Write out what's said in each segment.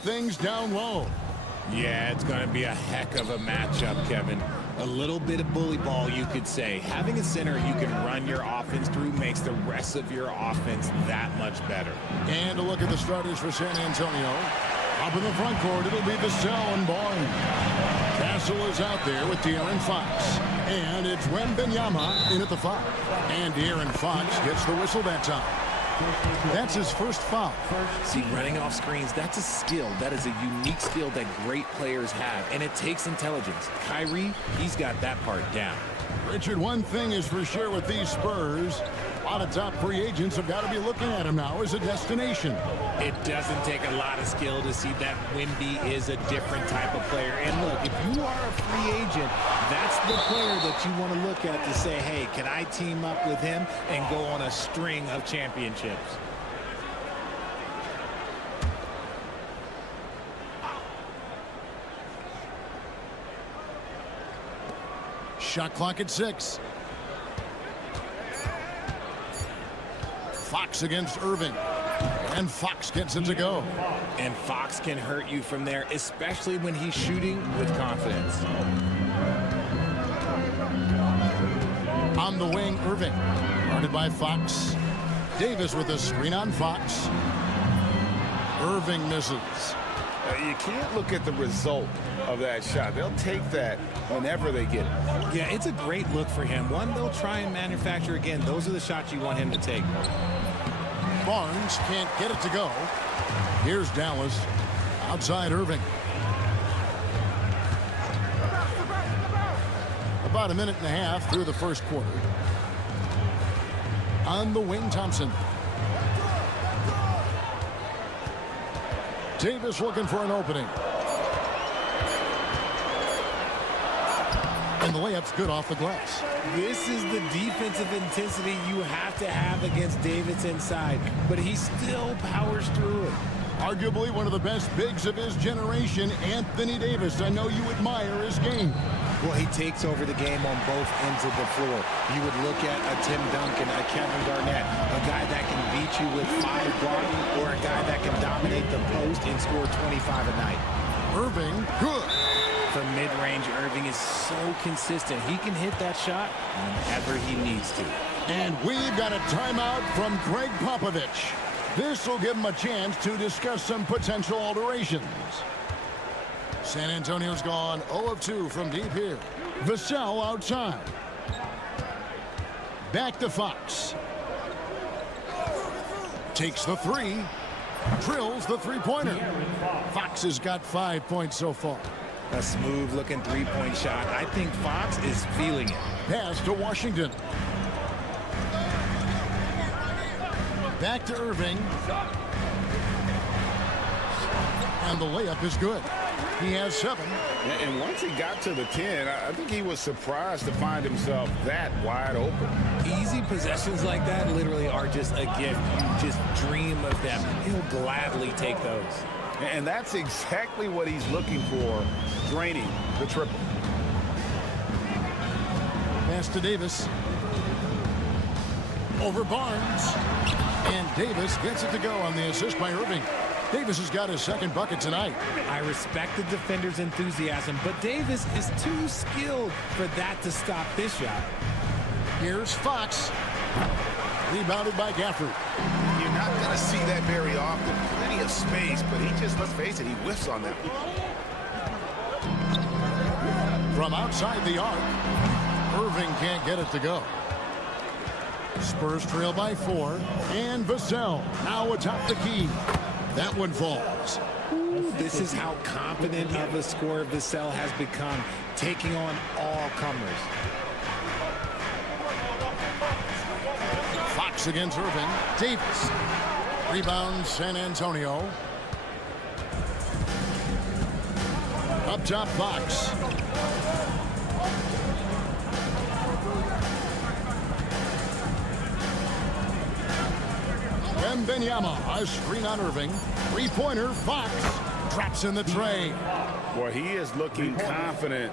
things down low. Yeah, it's going to be a heck of a matchup, Kevin. A little bit of bully ball, you could say. Having a center you can run your offense through makes the rest of your offense that much better. And a look at the starters for San Antonio. Up in the front court, it'll be Vassell and Barnes. Castle is out there with De'Aaron Fox. And it's Wembanyama in at the 5. And De'Aaron Fox gets the whistle that time. That's his first foul. See, running off screens, that's a skill. That is a unique skill that great players have, and it takes intelligence. Kyrie, he's got that part down. Richard, one thing is for sure with these Spurs, a lot of top free agents have got to be looking at him now as a destination. It doesn't take a lot of skill to see that Wemby is a different type of player. And look, if you are a free agent, that's the player that you want to look at to say, hey, can I team up with him and go on a string of championships? Shot clock at 6. Fox against Irving. And Fox gets it to go. And Fox can hurt you from there, especially when he's shooting with confidence. On the wing, Irving. Guarded by Fox. Davis with a screen on Fox. Irving misses. You can't look at the result of that shot. They'll take that whenever they get it. Yeah, it's a great look for him. One they'll try and manufacture again. Those are the shots you want him to take. Barnes can't get it to go. Here's Dallas. Outside Irving. About a minute and a half through the first quarter. On the wing, Thompson. Davis looking for an opening. And the layup's good off the glass. This is the defensive intensity you have to have against Davis inside, but he still powers through it. Arguably one of the best bigs of his generation, Anthony Davis. I know you admire his game. Well, he takes over the game on both ends of the floor. You would look at a Tim Duncan, a Kevin Garnett, a guy that can beat you with 5 blocking, or a guy that can dominate the post and score 25 a night. Irving, good. From mid-range, Irving is so consistent. He can hit that shot whenever he needs to. And we've got a timeout from Greg Popovich. This will give him a chance to discuss some potential alterations. San Antonio's gone 0 of 2 from deep here. Vassell outside. Back to Fox. Takes the 3. Drills the three-pointer. Fox has got 5 points so far. A smooth-looking three-point shot. I think Fox is feeling it. Pass to Washington. Back to Irving. And the layup is good. He has 7. And once he got to the 10, I think he was surprised to find himself that wide open. Easy possessions like that literally are just a gift. You just dream of them. He'll gladly take those. And that's exactly what he's looking for, draining the triple. Pass to Davis. Over Barnes. And Davis gets it to go on the assist by Irving. Davis has got his second bucket tonight. I respect the defender's enthusiasm, but Davis is too skilled for that to stop this shot. Here's Fox. Rebounded by Gafford. You're not going to see that very often. Plenty of space, but he just, let's face it, he whiffs on that one. From outside the arc, Irving can't get it to go. Spurs trail by 4, and Vassell now atop the key. That one falls. This is how confident of a scorer Vassell has become, taking on all comers. Fox against Irving. Davis. Rebound San Antonio. Up top, Fox. Wembanyama, a screen on Irving. Three-pointer, Fox drops in the tray. Boy, he is looking confident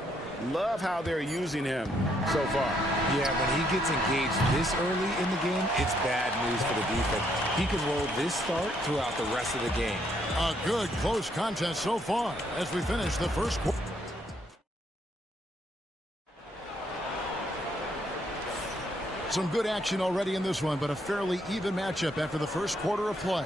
Love how they're using him so far. Yeah, when he gets engaged this early in the game, it's bad news for the defense. He can roll this start throughout the rest of the game. A good close contest so far as we finish the first quarter. Some good action already in this one, but a fairly even matchup after the first quarter of play.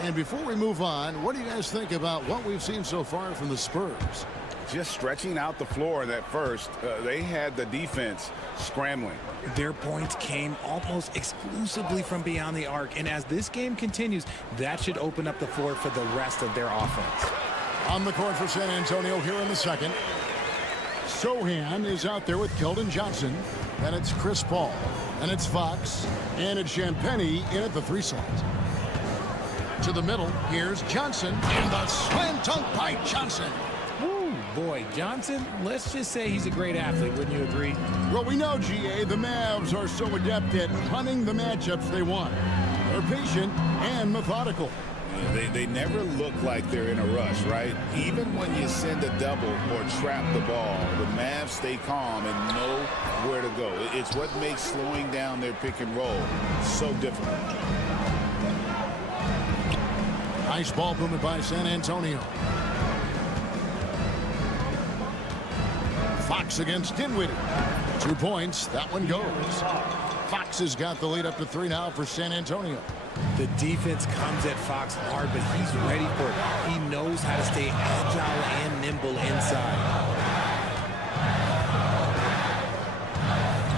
And before we move on, what do you guys think about what we've seen so far from the Spurs? Just stretching out the floor at first. They had the defense scrambling. Their points came almost exclusively from beyond the arc. And as this game continues, that should open up the floor for the rest of their offense. On the court for San Antonio here in the second. Sohan is out there with Keldon Johnson. And it's Chris Paul. And it's Fox. And it's Champagnie in at the 3 slot. To the middle, here's Johnson. And the slam dunk by Johnson. Boy, Johnson, let's just say he's a great athlete, wouldn't you agree? Well, we know, GA, the Mavs are so adept at hunting the matchups they want. They're patient and methodical. They never look like they're in a rush, right? Even when you send a double or trap the ball, the Mavs stay calm and know where to go. It's what makes slowing down their pick and roll so difficult. Nice ball movement by San Antonio. Fox against Dinwiddie. 2 points. That one goes. Fox has got the lead up to 3 now for San Antonio. The defense comes at Fox hard, but he's ready for it. He knows how to stay agile and nimble inside.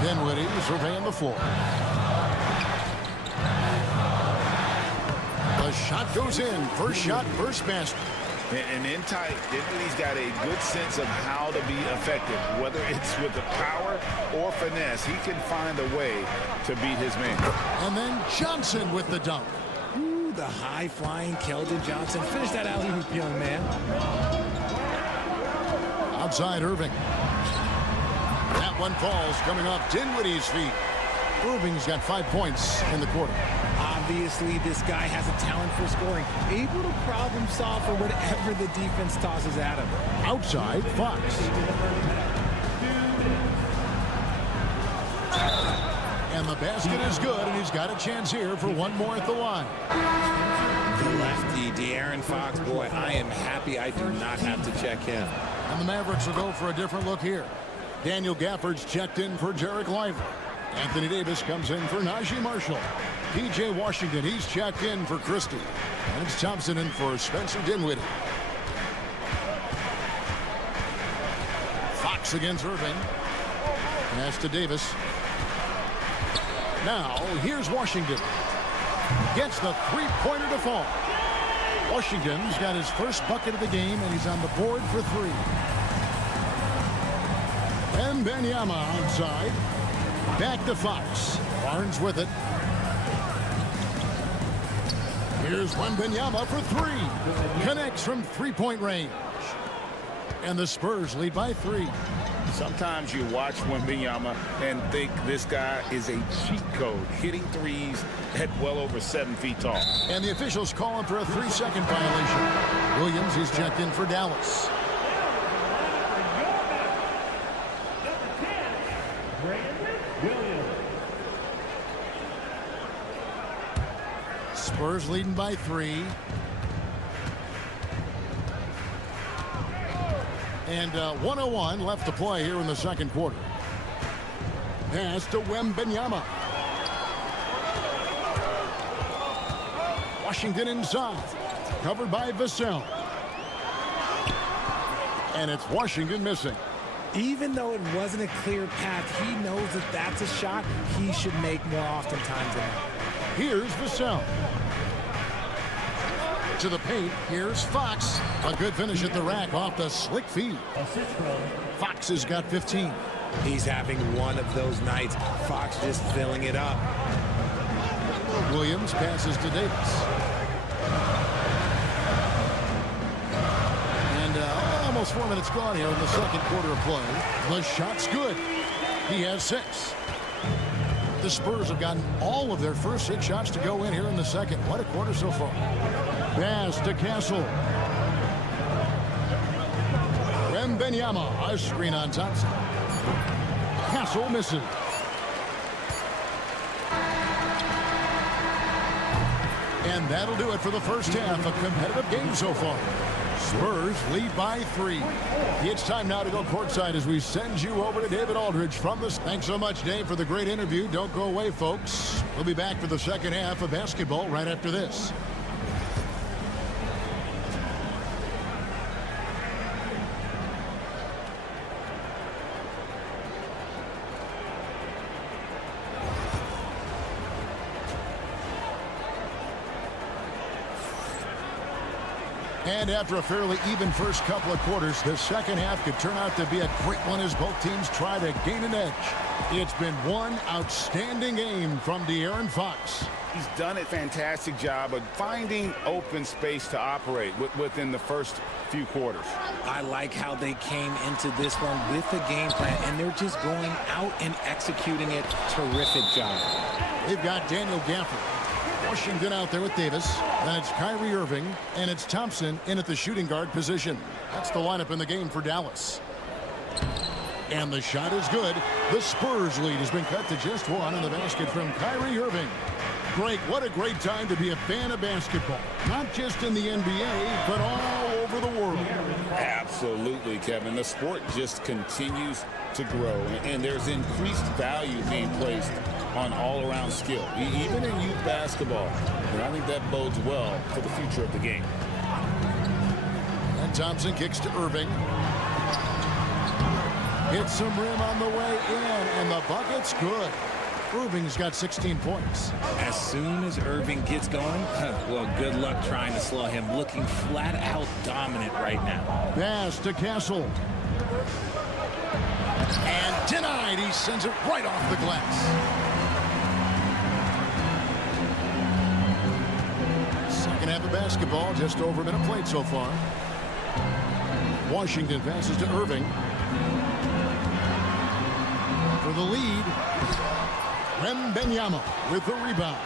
Dinwiddie surveying the floor. The shot goes in. First shot, first basket. And in tight, Dinwiddie's got a good sense of how to be effective. Whether it's with the power or finesse, he can find a way to beat his man. And then Johnson with the dunk. Ooh, the high-flying Keldon Johnson. Finish that alley-oop, young man. Outside Irving. That one falls coming off Dinwiddie's feet. Irving's got 5 points in the quarter. Obviously, this guy has a talent for scoring, able to problem solve for whatever the defense tosses at him. Outside, Fox. And the basket is good, and he's got a chance here for one more at the line. The lefty, De'Aaron Fox, boy, I am happy I do not have to check him. And the Mavericks will go for a different look here. Daniel Gafford's checked in for Jarek Lively. Anthony Davis comes in for Najee Marshall. P.J. Washington, he's checked in for Christie. And it's Thompson in for Spencer Dinwiddie. Fox against Irving. Pass to Davis. Now, here's Washington. Gets the three-pointer to fall. Washington's got his first bucket of the game, and he's on the board for 3. And Wembanyama outside. Back to Fox. Barnes with it. Here's Wembanyama for 3. Connects from three-point range. And the Spurs lead by 3. Sometimes you watch Wembanyama and think this guy is a cheat code, hitting threes at well over 7 feet tall. And the officials call him for a 3-second violation. Williams, he's checked in for Dallas. Spurs leading by 3. And 1:01 left to play here in the second quarter. Pass to Wembanyama. Washington inside. Covered by Vassell. And it's Washington missing. Even though it wasn't a clear path, he knows that that's a shot he should make more oftentimes than not. Here's Vassell. To the paint, here's Fox. A good finish at the rack off the slick feed. Fox has got 15. He's having one of those nights. Fox just filling it up. Williams passes to Davis. And almost 4 minutes gone here in the second quarter of play. The shot's good. He has 6. The Spurs have gotten all of their first 6 shots to go in here in the second. What a quarter so far. Pass to Castle. Wembanyama, a screen on Thompson. Castle misses. And that'll do it for the first half. A competitive game so far. Spurs lead by 3. It's time now to go courtside as we send you over to David Aldridge from the... Thanks so much, Dave, for the great interview. Don't go away, folks. We'll be back for the second half of basketball right after this. And after a fairly even first couple of quarters, the second half could turn out to be a great one as both teams try to gain an edge. It's been one outstanding game from De'Aaron Fox. He's done a fantastic job of finding open space to operate within the first few quarters. I like how they came into this one with a game plan, and they're just going out and executing it. Terrific job. They've got Daniel Gafford. Washington out there with Davis. Then it's Kyrie Irving, and it's Thompson in at the shooting guard position. That's the lineup in the game for Dallas. And the shot is good. The Spurs lead has been cut to just 1 in the basket from Kyrie Irving. Greg, what a great time to be a fan of basketball. Not just in the NBA, but all over the world. Absolutely, Kevin. The sport just continues to grow, and there's increased value being placed on all-around skill, even in youth basketball. And I think that bodes well for the future of the game. And Thompson kicks to Irving. Hits some rim on the way in, and the bucket's good. Irving's got 16 points. As soon as Irving gets going, well, good luck trying to slow him. Looking flat out dominant right now. Pass to Castle. And denied. He sends it right off the glass. Second half of basketball, just over a minute played so far. Washington passes to Irving. For the lead, Wembanyama with the rebound.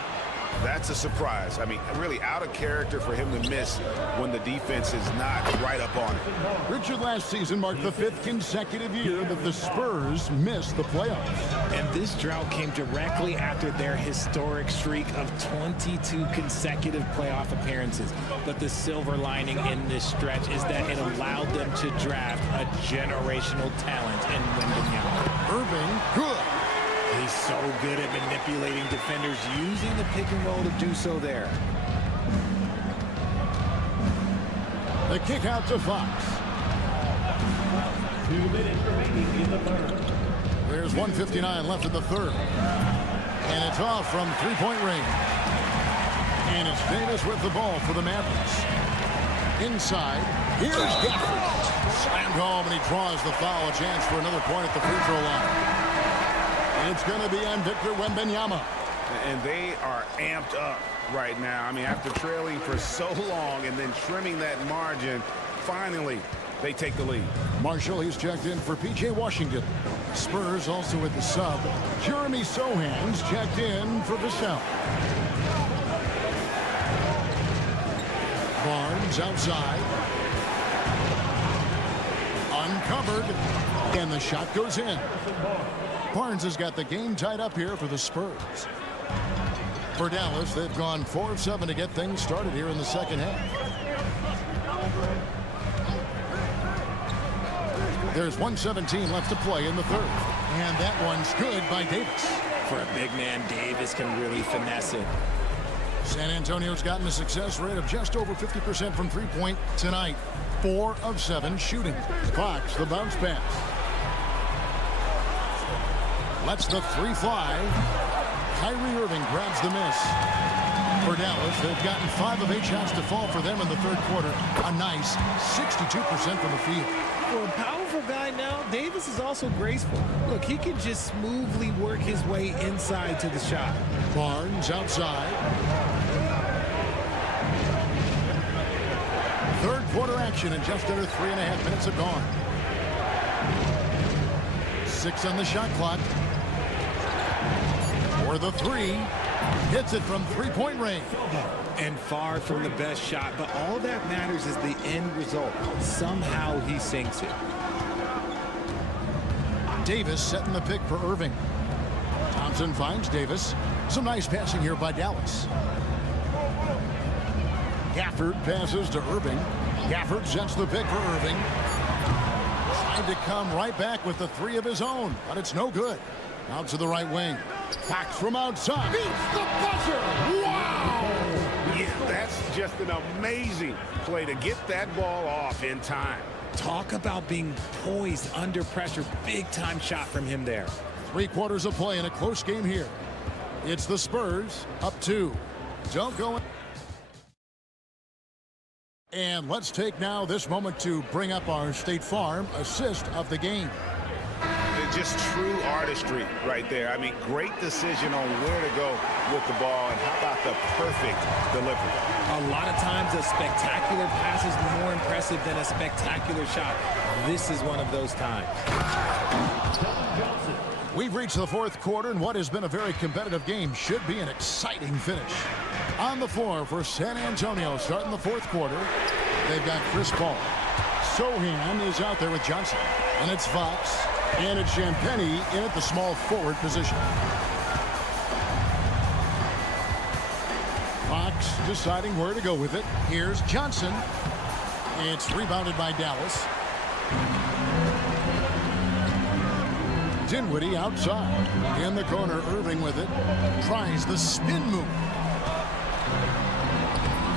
That's a surprise. I mean, really out of character for him to miss when the defense is not right up on it. Richard, last season marked the 5th consecutive year that the Spurs missed the playoffs. And this drought came directly after their historic streak of 22 consecutive playoff appearances. But the silver lining in this stretch is that it allowed them to draft a generational talent in Wembanyama. Irving, good. He's so good at manipulating defenders, using the pick and roll to do so there. The kick out to Fox. 2 minutes remaining in the third. There's 1:59 left in the third. And it's off from three-point range. And it's Davis with the ball for the Mavericks. Inside, here's Gafford. Slammed home, and he draws the foul. A chance for another point at the free throw line. It's going to be on Victor Wembanyama. And they are amped up right now. I mean, after trailing for so long and then trimming that margin, finally they take the lead. Marshall, he's checked in for P.J. Washington. Spurs also with the sub. Jeremy Sohan's checked in for Vassell. Barnes outside. Uncovered. And the shot goes in. Barnes has got the game tied up here for the Spurs. For Dallas, they've gone 4 of 7 to get things started here in the second half. There's 1:17 left to play in the third. And that one's good by Davis. For a big man, Davis can really finesse it. San Antonio's gotten a success rate of just over 50% from three-point tonight. 4 of 7 shooting. Fox, the bounce pass. Lets the three fly. Kyrie Irving grabs the miss. For Dallas, they've gotten 5 of 8 shots to fall for them in the third quarter. A nice 62% from the field. For a powerful guy now, Davis is also graceful. Look, he can just smoothly work his way inside to the shot. Barnes outside. Third quarter action, and just under 3.5 minutes have gone. 6 on the shot clock. For the three, hits it from three-point range. And far from the best shot, but all that matters is the end result. Somehow he sinks it. Davis setting the pick for Irving. Thompson finds Davis. Some nice passing here by Dallas. Gafford passes to Irving. Gafford sets the pick for Irving. Trying to come right back with the three of his own, but it's no good. Out to the right wing. Fox from outside. Beats the buzzer. Wow! Yeah, that's just an amazing play to get that ball off in time. Talk about being poised under pressure. Big time shot from him there. 3 quarters of play in a close game here. It's the Spurs up 2. Don't go in. And let's take now this moment to bring up our State Farm assist of the game. It's just true artistry right there. I mean, great decision on where to go with the ball, and how about the perfect delivery? A lot of times a spectacular pass is more impressive than a spectacular shot. This is one of those times. We've reached the 4th quarter, and what has been a very competitive game should be an exciting finish. On the floor for San Antonio, starting the 4th quarter, they've got Chris Paul. Sohan is out there with Johnson, and it's Fox, and it's Champagnie in at the small forward position. Fox deciding where to go with it. Here's Johnson. It's rebounded by Dallas. Dinwiddie outside. In the corner, Irving with it. Tries the spin move.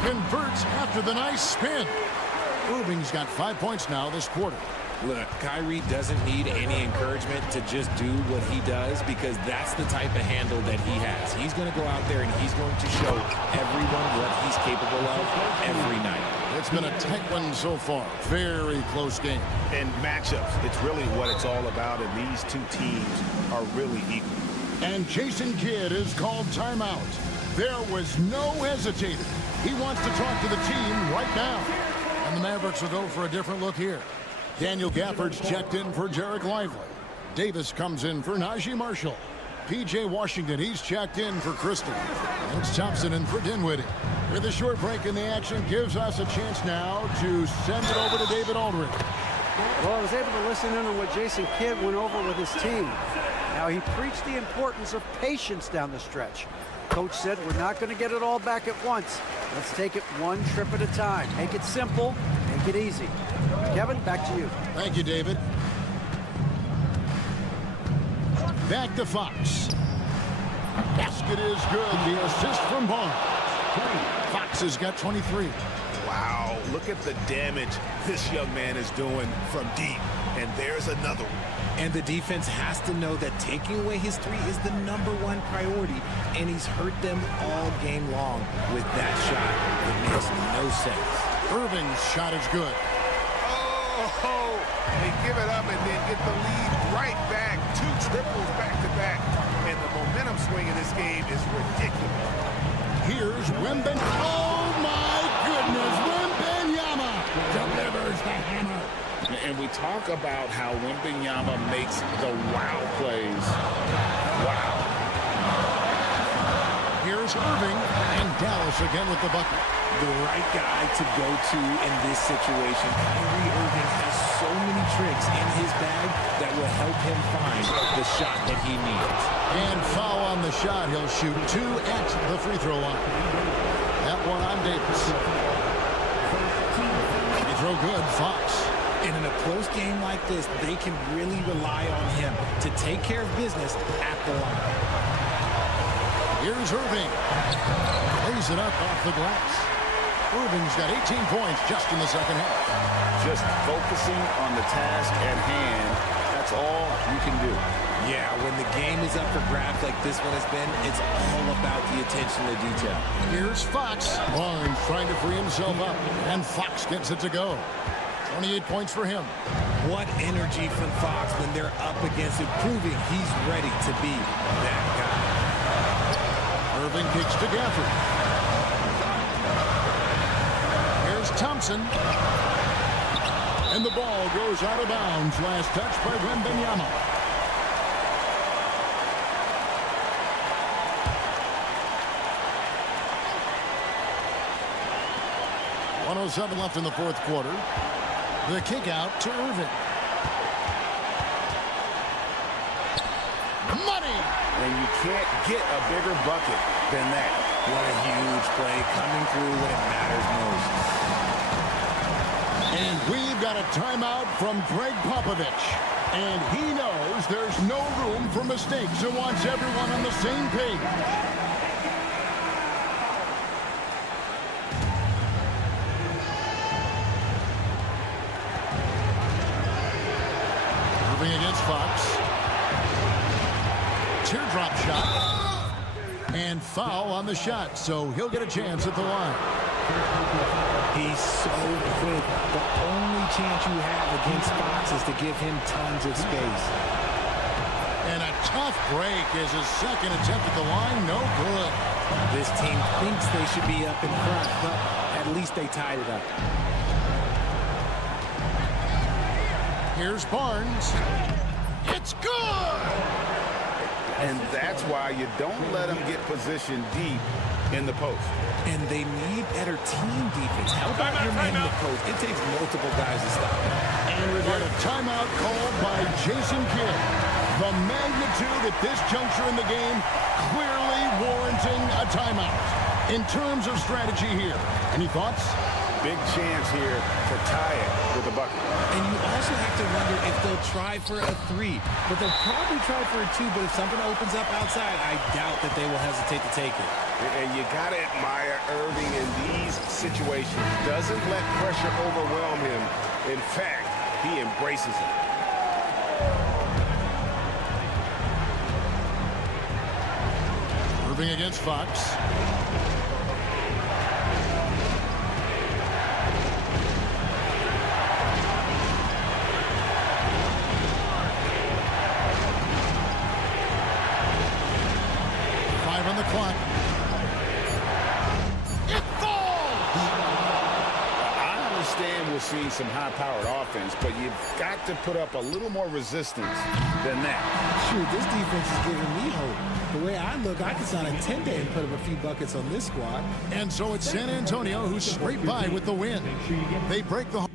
Converts after the nice spin. Irving's got 5 points now this quarter. Look, Kyrie doesn't need any encouragement to just do what he does, because that's the type of handle that he has. He's going to go out there and he's going to show everyone what he's capable of every night. It's been a tight one so far. Very close game. And matchups, it's really what it's all about, and these two teams are really equal. And Jason Kidd is called timeout. There was no hesitating. He wants to talk to the team right now. And the Mavericks will go for a different look here. Daniel Gafford's checked in for Jarek Lively. Davis comes in for Najee Marshall. P.J. Washington, he's checked in for Christie. And it's Thompson in for Dinwiddie. With a short break in the action, gives us a chance now to send it over to David Aldridge. Well, I was able to listen in on what Jason Kidd went over with his team. Now, he preached the importance of patience down the stretch. Coach said we're not going to get it all back at once. Let's take it one trip at a time. Make it simple, make it easy. Kevin, back to you. Thank you, David. Back to Fox. Basket is good. The assist from Barnes. Fox has got 23. Wow, look at the damage this young man is doing from deep. And there's another one. And the defense has to know that taking away his three is the #1 priority, and he's hurt them all game long with that shot. It makes no sense. Irving's shot is good. Oh, they give it up and then get the lead right back. 2 triples back to back. And the momentum swing in this game is ridiculous. Here's Wembanyama. Oh, my goodness. Wembanyama delivers the hammer. And we talk about how Wembanyama makes the wow plays. Wow. Here's Irving, and Dallas again with the bucket. The right guy to go to in this situation. Kyrie Irving has so many tricks in his bag that will help him find the shot that he needs. And foul on the shot. He'll shoot 2 at the free throw line. That one on Davis. Free throw good, Fox. And in a close game like this, they can really rely on him to take care of business at the line. Here's Irving. Lays it up off the glass. Irving's got 18 points just in the second half. Just focusing on the task at hand, that's all you can do. Yeah, when the game is up for grabs like this one has been, it's all about the attention to detail. Here's Fox. Barnes trying to free himself up, and Fox gets it to go. 28 points for him. What energy from Fox when they're up against it, proving he's ready to be that guy. Irving kicks to Gafford. Here's Thompson. And the ball goes out of bounds. Last touch by Wembanyama. .107 left in the 4th quarter. The kick out to Irving. and you can't get a bigger bucket than that. What a huge play coming through when it matters most. And we've got a timeout from Greg Popovich. And he knows there's no room for mistakes and wants everyone on the same page. Moving against Fox. Teardrop shot. And foul on the shot, so he'll get a chance at the line. He's so quick. The only chance you have against Fox is to give him tons of space. And a tough break is his second attempt at the line. No good. This team thinks they should be up in front, but at least they tied it up. Here's Barnes. It's good! And that's why you don't let them get positioned deep in the post. And they need better team defense. Help out your man in the post. It takes multiple guys to stop him. And we've got a timeout called by Jason Kidd. The magnitude at this juncture in the game clearly warranting a timeout. In terms of strategy here, any thoughts? Big chance here to tie it with a bucket. And you also have to wonder if they'll try for a three. But they'll probably try for a two, but if something opens up outside, I doubt that they will hesitate to take it. And you got to admire Irving in these situations. Doesn't let pressure overwhelm him. In fact, he embraces it. Moving against Fox. On the clock. It falls! I understand we're seeing some high-powered offense, but you've got to put up a little more resistance than that. Shoot, this defense is giving me hope. The way I look, I could sign a 10-day and put up a few buckets on this squad. And so it's San Antonio who's scraped by with the win. They break the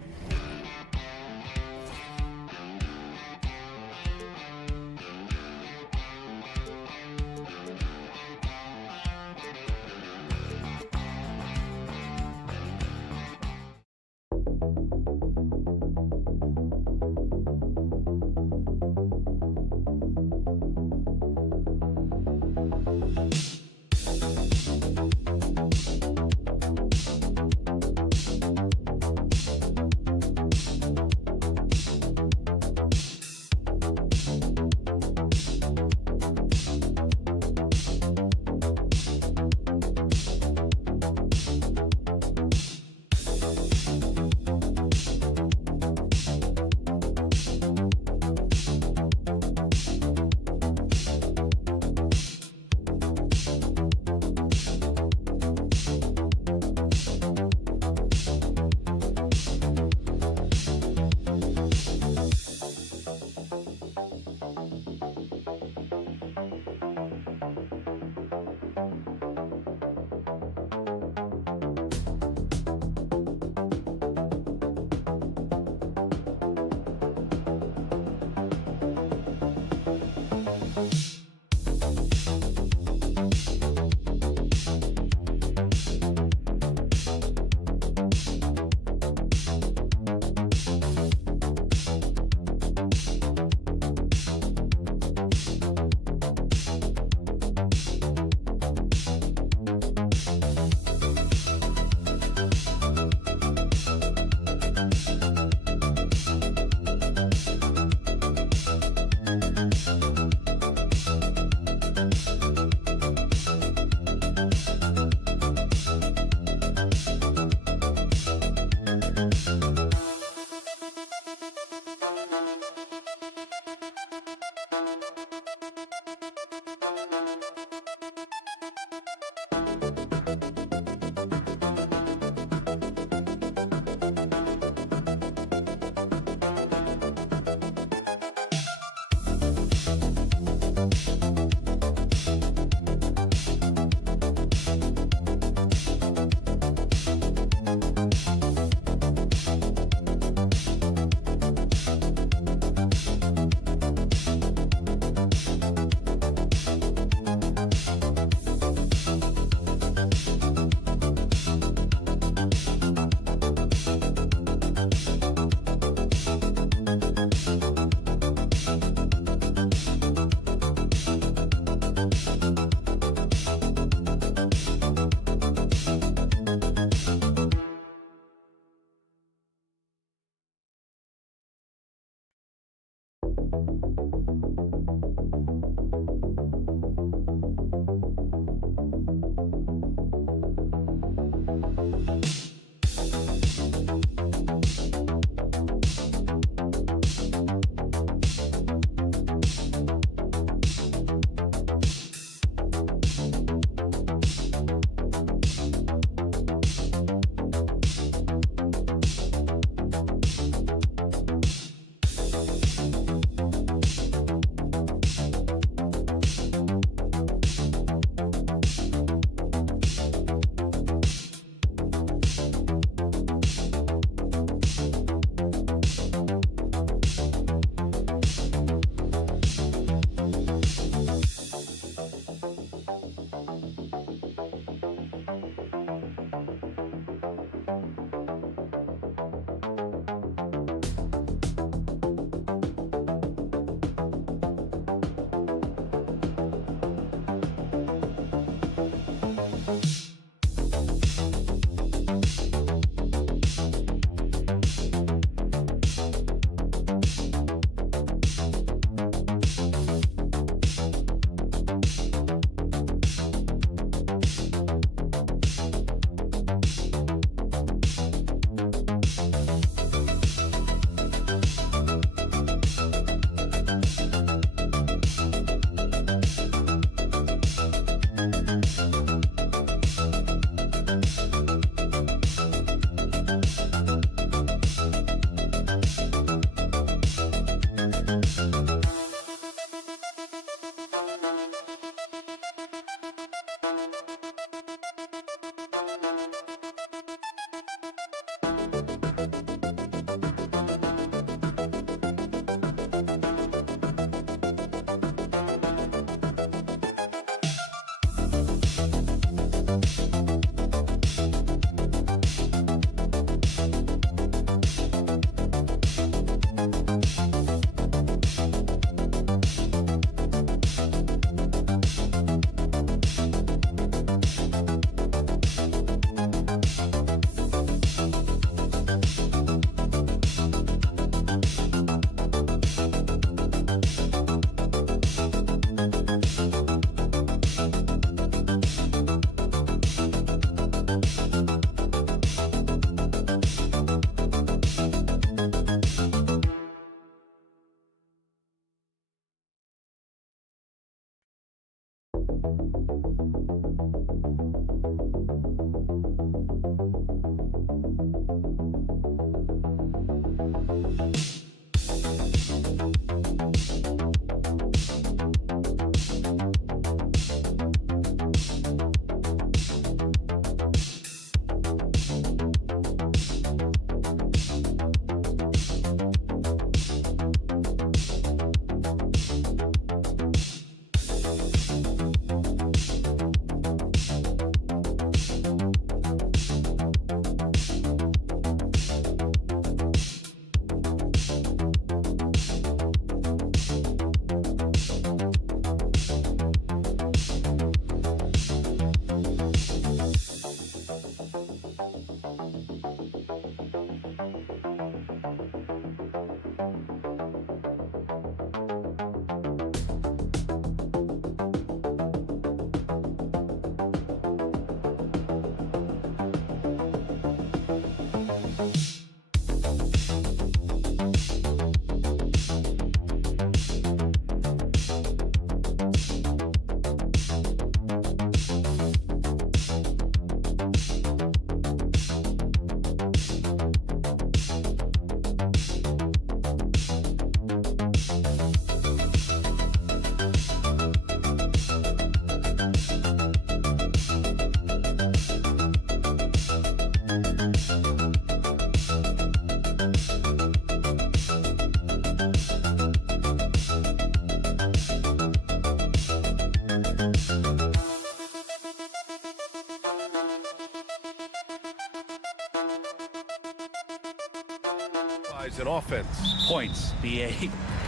In offense. Points, BA,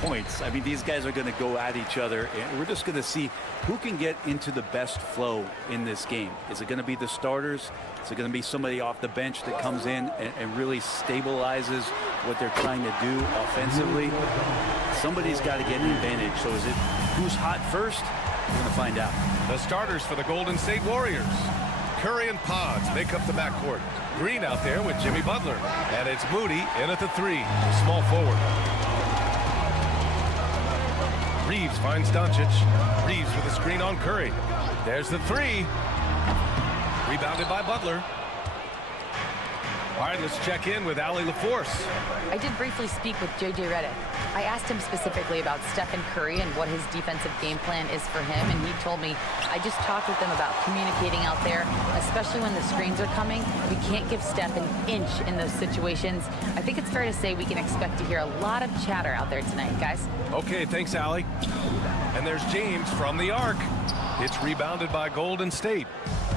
points. I mean, these guys are going to go at each other, and we're just going to see who can get into the best flow in this game. Is it going to be the starters? Is it going to be somebody off the bench that comes in and really stabilizes what they're trying to do offensively? Somebody's got to get an advantage. So is it who's hot first? We're going to find out. The starters for the Golden State Warriors. Curry and Pods make up the backcourt. Green out there with Jimmy Butler. And it's Moody in at the 3, small forward. Reeves finds Doncic. Reeves with a screen on Curry. There's the 3. Rebounded by Butler. All right, let's check in with Allie LaForce. I did briefly speak with J.J. Redick. I asked him specifically about Stephen Curry and what his defensive game plan is for him, and he told me, I just talked with him about communicating out there, especially when the screens are coming. We can't give Steph an inch in those situations. I think it's fair to say we can expect to hear a lot of chatter out there tonight, guys. Okay, thanks, Allie. And there's James from the arc. It's rebounded by Golden State.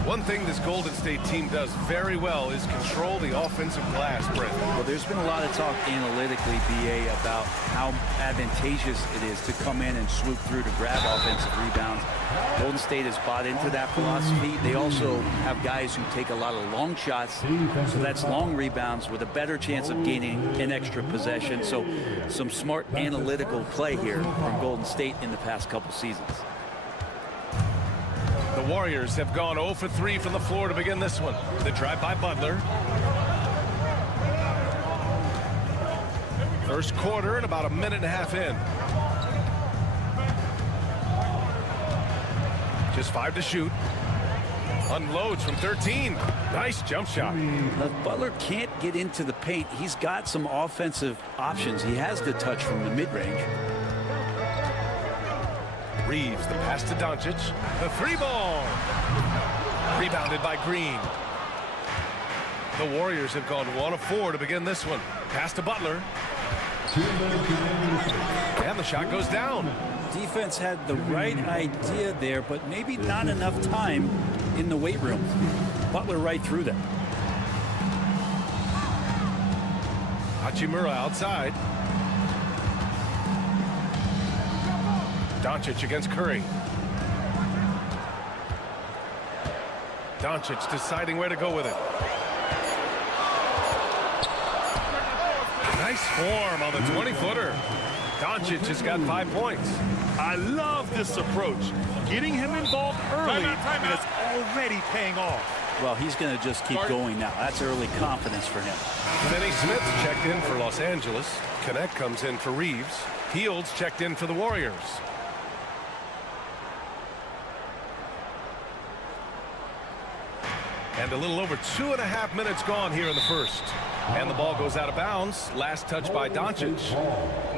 One thing this Golden State team does very well is control the offensive glass, Brent. Well, there's been a lot of talk analytically, BA, about how advantageous it is to come in and swoop through to grab offensive rebounds. Golden State has bought into that philosophy. They also have guys who take a lot of long shots, so that's long rebounds with a better chance of gaining an extra possession. So some smart analytical play here from Golden State in the past couple seasons. The Warriors have gone 0 for 3 from the floor to begin this one. The drive by Butler. First quarter and about a minute and a half in. Just 5 to shoot. Unloads from 13. Nice jump shot. Butler can't get into the paint. He's got some offensive options. He has the touch from the mid-range. Reeves, the pass to Doncic. The 3-ball. Rebounded by Green. The Warriors have gone 1 of 4 to begin this one. Pass to Butler. And the shot goes down. Defense had the right idea there, but maybe not enough time in the weight room. Butler right through them. Hachimura outside. Doncic against Curry. Doncic deciding where to go with it. Nice form on the 20-footer. Doncic has got 5 points. I love this approach. Getting him involved early, and it's already paying off. Well, he's going to just keep going now. That's early confidence for him. Finney Smith checked in for Los Angeles. Connect comes in for Reeves. Fields checked in for the Warriors. And a little over 2.5 minutes gone here in the first. And the ball goes out of bounds. Last touch by Doncic.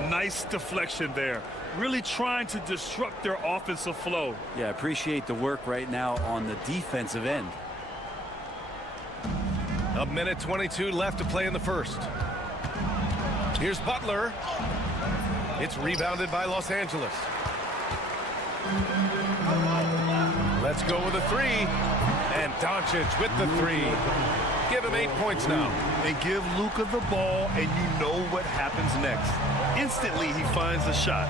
Nice deflection there. Really trying to disrupt their offensive flow. Yeah, appreciate the work right now on the defensive end. A minute 22 left to play in the first. Here's Butler. It's rebounded by Los Angeles. Let's go with a three. And Doncic with the three. Give him 8 points now. And give Luka the ball, and you know what happens next. Instantly, he finds the shot.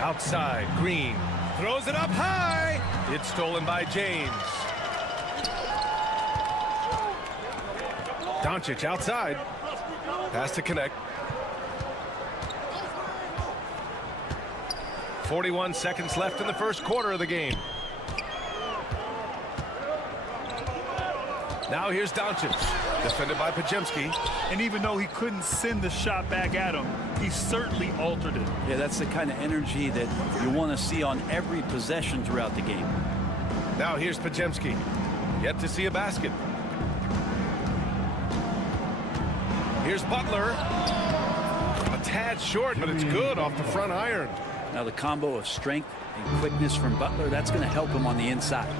Outside, Green throws it up high. It's stolen by James. Doncic outside. Pass to connect. 41 seconds left in the first quarter of the game. Now here's Doncic, defended by Podziemski. And even though he couldn't send the shot back at him, he certainly altered it. Yeah, that's the kind of energy that you want to see on every possession throughout the game. Now here's Podziemski. Yet to see a basket. Here's Butler. A tad short, but it's good off the front iron. Now the combo of strength and quickness from Butler, that's going to help him on the inside.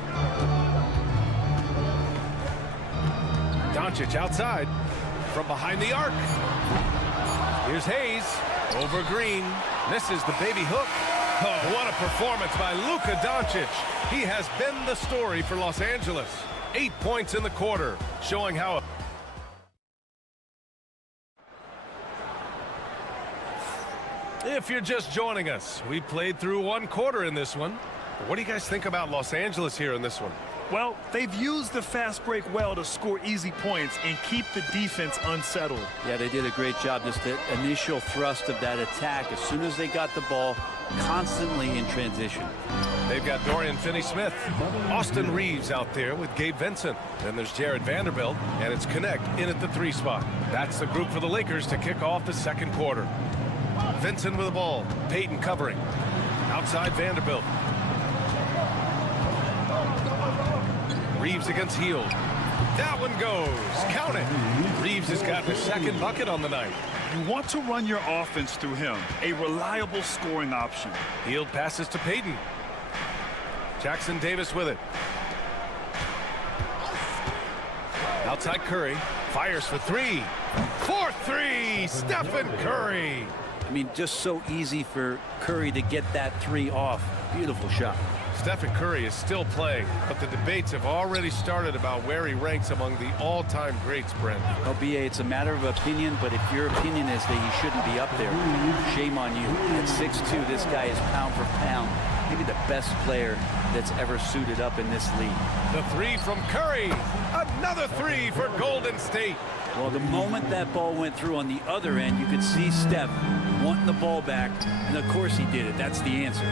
Doncic outside from behind the arc. Here's Hayes over Green. Misses the baby hook. Oh, what a performance by Luka Doncic. He has been the story for Los Angeles. 8 points in the quarter, showing how. If you're just joining us, we played through 1 quarter in this one. What do you guys think about Los Angeles here in this one? Well, they've used the fast break well to score easy points and keep the defense unsettled. Yeah, they did a great job. Just the initial thrust of that attack, as soon as they got the ball, constantly in transition. They've got Dorian Finney-Smith, Austin Reeves out there with Gabe Vincent. Then there's Jared Vanderbilt, and it's Connect in at the 3 spot. That's the group for the Lakers to kick off the second quarter. Vincent with the ball, Payton covering. Outside Vanderbilt. Reeves against Hield. That one goes. Count it. Reeves has got his second bucket on the night. You want to run your offense through him, a reliable scoring option. Hield passes to Payton. Jackson Davis with it. Outside Curry. Fires for 3. 4-3. Stephen Curry. I mean, just so easy for Curry to get that 3 off. Beautiful shot. Stephen Curry is still playing, but the debates have already started about where he ranks among the all-time greats, Brent. Well, BA, it's a matter of opinion, but if your opinion is that he shouldn't be up there, shame on you. At 6'2", this guy is pound for pound, maybe the best player that's ever suited up in this league. The 3 from Curry. Another 3 for Golden State. Well, the moment that ball went through on the other end, you could see Steph wanting the ball back, and of course he did it. That's the answer.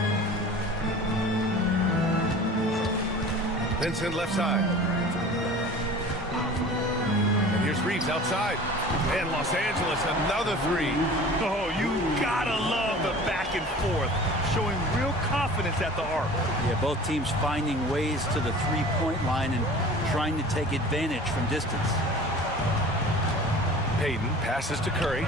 Vincent left side. And here's Reeves outside. And Los Angeles, another 3. Oh, you gotta love the back and forth, showing real confidence at the arc. Yeah, both teams finding ways to the 3-point line and trying to take advantage from distance. Payton passes to Curry.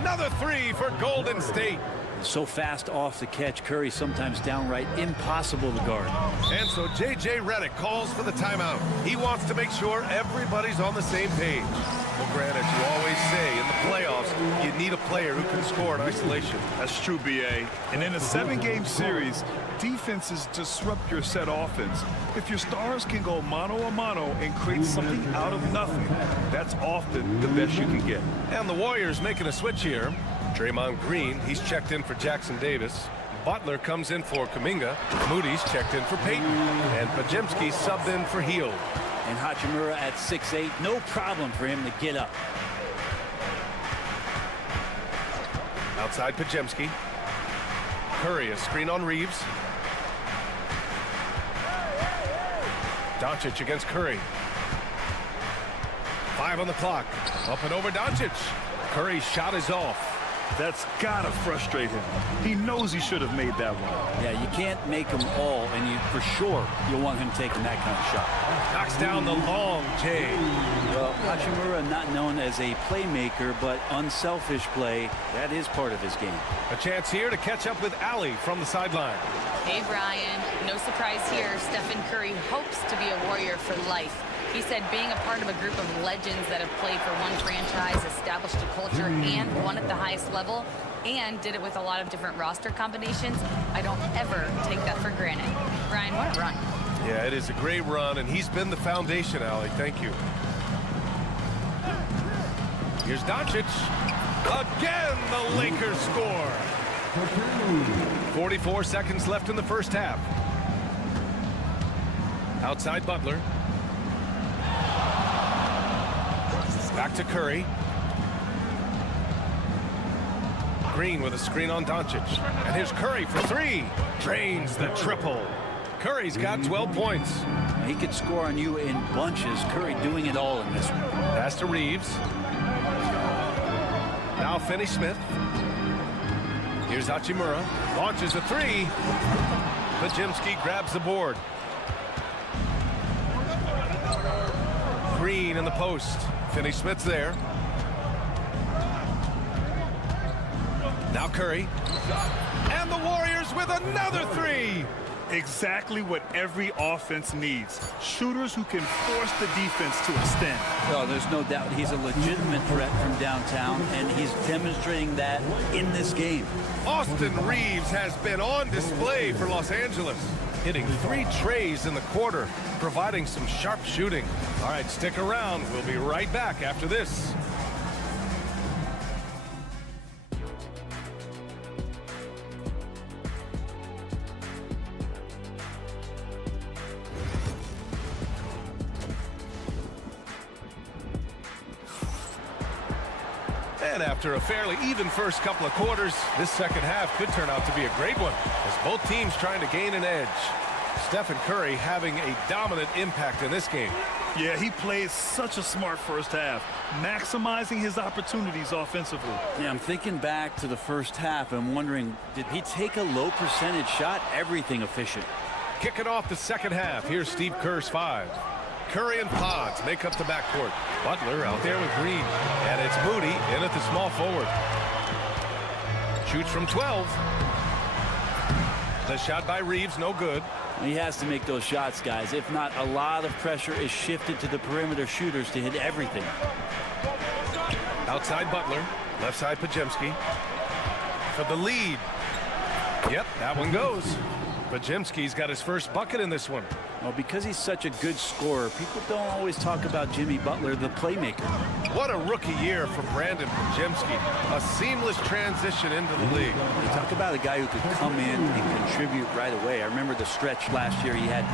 Another 3 for Golden State. So fast off the catch, Curry sometimes downright impossible to guard. And so J.J. Redick calls for the timeout. He wants to make sure everybody's on the same page. Well, Grant, as you always say, in the playoffs, you need a player who can score in isolation. That's true, B.A. And in a 7-game series, defenses disrupt your set offense. If your stars can go mano-a-mano and create something out of nothing, that's often the best you can get. And the Warriors making a switch here. Draymond Green, he's checked in for Jackson Davis. Butler comes in for Kuminga. Moody's checked in for Payton. And Podziemski subbed in for Hield. And Hachimura at 6'8", no problem for him to get up. Outside Podziemski. Curry, a screen on Reeves. Doncic against Curry. 5 on the clock. Up and over Doncic. Curry's shot is off. That's gotta frustrate him. He knows he should have made that one. Yeah, you can't make them all, and you for sure you'll want him taking that kind of shot. Knocks down the long J. Well, Hachimura not known as a playmaker, but unselfish play, that is part of his game. A chance here to catch up with Allie from the sideline. Hey, Brian. No surprise here. Stephen Curry hopes to be a Warrior for life. He said being a part of a group of legends that have played for one franchise, established a culture, and won at the highest level, and did it with a lot of different roster combinations, I don't ever take that for granted. Brian, what a run. Yeah, it is a great run, and he's been the foundation, Allie. Thank you. Here's Doncic. Again, the Lakers score. 44 seconds left in the first half. Outside Butler. Back to Curry. Green with a screen on Doncic. And here's Curry for three. Drains the triple. Curry's got 12 points. He could score on you in bunches. Curry doing it all in this one. Pass to Reeves. Now Finney-Smith. Here's Hachimura. Launches a three. Podziemski grabs the board. Green in the post. Finney-Smith's there. Now Curry. And the Warriors with another three. Exactly what every offense needs. Shooters who can force the defense to extend. Well, there's no doubt he's a legitimate threat from downtown, and he's demonstrating that in this game. Austin Reeves has been on display for Los Angeles, hitting 3 trays in the quarter, providing some sharp shooting. All right, stick around. We'll be right back after this. And after a fairly even first couple of quarters, this second half could turn out to be a great one as both teams trying to gain an edge. Stephen Curry having a dominant impact in this game. Yeah, he played such a smart first half, maximizing his opportunities offensively. Yeah, I'm thinking back to the first half and wondering, did he take a low percentage shot? Everything efficient. Kicking off the second half. Here's Steve Kerr's 5. Curry and Pods make up the backcourt. Butler out there with Green. And it's Moody in at the small forward. Shoots from 12. The shot by Reeves, no good. He has to make those shots, guys. If not, a lot of pressure is shifted to the perimeter shooters to hit everything. Outside Butler. Left side Podziemski. For the lead. Yep, that one goes. Podziemski's got his first bucket in this one. Well, because he's such a good scorer, people don't always talk about Jimmy Butler, the playmaker. What a rookie year for Brandon Podziemski. A seamless transition into the league. You talk about a guy who could come in and contribute right away. I remember the stretch last year. He had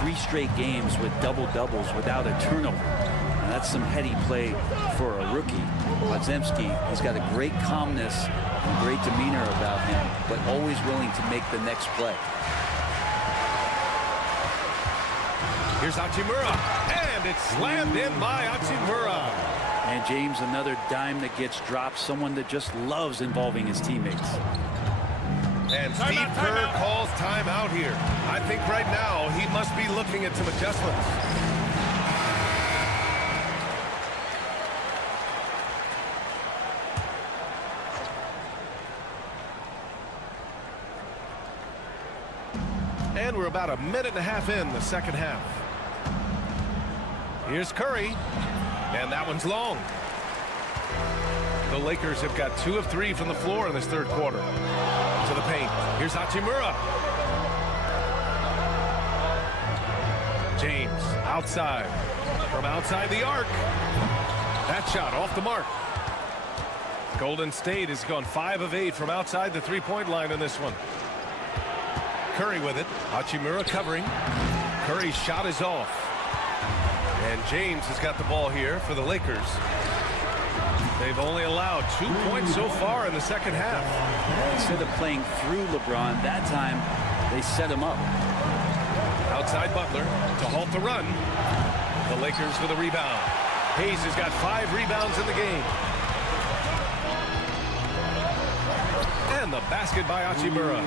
3 straight games with double-doubles without a turnover. And that's some heady play for a rookie. Podziemski, he's got a great calmness and great demeanor about him, but always willing to make the next play. Here's Hachimura, and it's slammed in by Hachimura. And James, another dime that gets dropped, someone that just loves involving his teammates. And Steve Kerr calls timeout here. I think right now he must be looking at some adjustments. And we're about a minute and a half in the second half. Here's Curry, and that one's long. The Lakers have got 2 of 3 from the floor in this third quarter. To the paint. Here's Hachimura. James outside. From outside the arc. That shot off the mark. Golden State has gone 5 of 8 from outside the three-point line in this one. Curry with it. Hachimura covering. Curry's shot is off. And James has got the ball here for the Lakers. They've only allowed 2 points so far in the second half. Instead of playing through LeBron, that time they set him up. Outside Butler to halt the run. The Lakers with a rebound. Hayes has got 5 rebounds in the game. And the basket by Hachimura.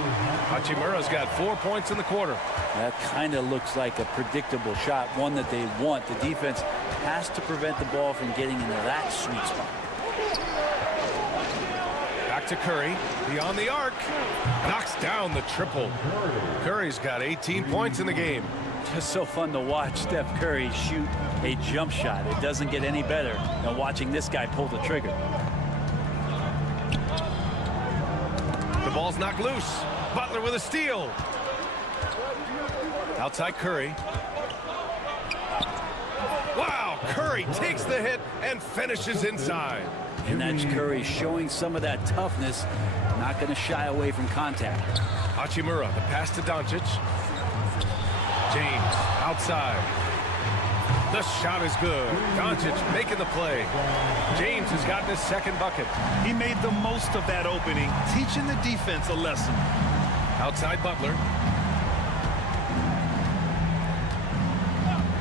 Hachimura's got 4 points in the quarter. That kind of looks like a predictable shot, one that they want. The defense has to prevent the ball from getting into that sweet spot. Back to Curry, beyond the arc. Knocks down the triple. Curry's got 18 points in the game. Just so fun to watch Steph Curry shoot a jump shot. It doesn't get any better than watching this guy pull the trigger. The ball's knocked loose. Butler with a steal. Outside Curry. Wow, Curry takes the hit and finishes inside. And that's Curry showing some of that toughness, not going to shy away from contact. Hachimura, the pass to Doncic. James, outside. The shot is good. Doncic making the play. James has gotten his second bucket. He made the most of that opening, teaching the defense a lesson. Outside Butler.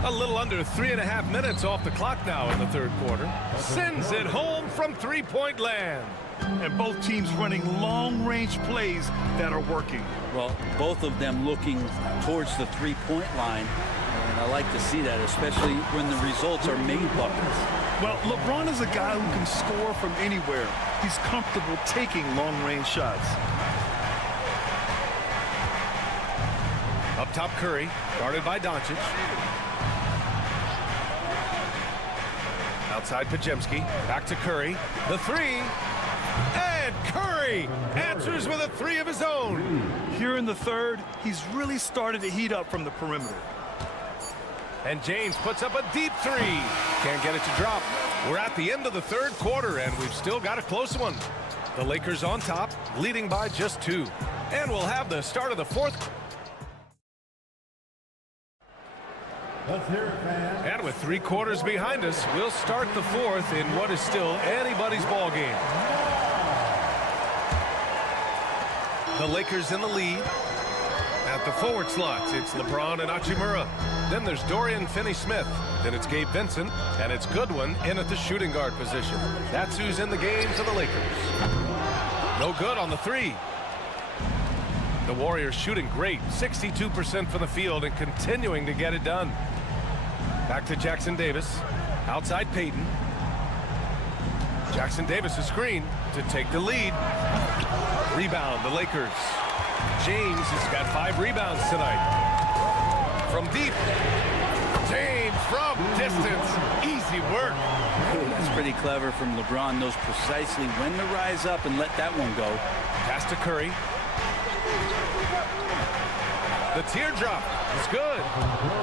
A little under 3.5 minutes off the clock now in the third quarter. Sends it home from three-point land. And both teams running long-range plays that are working. Well, both of them looking towards the three-point line. And I like to see that, especially when the results are made buckets. Well, LeBron is a guy who can score from anywhere. He's comfortable taking long-range shots. Up top, Curry, guarded by Doncic. Outside Pajemski, back to Curry. The three, and Curry answers with a three of his own. Here in the third, he's really started to heat up from the perimeter. And James puts up a deep three. Can't get it to drop. We're at the end of the third quarter, and we've still got a close one. The Lakers on top, leading by just 2. And we'll have the start of the fourth. And with 3 quarters behind us, we'll start the fourth in what is still anybody's ball game. The Lakers in the lead. At the forward slots, it's LeBron and Hachimura. Then there's Dorian Finney-Smith. Then it's Gabe Vincent, and it's Goodwin in at the shooting guard position. That's who's in the game for the Lakers. No good on the three. The Warriors shooting great, 62% from the field and continuing to get it done. Back to Jackson Davis, outside Payton. Jackson Davis' screen to take the lead. Rebound, the Lakers. James has got 5 rebounds tonight. From deep. James from distance. Easy work. That's pretty clever from LeBron. Knows precisely when to rise up and let that one go. Pass to Curry. The teardrop is good.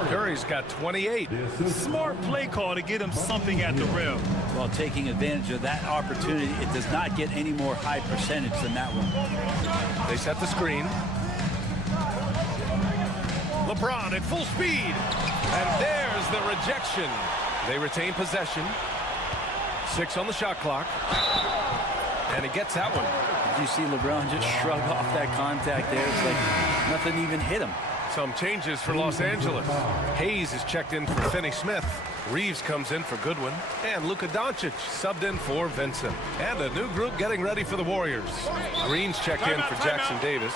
Curry's got 28. Smart play call to get him something at the rim. While taking advantage of that opportunity, it does not get any more high percentage than that one. They set the screen. LeBron at full speed. And there's the rejection. They retain possession. 6 on the shot clock. And he gets that one. Did you see LeBron just shrug off that contact there? It's like nothing even hit him. Some changes for Los Angeles. Hayes is checked in for Finney-Smith. Reeves comes in for Goodwin. And Luka Doncic subbed in for Vincent. And a new group getting ready for the Warriors. Green's checked in for Jackson Davis.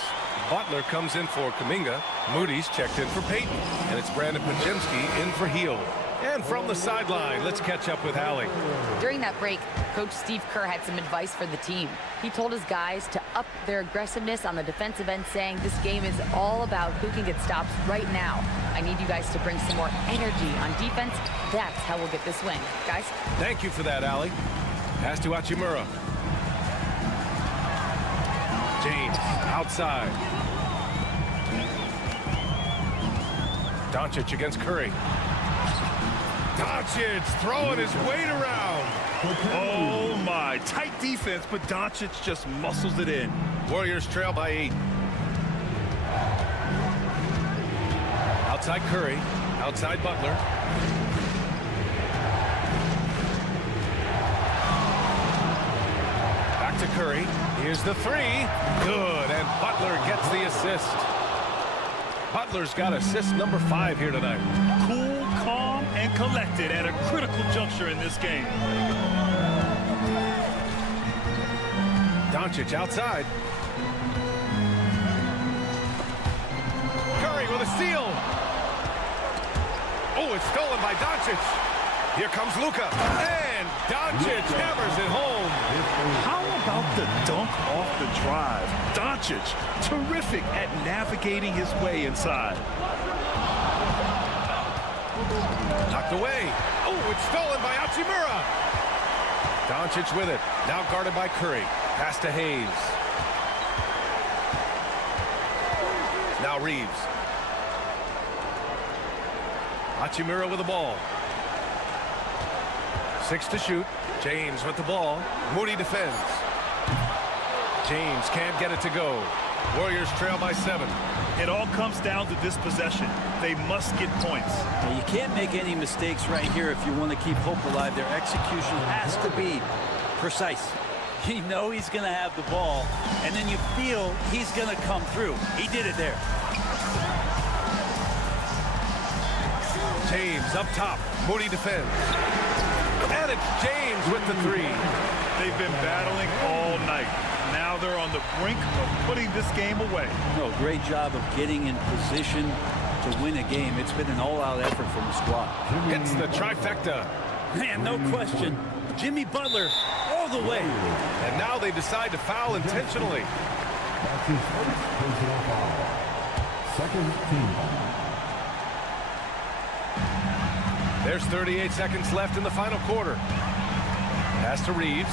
Butler comes in for Kuminga. Moody's checked in for Payton. And it's Brandon Pajemski in for Hield. And from the sideline, let's catch up with Allie. During that break, Coach Steve Kerr had some advice for the team. He told his guys to up their aggressiveness on the defensive end, saying this game is all about who can get stops right now. I need you guys to bring some more energy on defense. That's how we'll get this win. Guys? Thank you for that, Allie. Pass to Hachimura. James, outside. Doncic against Curry. Doncic throwing his weight around. Oh my, tight defense, but Doncic just muscles it in. Warriors trail by 8. Outside Curry, outside Butler. Back to Curry. Here's the three. Good, and Butler gets the assist. Butler's got assist number 5 here tonight. Cool, calm, and collected at a critical juncture in this game. Doncic outside. Curry with a steal. Oh, it's stolen by Doncic. Here comes Luka. And Doncic hammers it home. How about the dunk off the drive? Doncic, terrific at navigating his way inside. Knocked away. Oh, it's stolen by Hachimura. Doncic with it. Now guarded by Curry. Pass to Hayes. Now Reeves. Hachimura with the ball. 6 to shoot. James with the ball. Moody defends. James can't get it to go. Warriors trail by 7. It all comes down to this possession. They must get points. Now, you can't make any mistakes right here if you want to keep hope alive. Their execution has to be precise. You know he's going to have the ball, and then you feel he's going to come through. He did it there. James up top. Moody defends. And it's James with the 3. They've been battling all night. Now they're on the brink of putting this game away. No, great job of getting in position to win a game. It's been an all-out effort from the squad. It's the trifecta. Man, no question. Jimmy Butler all the way. And now they decide to foul intentionally. That's his first personal foul. Second team foul. There's 38 seconds left in the final quarter. Pass to Reeves.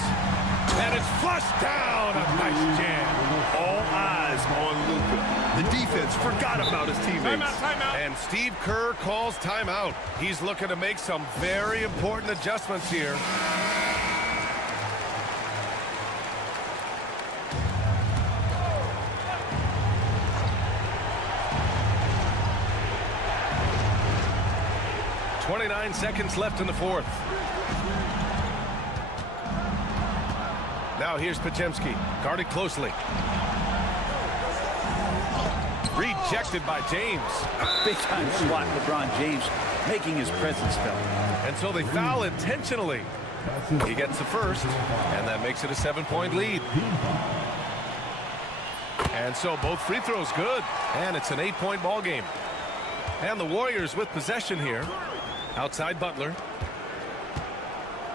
And it's flushed down. A nice jam. All eyes on Luka. The defense forgot about his teammates. Timeout. And Steve Kerr calls timeout. He's looking to make some very important adjustments here. .29 seconds left in the fourth. Now here's Podziemski, guarded closely. Rejected by James. Big-time swat, LeBron James making his presence felt. And so they foul intentionally. He gets the first, and that makes it a 7-point lead. And so both free throws good, and it's an 8-point ball game. And the Warriors with possession here. Outside Butler.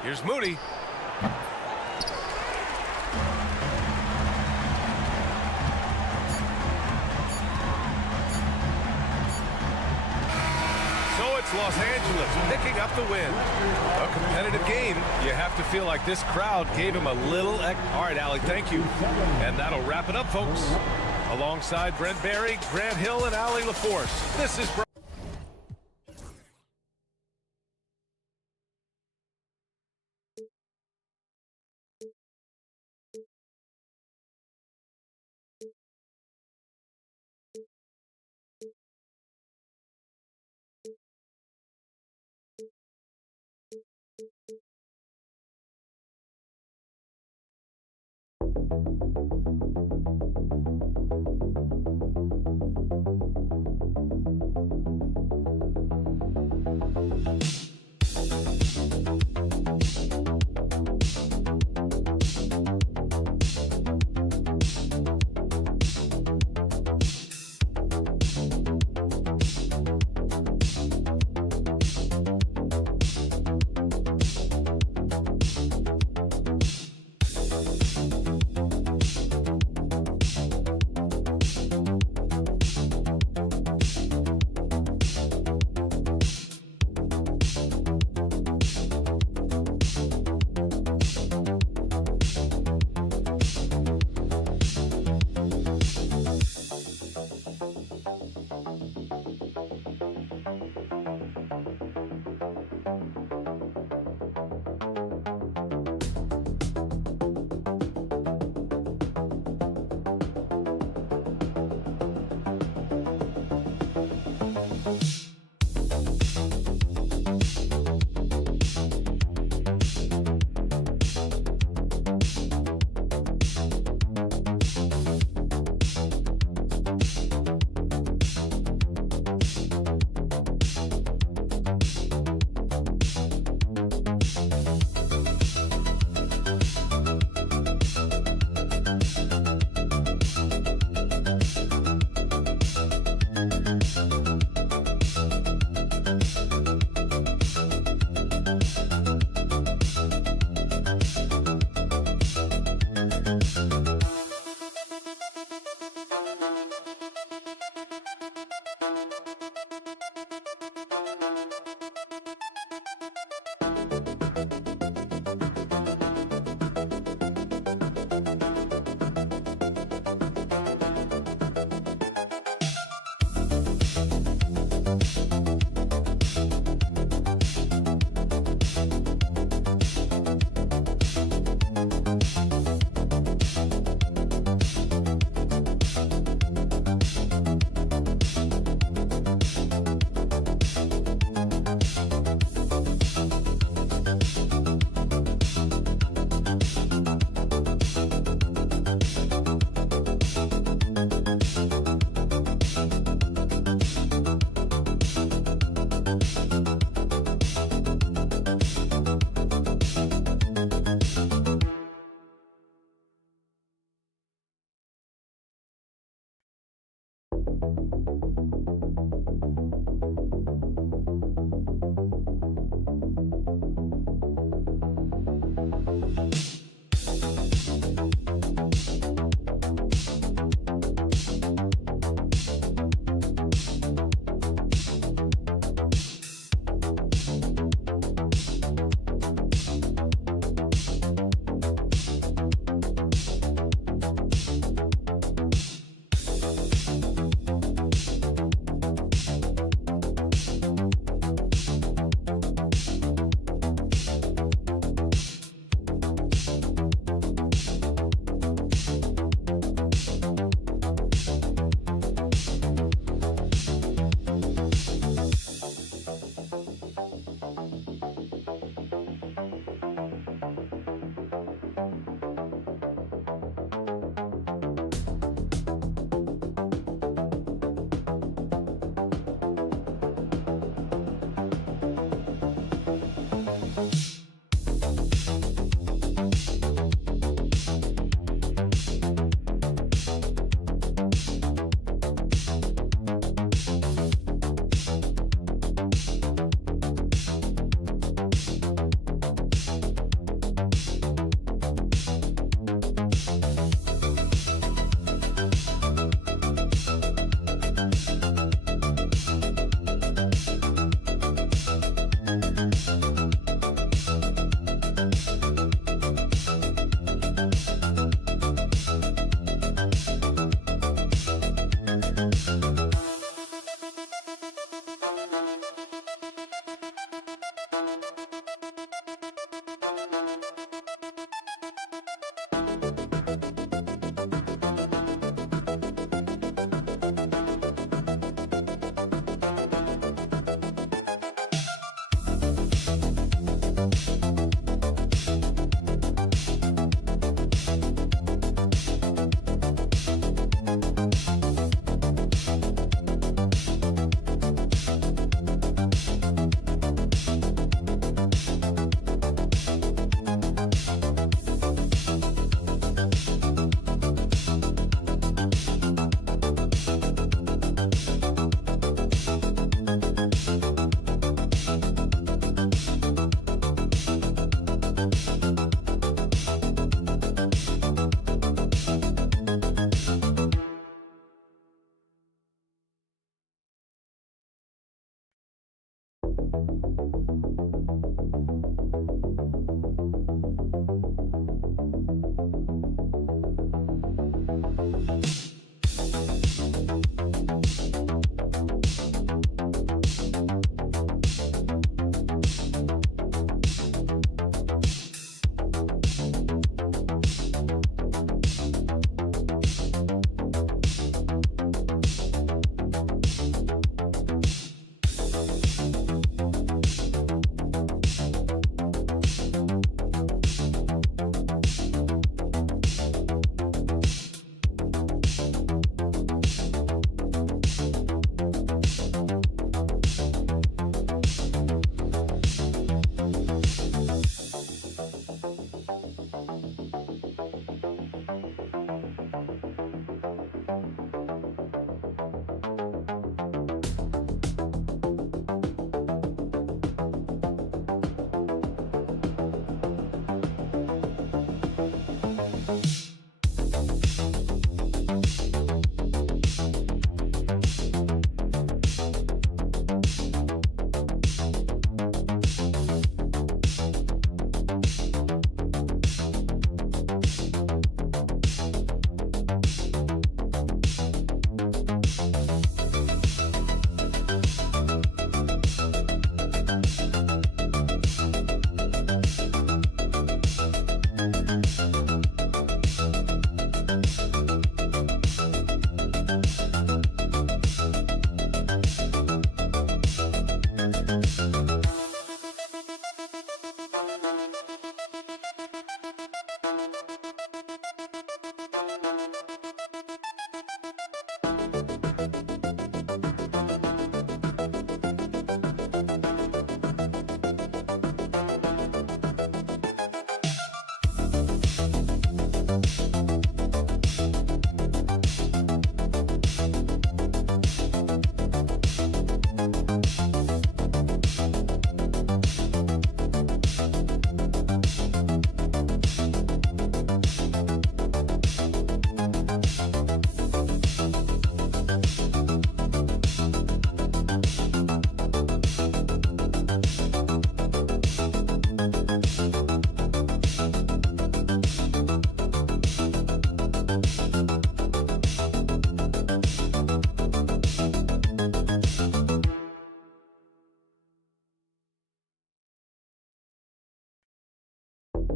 Here's Moody. So it's Los Angeles picking up the win. A competitive game. You have to feel like this crowd gave him a little... All right, Allie, thank you. And that'll wrap it up, folks. Alongside Brent Barry, Grant Hill, and Allie LaForce. This is...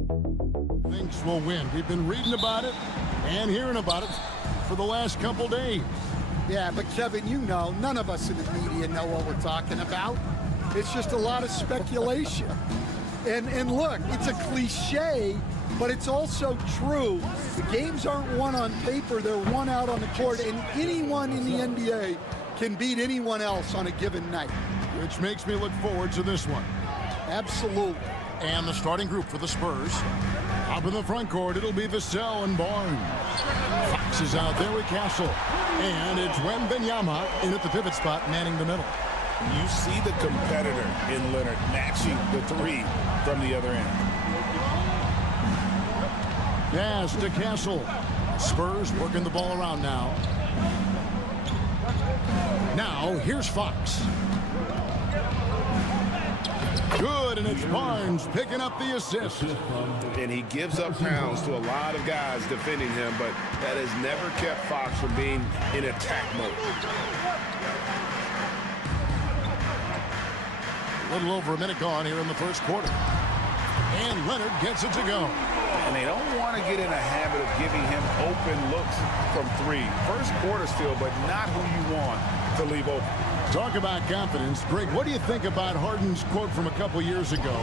Thinks will win. We've been reading about it and hearing about it for the last couple days. Yeah, but Kevin, you know, none of us in the media know what we're talking about. It's just a lot of speculation. And look, it's a cliche, but it's also true. The games aren't won on paper, they're won out on the court, and anyone in the NBA can beat anyone else on a given night. Which makes me look forward to this one. Absolutely. And the starting group for the Spurs. Up in the front court, it'll be Vassell and Barnes. Fox is out there with Castle. And it's Wembanyama in at the pivot spot, manning the middle. You see the competitor in Leonard matching the three from the other end. Pass to Castle. Spurs working the ball around now. Now, here's Fox. Good, and it's Barnes picking up the assist. And he gives up pounds to a lot of guys defending him, but that has never kept Fox from being in attack mode. A little over a minute gone here in the first quarter. And Leonard gets it to go. And they don't want to get in a habit of giving him open looks from three. First quarter still, but not who you want to leave open. Talk about confidence. Greg, what do you think about Harden's quote from a couple years ago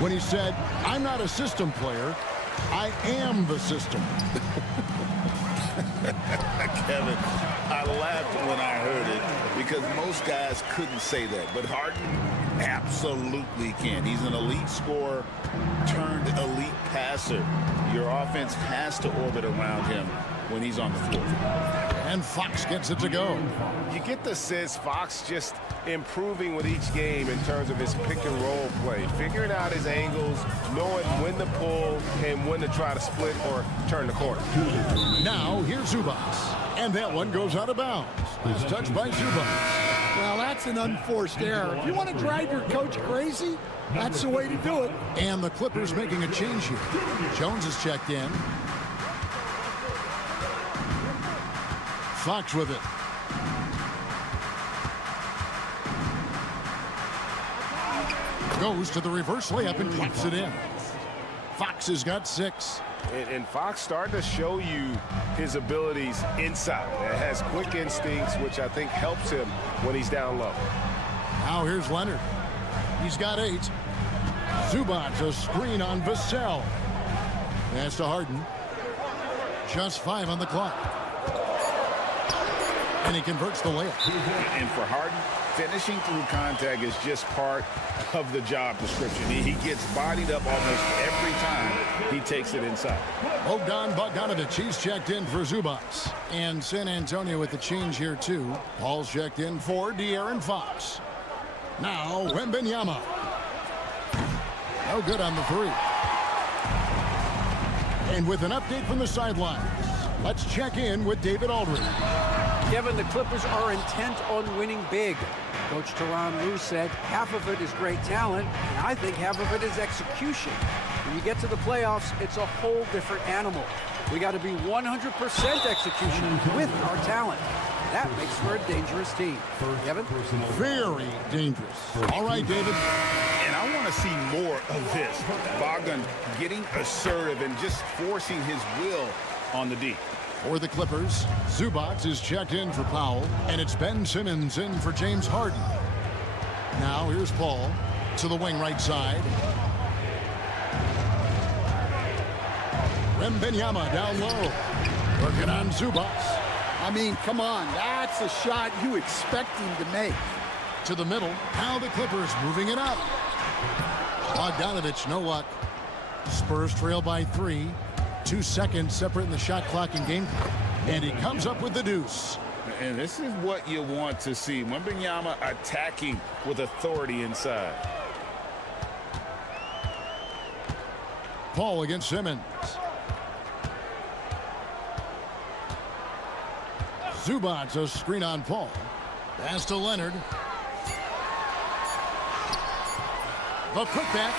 when he said, "I'm not a system player, I am the system"? Kevin, I laughed when I heard it because most guys couldn't say that, but Harden absolutely can. He's an elite scorer turned elite passer. Your offense has to orbit around him when he's on the floor. And Fox gets it to go. You get the sense Fox just improving with each game in terms of his pick and roll play, figuring out his angles, knowing when to pull and when to try to split or turn the corner. Now here's Zubats, and that one goes out of bounds. It's touched by Zubats. Well, that's an unforced error. If you want to drive your coach crazy, that's the way to do it. And the Clippers making a change here. Jones is checked in. Fox with it. Goes to the reverse layup and drops it in. Fox has got 6. And Fox starting to show you his abilities inside. It has quick instincts, which I think helps him when he's down low. Now here's Leonard. He's got 8. Zubats a screen on Vassell. Pass to Harden. Just 5 on the clock. And he converts the layup. And for Harden, finishing through contact is just part of the job description. He gets bodied up almost every time he takes it inside. Bogdan Bogdanovic, he's checked in for Zubats. And San Antonio with the change here too. Paul's checked in for De'Aaron Fox. Now Wembanyama. No good on the 3. And with an update from the sidelines, let's check in with David Aldridge. Kevin, the Clippers are intent on winning big. Coach Tyronn Lue said half of it is great talent, and I think half of it is execution. When you get to the playoffs, it's a whole different animal. We got to be 100% execution with our talent. That makes for a dangerous team. Kevin? Very dangerous. All right, David. And I want to see more of this. Bogdan getting assertive and just forcing his will on the D. For the Clippers, Zubats is checked in for Powell, and it's Ben Simmons in for James Harden. Now here's Paul to the wing right side. Wembanyama down low. Working on Zubats. I mean, come on, that's a shot you expect him to make. To the middle, now the Clippers moving it up. Bogdanovic, no luck. Spurs trail by 3. 2 seconds separating the shot clock and game clock. And he comes up with the deuce. And this is what you want to see. Wembanyama attacking with authority inside. Paul against Simmons. Zubats a screen on Paul. Pass to Leonard. The putback.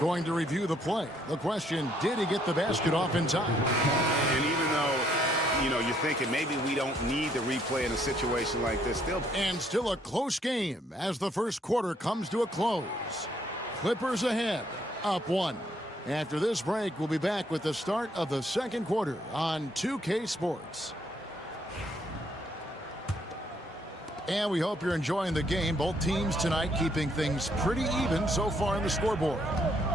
Going to review the play. The question, did he get the basket off in time? And even though you know, you're thinking maybe we don't need the replay in a situation like this. Still a close game as the first quarter comes to a close. Clippers ahead, up 1. After this break, we'll be back with the start of the second quarter on 2K Sports. And we hope you're enjoying the game. Both teams tonight keeping things pretty even so far on the scoreboard.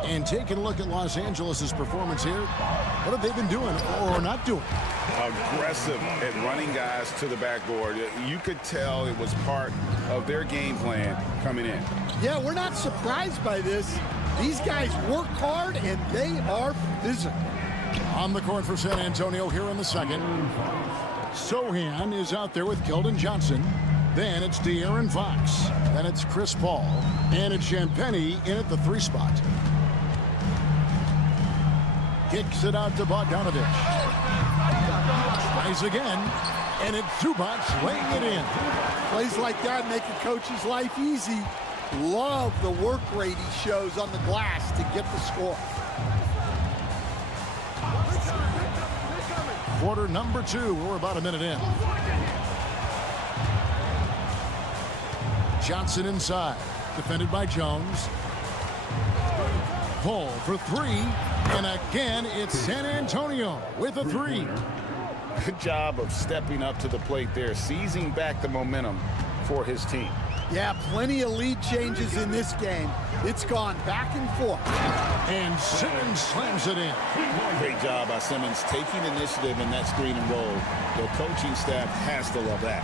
And taking a look at Los Angeles' performance here, what have they been doing or not doing? Aggressive at running guys to the backboard. You could tell it was part of their game plan coming in. Yeah, we're not surprised by this. These guys work hard, and they are physical. On the court for San Antonio here in the second. Sohan is out there with Keldon Johnson. Then it's De'Aaron Fox. Then it's Chris Paul. And it's Champagnie in at the 3 spot. Kicks it out to Bogdanovich. Tries again. And it's Zubac laying it in. Plays like that make a coach's life easy. Love the work rate he shows on the glass to get the score. Quarter number 2. We're about a minute in. Johnson inside. Defended by Jones. Paul for 3. And again, it's San Antonio with a 3. Good job of stepping up to the plate there, seizing back the momentum for his team. Yeah, plenty of lead changes in this game. It's gone back and forth. And Simmons slams it in. Great job by Simmons taking initiative in that screen and roll. The coaching staff has to love that.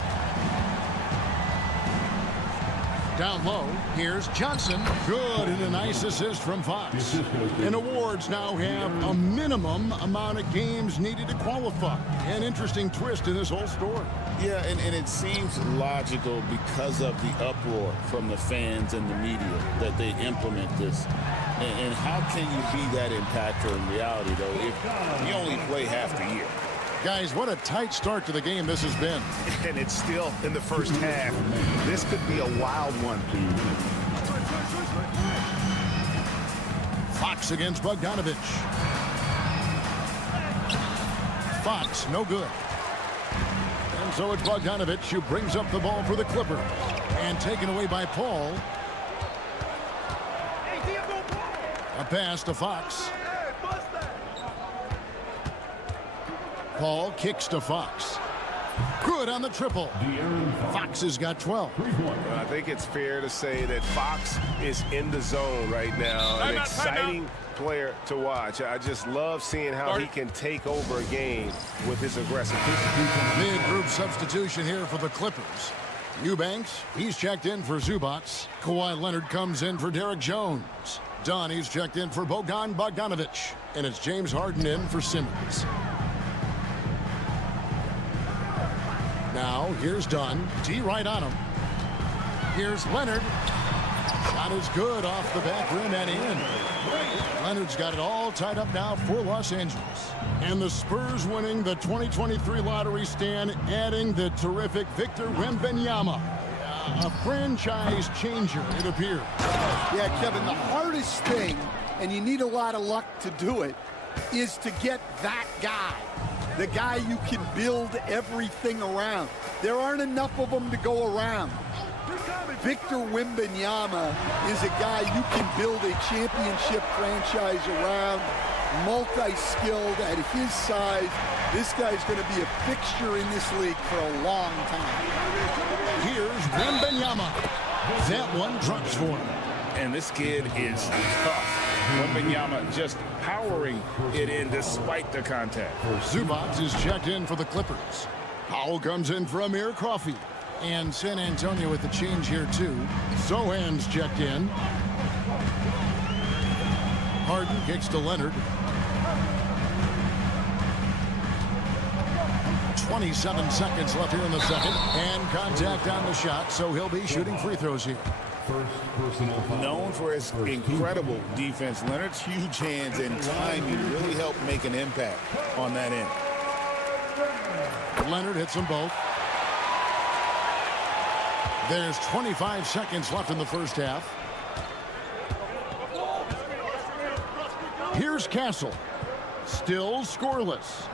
Down low, here's Johnson. Good, and a nice assist from Fox. And awards now have a minimum amount of games needed to qualify. An interesting twist in this whole story. Yeah, and it seems logical because of the uproar from the fans and the media that they implement this. And how can you be that impactful in reality, though, if you only play half the year? Guys, what a tight start to the game this has been. And it's still in the first half. This could be a wild one. Fox against Bogdanovich. Fox, no good. And so it's Bogdanovich who brings up the ball for the Clippers. And taken away by Paul. A pass to Fox. Paul kicks to Fox. Good on the triple. Fox has got 12. I think it's fair to say that Fox is in the zone right now. An exciting player to watch. I just love seeing how he can take over a game with his aggressiveness. Mid-group substitution here for the Clippers. Eubanks, he's checked in for Zubac. Kawhi Leonard comes in for Derek Jones. Dunn, he's checked in for Bogdanovich. And it's James Harden in for Simmons. Now, here's Dunn. D right on him. Here's Leonard. Shot is good off the back rim and in. Leonard's got it all tied up now for Los Angeles. And the Spurs winning the 2023 lottery stand, adding the terrific Victor Wembanyama. A franchise changer, it appears. Yeah, Kevin, the hardest thing, and you need a lot of luck to do it, is to get that guy. The guy you can build everything around. There aren't enough of them to go around. Victor Wembanyama is a guy you can build a championship franchise around, multi-skilled at his size. This guy's going to be a fixture in this league for a long time. Here's Wembanyama. That one drops for him. And this kid is tough. Wembanyama just powering it in despite the contact. Zubac is checked in for the Clippers. Powell comes in for Amir Coffey. And San Antonio with the change here, too. Sohan's checked in. Harden kicks to Leonard. 27 seconds left here in the second. And contact on the shot, so he'll be shooting free throws here. Known for his incredible defense, Leonard's huge hands and timing really help make an impact on that end. Leonard hits them both. There's 25 seconds left in the first half. Here's Castle. Still scoreless.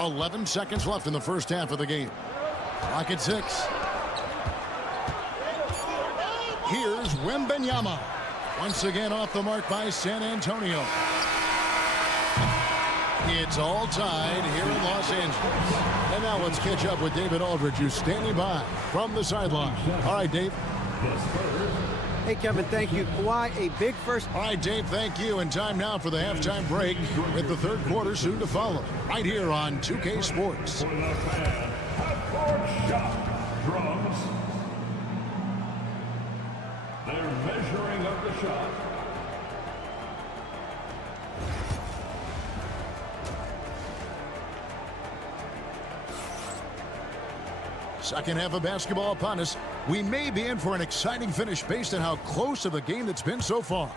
11 seconds left in the first half of the game. Clock at 6. Here's Wembanyama. Once again off the mark by San Antonio. It's all tied here in Los Angeles. And now let's catch up with David Aldridge, who's standing by from the sideline. All right, Dave. Hey, Kevin, thank you. Kawhi, a big first. All right, Dave, thank you. And time now for the halftime break with the third quarter soon to follow. Right here on 2K Sports. Drums. They're measuring up the shot. Second half of basketball upon us. We may be in for an exciting finish based on how close of a game that's been so far.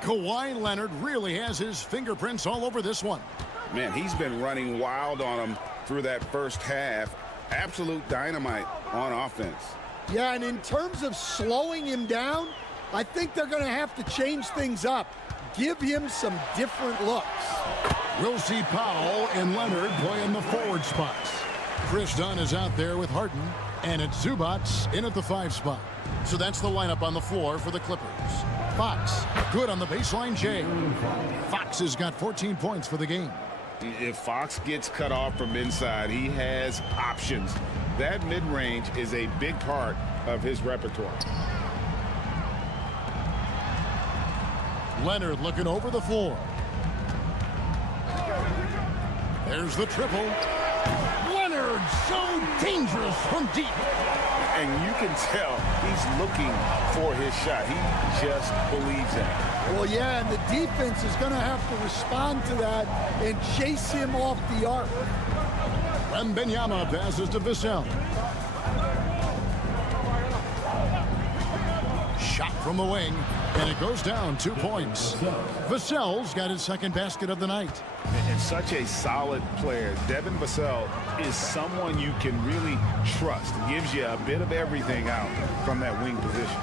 Kawhi Leonard really has his fingerprints all over this one. Man, he's been running wild on him through that first half. Absolute dynamite on offense. Yeah, and in terms of slowing him down, I think they're going to have to change things up. Give him some different looks. We'll see Powell and Leonard play in the forward spots. Chris Dunn is out there with Harden, and it's Zubats in at the 5 spot. So that's the lineup on the floor for the Clippers. Fox, good on the baseline J. Fox has got 14 points for the game. If Fox gets cut off from inside, he has options. That mid-range is a big part of his repertoire. Leonard looking over the floor. There's the triple. Leonard, so dangerous from deep. And you can tell he's looking for his shot. He just believes in it. Well, yeah, and the defense is going to have to respond to that and chase him off the arc. Wembanyama passes to Vassell. Shot from the wing, and it goes down 2 points. Vassell's got his second basket of the night. And such a solid player. Devin Vassell is someone you can really trust. Gives you a bit of everything out from that wing position.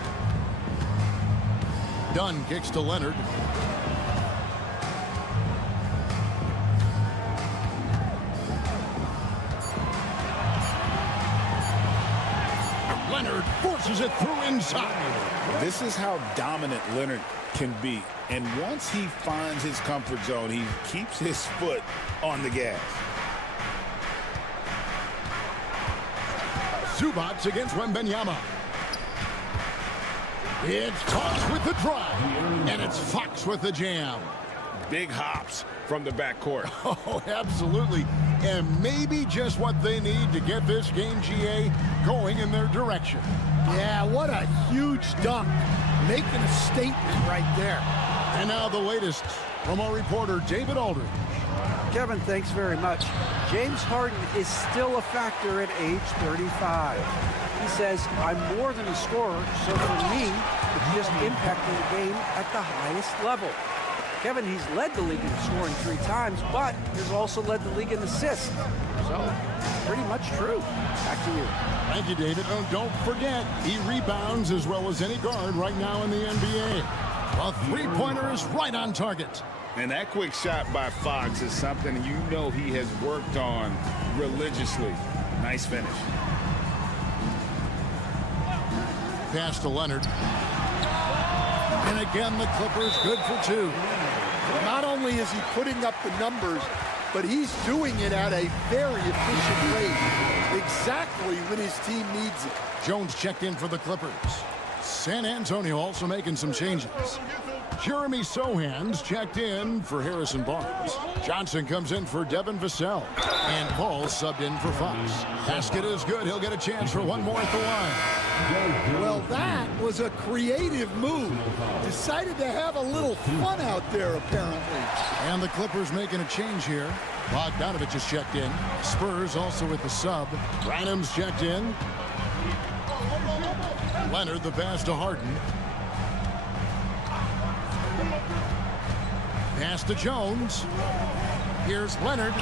Dunn kicks to Leonard. Leonard forces it through inside. This is how dominant Leonard can be. And once he finds his comfort zone, he keeps his foot on the gas. Zubats against Wembanyama. It's Fox with the drive, and it's Fox with the jam. Big hops from the backcourt. Oh, absolutely. And maybe just what they need to get this game, GA, going in their direction. Yeah, what a huge dunk. Making a statement right there. And now the latest from our reporter, David Aldridge. Kevin, thanks very much. James Harden is still a factor at age 35. He says, I'm more than a scorer, so for me, it's just impacting the game at the highest level. Kevin, he's led the league in scoring 3 times, but he's also led the league in assists. So, pretty much true. Back to you. Thank you, David. Oh, don't forget, he rebounds as well as any guard right now in the NBA. A three-pointer is right on target. And that quick shot by Fox is something you know he has worked on religiously. Nice finish. Pass to Leonard. And again, the Clippers good for 2. Not only is he putting up the numbers, but he's doing it at a very efficient rate. Exactly when his team needs it. Jones checked in for the Clippers. San Antonio also making some changes. Jeremy Sohan's checked in for Harrison Barnes. Johnson comes in for Devin Vassell. And Paul subbed in for Fox. Basket is good. He'll get a chance for one more at the line. Well, that was a creative move. Decided to have a little fun out there, apparently. And the Clippers making a change here. Bogdanovich is checked in. Spurs also with the sub. Branham's checked in. Leonard the pass to Harden. Pass to Jones. Here's Leonard.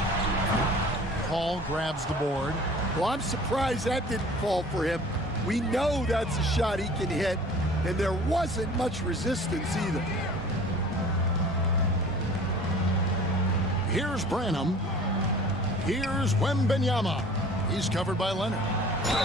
Paul grabs the board. Well, I'm surprised that didn't fall for him. We know that's a shot he can hit, and there wasn't much resistance either. Here's Branham. Here's Wembanyama. He's covered by Leonard.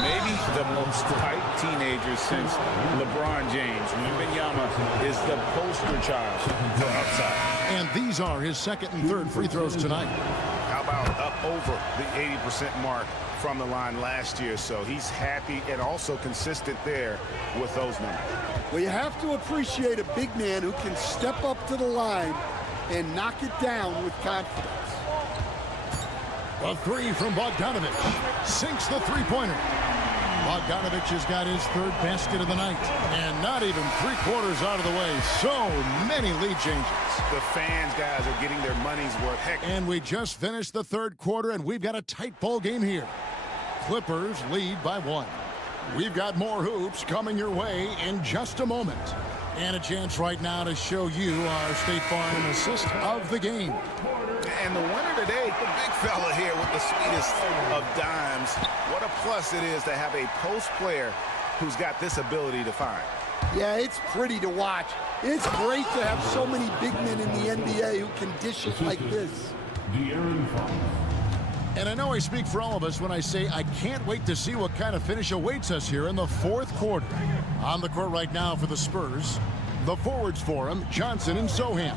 Maybe the most hyped teenager since LeBron James. Wembanyama is the poster child for upside. And these are his second and third free throws tonight. How about up over the 80% mark from the line last year? So he's happy and also consistent there with those numbers. Well, you have to appreciate a big man who can step up to the line and knock it down with confidence. A three from Bogdanovich. Sinks the three-pointer. Bogdanovich has got his third basket of the night. And not even three-quarters out of the way. So many lead changes. The fans, guys, are getting their money's worth. Heck. And we just finished the third quarter, and we've got a tight ball game here. Clippers lead by 1. We've got more hoops coming your way in just a moment. And a chance right now to show you our State Farm assist of the game. And the winner today, the big fella here with the sweetest of dimes. What a plus it is to have a post player who's got this ability to find. Yeah, it's pretty to watch. It's great to have so many big men in the NBA who can dish it like this. And I know I speak for all of us when I say I can't wait to see what kind of finish awaits us here in the fourth quarter. On the court right now for the Spurs, the forwards for him, Johnson and Sohan.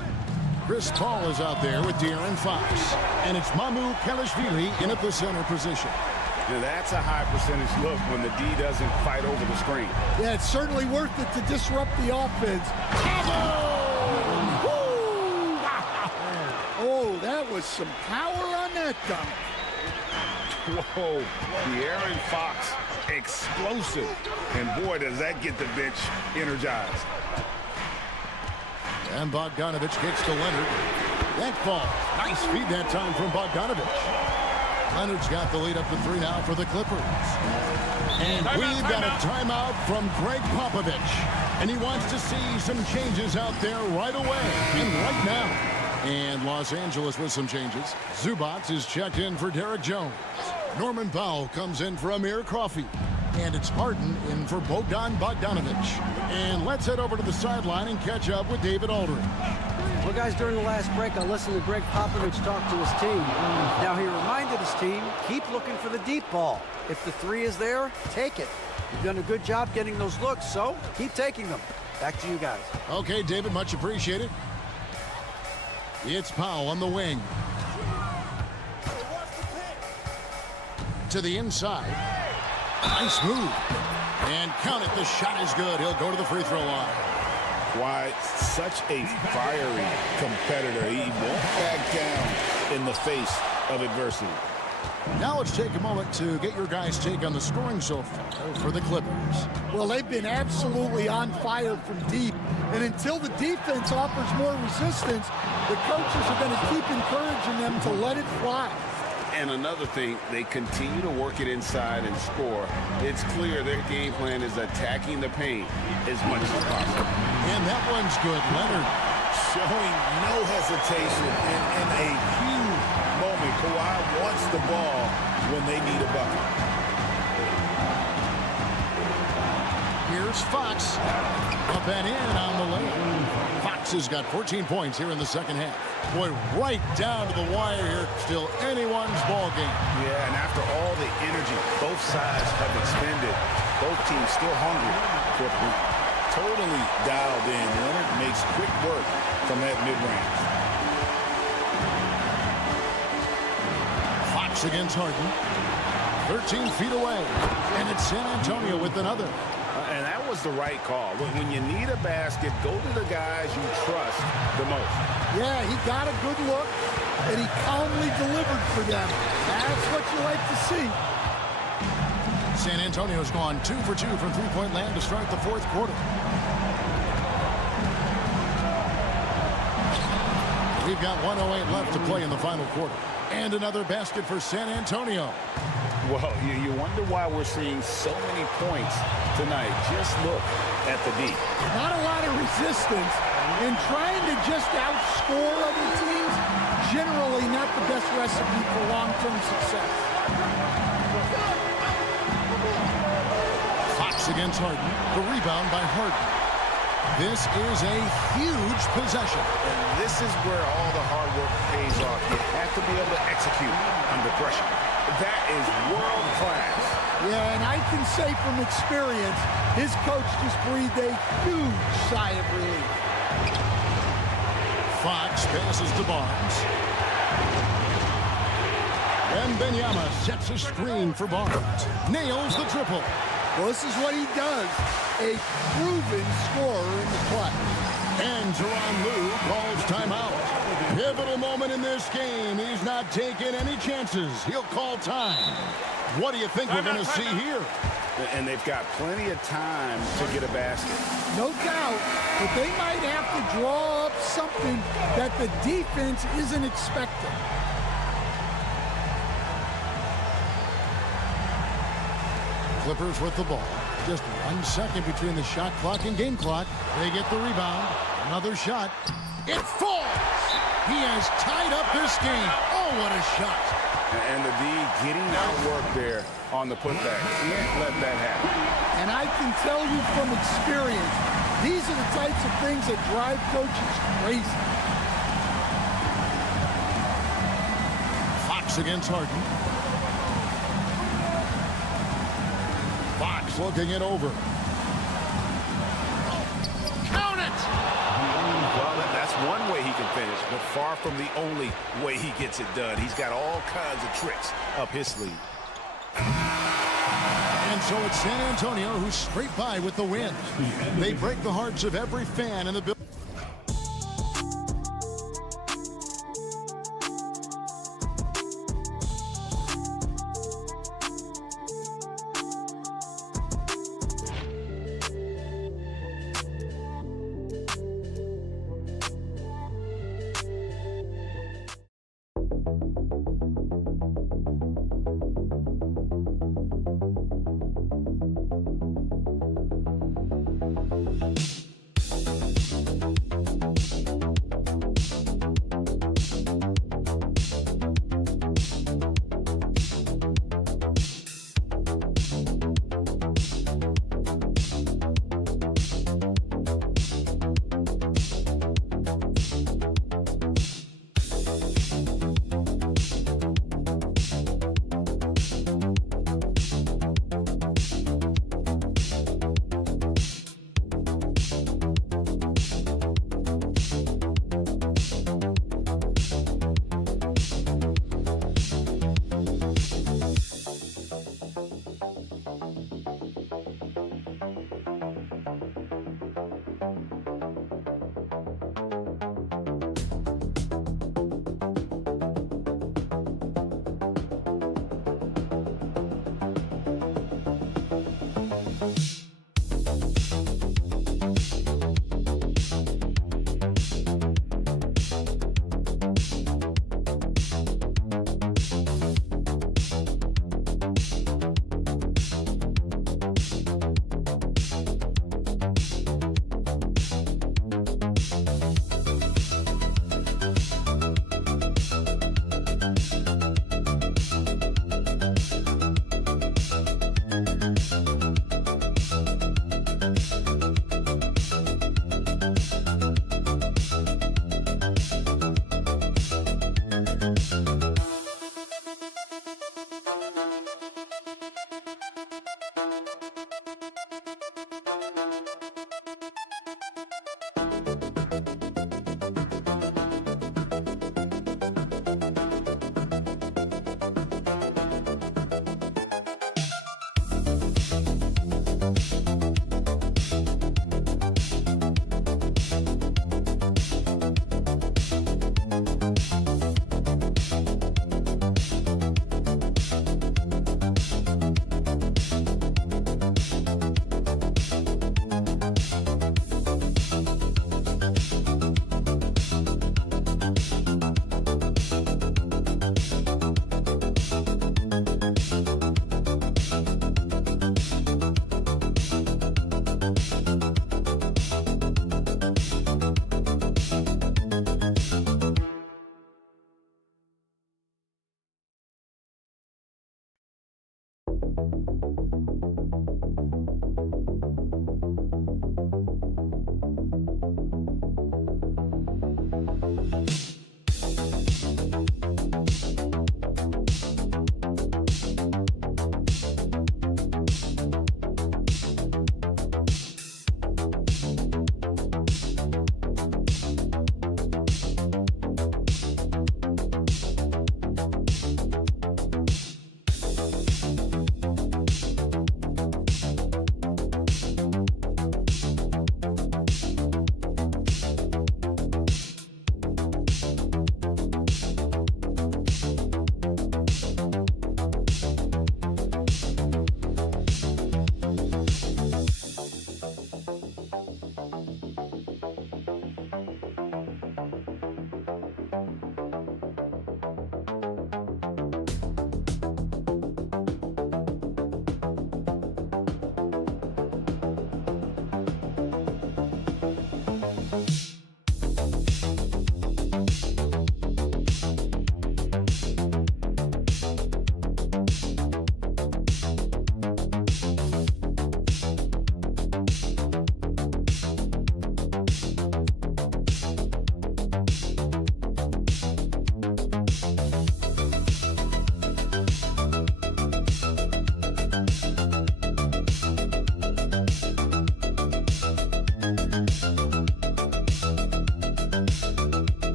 Chris Paul is out there with De'Aaron Fox. And it's Mamu Kelishvili in at the center position. Now that's a high percentage look when the D doesn't fight over the screen. Yeah, it's certainly worth it to disrupt the offense. Oh, that was some power on that dunk. Whoa, De'Aaron Fox, explosive. And boy, does that get the bench energized. And Bogdanovich kicks to Leonard. That falls. Nice feed that time from Bogdanovich. Leonard's got the lead up to 3 now for the Clippers. And we've got a timeout from Greg Popovich. And he wants to see some changes out there right away and right now. And Los Angeles with some changes. Zubac is checked in for Derek Jones. Norman Powell comes in for Amir Coffey. And it's Harden in for Bogdan Bogdanovich. And let's head over to the sideline and catch up with David Aldridge. Well, guys, during the last break, I listened to Greg Popovich talk to his team. Now, he reminded his team, keep looking for the deep ball. If the three is there, take it. You've done a good job getting those looks, so keep taking them. Back to you guys. Okay, David, much appreciated. It's Powell on the wing. To the inside. Nice move. And count it, the shot is good. He'll go to the free throw line. Why, such a fiery competitor. He won't back down in the face of adversity. Now let's take a moment to get your guys' take on the scoring so far for the Clippers. Well, they've been absolutely on fire from deep. And until the defense offers more resistance, the coaches are going to keep encouraging them to let it fly. And another thing, they continue to work it inside and score. It's clear their game plan is attacking the paint as much as possible. And that one's good. Leonard showing no hesitation in a huge moment. Kawhi wants the ball when they need a bucket. Here's Fox. Up and in on the lane. Fox has got 14 points here in the second half. Boy, right down to the wire here. Still anyone's ball game. Yeah, and after all the energy both sides have expended, both teams still hungry for a point. Totally dialed in. Leonard makes quick work from that mid-range. Fox against Harden. 13 feet away. And it's San Antonio with another. And that was the right call. When you need a basket, go to the guys you trust the most. Yeah, he got a good look, and he calmly delivered for them. That's what you like to see. San Antonio's gone 2 for 2 from three-point land to start the fourth quarter. We've got 1:08 left to play in the final quarter. And another basket for San Antonio. Well, you wonder why we're seeing so many points tonight. Just look at the D. Not a lot of resistance, and trying to just outscore other teams, generally not the best recipe for long-term success. Fox against Harden. The rebound by Harden. This is a huge possession. And this is where all the hard work pays off. You have to be able to execute under pressure. That is world class. Yeah, and I can say from experience, his coach just breathed a huge sigh of relief. Fox passes to Barnes. And Benyama sets a screen for Barnes. Nails the triple. Well, this is what he does. A proven scorer in the play. And Tyronn Lue calls timeout. Pivotal moment in this game. He's not taking any chances. He'll call time. What do you think we're going to see here? And they've got plenty of time to get a basket. No doubt, but they might have to draw up something that the defense isn't expecting. Clippers with the ball. Just 1 second between the shot clock and game clock. They get the rebound. Another shot. It falls! He has tied up this game. Oh, what a shot. And the D getting outwork there on the putback. Can't let that happen. And I can tell you from experience, these are the types of things that drive coaches crazy. Fox against Harden. Fox looking it over. Count it! Well, that's one way he can finish, but far from the only way he gets it done. He's got all kinds of tricks up his sleeve. And so it's San Antonio who's straight by with the win. They break the hearts of every fan in the building.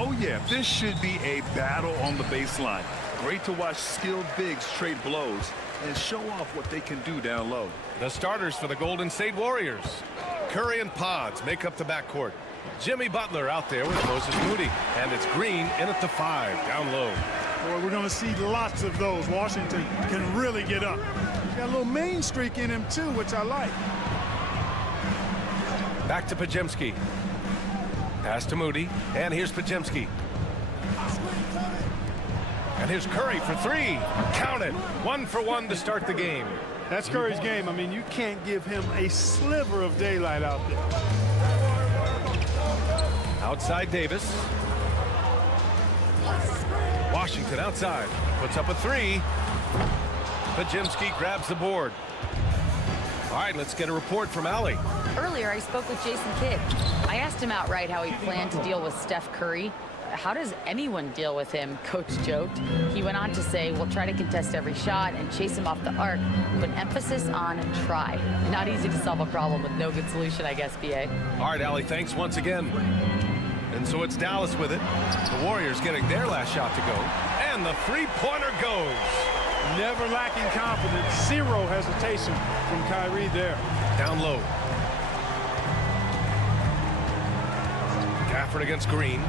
Oh yeah, this should be a battle on the baseline. Great to watch skilled bigs trade blows and show off what they can do down low. The starters for the Golden State Warriors. Curry and Pods make up the backcourt. Jimmy Butler out there with Moses Moody. And it's Green in at the 5, down low. Boy, we're going to see lots of those. Washington can really get up. He's got a little main streak in him, too, which I like. Back to Pajemski. Pass to Moody. And here's Pajemski. And here's Curry for three. Count it. 1 for 1 to start the game. That's Curry's game. I mean, you can't give him a sliver of daylight out there. Outside Davis. Washington outside. Puts up a three. Pajimski grabs the board. All right, let's get a report from Allie. Earlier, I spoke with Jason Kidd. I asked him outright how he planned to deal with Steph Curry. How does anyone deal with him? Coach joked. He went on to say, we'll try to contest every shot and chase him off the arc, but emphasis on try. Not easy to solve a problem with no good solution, I guess, BA. All right, Allie, thanks once again. And so it's Dallas with it. The Warriors getting their last shot to go. And the three-pointer goes. Never lacking confidence. Zero hesitation from Kyrie there. Down low. Gafford against Green.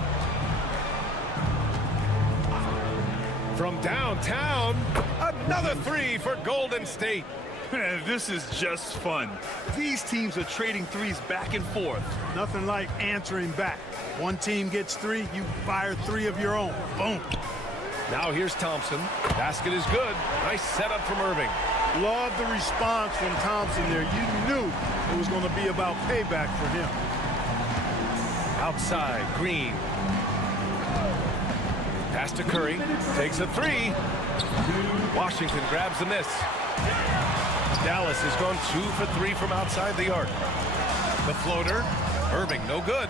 From downtown, another three for Golden State. This is just fun. These teams are trading threes back and forth. Nothing like answering back. One team gets three, you fire three of your own. Boom. Now here's Thompson. Basket is good. Nice setup from Irving. Love the response from Thompson there. You knew it was going to be about payback for him. Outside, Green. Pass to Curry. Takes a three. Washington grabs the miss. Dallas has gone 2 for 3 from outside the arc. The floater. Irving, no good.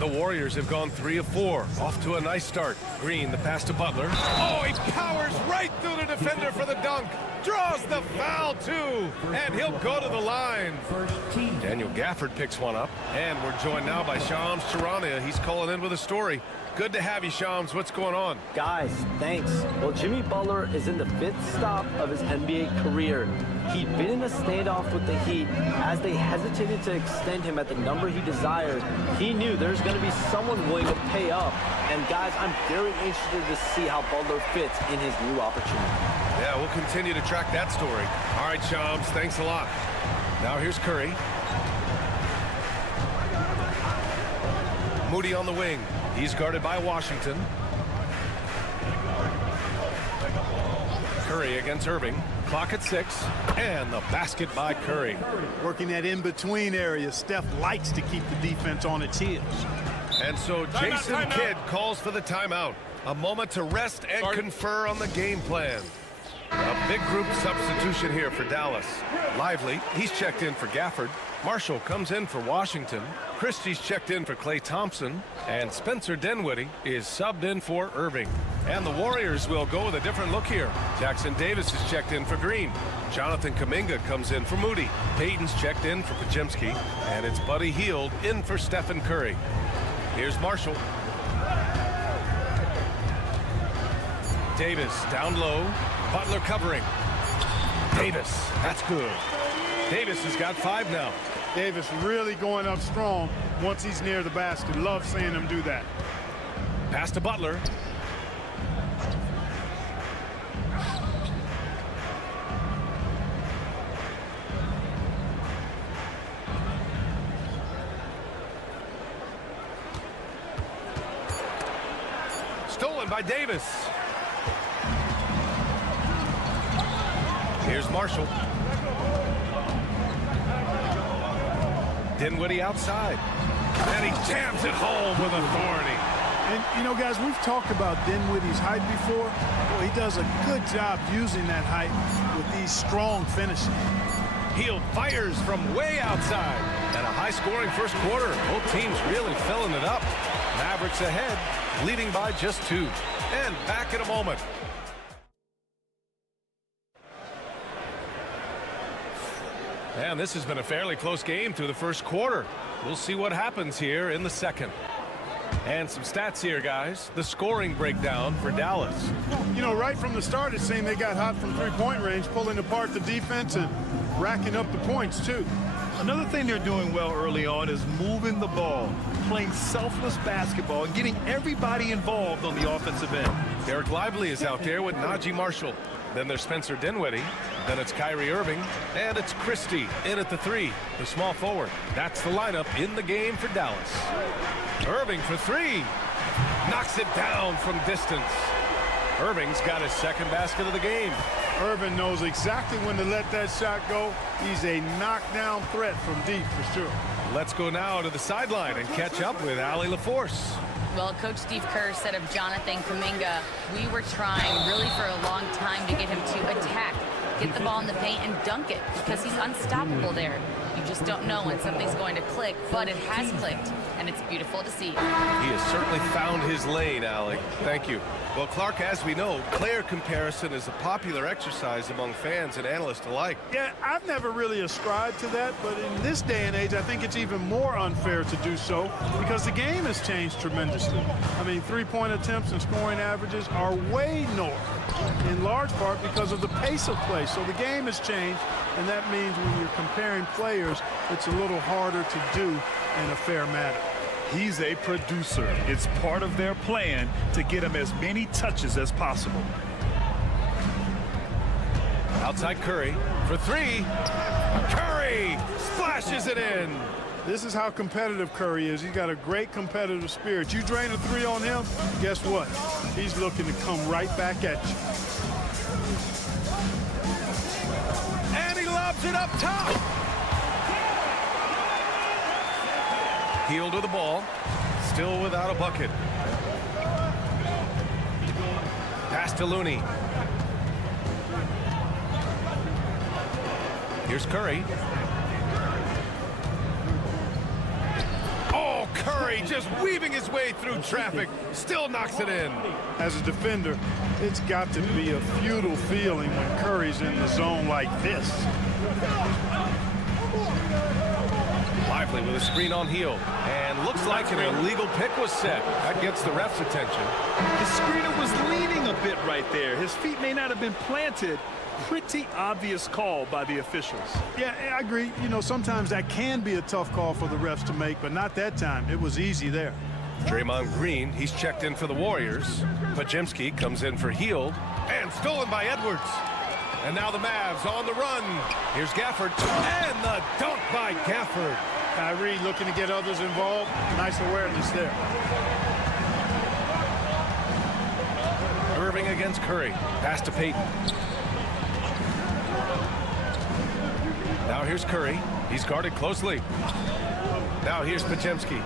The Warriors have gone 3 of 4. Off to a nice start. Green, the pass to Butler. Oh, he powers right through the defender for the dunk. Draws the foul, too. And he'll go to the line. Daniel Gafford picks one up. And we're joined now by Shams Charania. He's calling in with a story. Good to have you, Shams. What's going on? Guys, thanks. Well, Jimmy Butler is in the 5th stop of his NBA career. He'd been in a standoff with the Heat. As they hesitated to extend him at the number he desired, he knew there's going to be someone willing to pay up. And guys, I'm very interested to see how Butler fits in his new opportunity. Yeah, we'll continue to track that story. All right, Shams, thanks a lot. Now here's Curry. Moody on the wing. He's guarded by Washington. Curry against Irving. Clock at 6. And the basket by Curry. Working that in-between area. Steph likes to keep the defense on its heels. And so Jason Kidd calls for the timeout. A moment to rest and confer on the game plan. A big group substitution here for Dallas. Lively, he's checked in for Gafford. Marshall comes in for Washington. Christie's checked in for Klay Thompson. And Spencer Dinwiddie is subbed in for Irving. And the Warriors will go with a different look here. Jackson Davis is checked in for Green. Jonathan Kuminga comes in for Moody. Payton's checked in for Pajimski. And it's Buddy Hield in for Stephen Curry. Here's Marshall. Davis down low. Butler covering. Davis, that's good. Davis has got 5 now. Davis really going up strong once he's near the basket. Love seeing him do that. Pass to Butler. Stolen by Davis. Here's Marshall. Dinwiddie outside. And he jams it home with authority. And, you know, guys, we've talked about Dinwiddie's height before. Well, he does a good job using that height with these strong finishes. Hield fires from way outside. And a high-scoring first quarter. Both teams really filling it up. Mavericks ahead, leading by just 2. And back in a moment. And this has been a fairly close game through the first quarter. We'll see what happens here in the second. And some stats here, guys. The scoring breakdown for Dallas. You know, right from the start, it seemed they got hot from three-point range, pulling apart the defense and racking up the points, too. Another thing they're doing well early on is moving the ball, playing selfless basketball, and getting everybody involved on the offensive end. Derek Lively is out there with Najee Marshall. Then there's Spencer Dinwiddie. Then it's Kyrie Irving. And it's Christie in at the 3, the small forward. That's the lineup in the game for Dallas. Irving for 3. Knocks it down from distance. Irving's got his second basket of the game. Irving knows exactly when to let that shot go. He's a knockdown threat from deep for sure. Let's go now to the sideline and catch up with Allie LaForce. Well, Coach Steve Kerr said of Jonathan Kuminga, we were trying really for a long time to get him to attack, get the ball in the paint and dunk it because he's unstoppable there. You just don't know when something's going to click, but it has clicked, and it's beautiful to see. He has certainly found his lane, Allie. Thank you. Well, Clark, as we know, player comparison is a popular exercise among fans and analysts alike. Yeah, I've never really ascribed to that, but in this day and age, I think it's even more unfair to do so because the game has changed tremendously. I mean, three-point attempts and scoring averages are way north, in large part because of the pace of play. So the game has changed, and that means when you're comparing players, it's a little harder to do in a fair manner. He's a producer. It's part of their plan to get him as many touches as possible. Outside Curry for three. Curry splashes it in. This is how competitive Curry is. He's got a great competitive spirit. You drain a three on him, guess what? He's looking to come right back at you. And he lobs it up top. Heel to the ball, still without a bucket. Pass to Looney. Here's Curry. Oh, Curry just weaving his way through traffic, still knocks it in. As a defender, it's got to be a futile feeling when Curry's in the zone like this. Lively with a screen on heel, and looks like an illegal pick was set. That gets the ref's attention. His screener was leaning a bit right there. His feet may not have been planted. Pretty obvious call by the officials. Yeah, I agree. You know, sometimes that can be a tough call for the refs to make, but not that time. It was easy there. Draymond Green, he's checked in for the Warriors. Pajemski comes in for Hield, and stolen by Edwards. And now the Mavs on the run. Here's Gafford, and the dunk by Gafford. Kyrie looking to get others involved. Nice awareness there. Irving against Curry. Pass to Payton. Now here's Curry. He's guarded closely. Now here's Pajemski.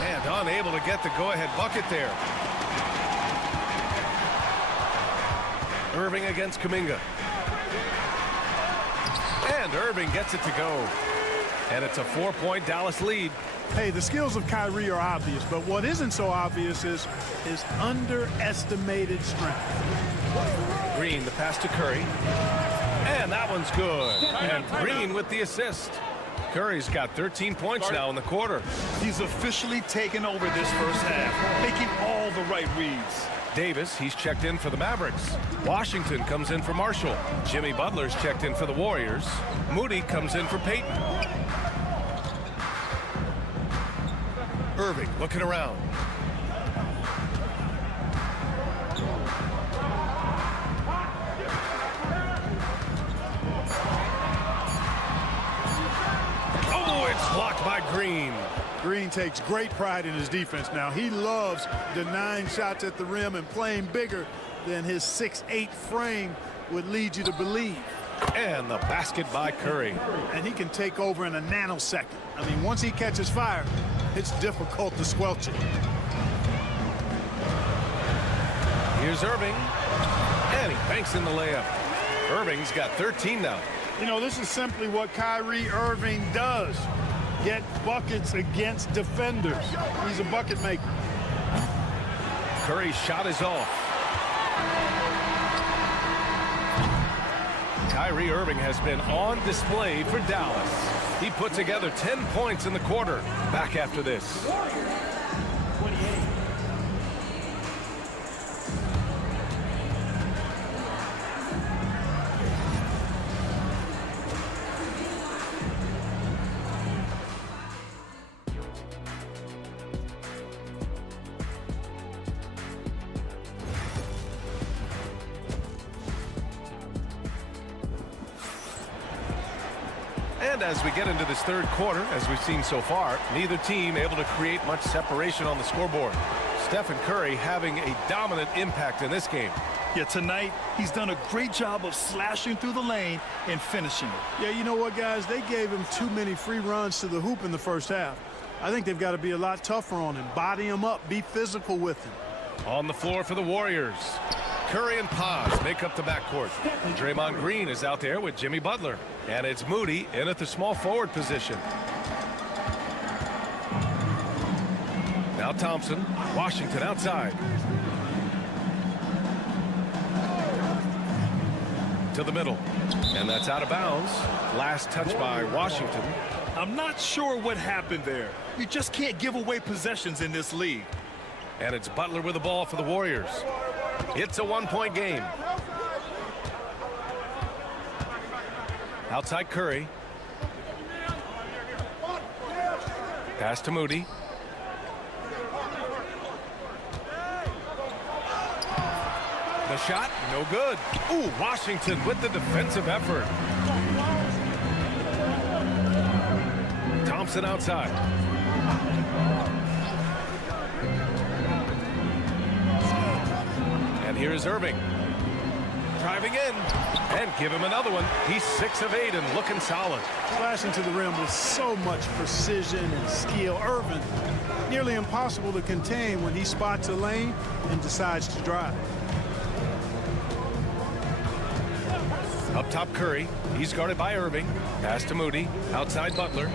And unable to get the go-ahead bucket there. Irving against Kuminga. And Irving gets it to go. And it's a 4-point Dallas lead. Hey, the skills of Kyrie are obvious, but what isn't so obvious is his underestimated strength. Green, the pass to Curry. And that one's good. And Green with the assist. Curry's got 13 points now in the quarter. He's officially taken over this first half, making all the right reads. Davis, he's checked in for the Mavericks. Washington comes in for Marshall. Jimmy Butler's checked in for the Warriors. Moody comes in for Payton. Irving looking around. Oh, it's blocked by Green. Green takes great pride in his defense now. He loves denying shots at the rim and playing bigger than his 6'8" frame would lead you to believe. And the basket by Curry. And he can take over in a nanosecond. I mean, once he catches fire, it's difficult to squelch it. Here's Irving. And he banks in the layup. Irving's got 13 now. You know, this is simply what Kyrie Irving does. Get buckets against defenders. He's a bucket maker. Curry's shot is off. Kyrie Irving has been on display for Dallas. He put together 10 points in the quarter. Back after this. And as we get into this third quarter, as we've seen so far, neither team able to create much separation on the scoreboard. Stephen Curry having a dominant impact in this game. Yeah, tonight he's done a great job of slashing through the lane and finishing it. Yeah, you know what, guys? They gave him too many free runs to the hoop in the first half. I think they've got to be a lot tougher on him. Body him up. Be physical with him. On the floor for the Warriors, Curry and Paz make up the backcourt. Draymond Green is out there with Jimmy Butler. And it's Moody in at the small forward position. Now Thompson, Washington outside. To the middle. And that's out of bounds. Last touch by Washington. I'm not sure what happened there. You just can't give away possessions in this league. And it's Butler with the ball for the Warriors. It's a one-point game. Outside Curry. Pass to Moody. The shot, no good. Ooh, Washington with the defensive effort. Thompson outside. And here's Irving. Driving in. And give him another one. He's 6 of 8 and looking solid. Slashing to the rim with so much precision and skill. Irving, nearly impossible to contain when he spots a lane and decides to drive. Up top Curry. He's guarded by Irving. Pass to Moody. Outside Butler.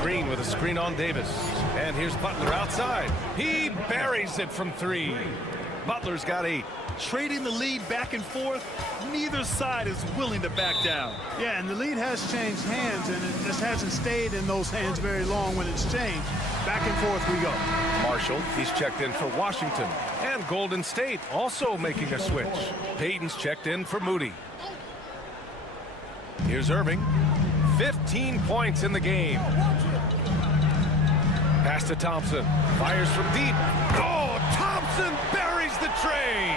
Green with a screen on Davis. And here's Butler outside. He buries it from 3. Butler's got 8. Trading the lead back and forth, neither side is willing to back down. Yeah, and the lead has changed hands, and it just hasn't stayed in those hands very long when it's changed. Back and forth we go. Marshall, he's checked in for Washington. And Golden State also making a switch. Payton's checked in for Moody. Here's Irving. 15 points in the game. Pass to Thompson. Fires from deep. Oh, Thompson buries the tray.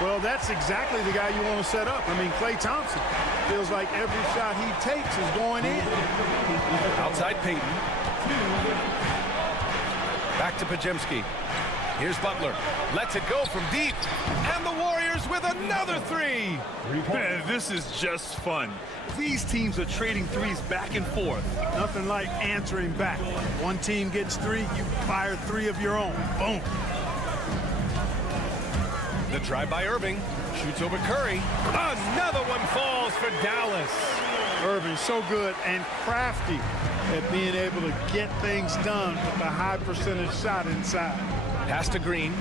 Well, that's exactly the guy you want to set up. I mean, Klay Thompson feels like every shot he takes is going in. Outside Payton. Back to Pajemski. Here's Butler. Lets it go from deep. And the Warriors with another 3. Man, this is just fun. These teams are trading threes back and forth. Nothing like answering back. One team gets 3, you fire 3 of your own. Boom. The drive by Irving. Shoots over Curry. Another one falls for Dallas. Irving so good and crafty at being able to get things done with a high percentage shot inside. Pass to Green.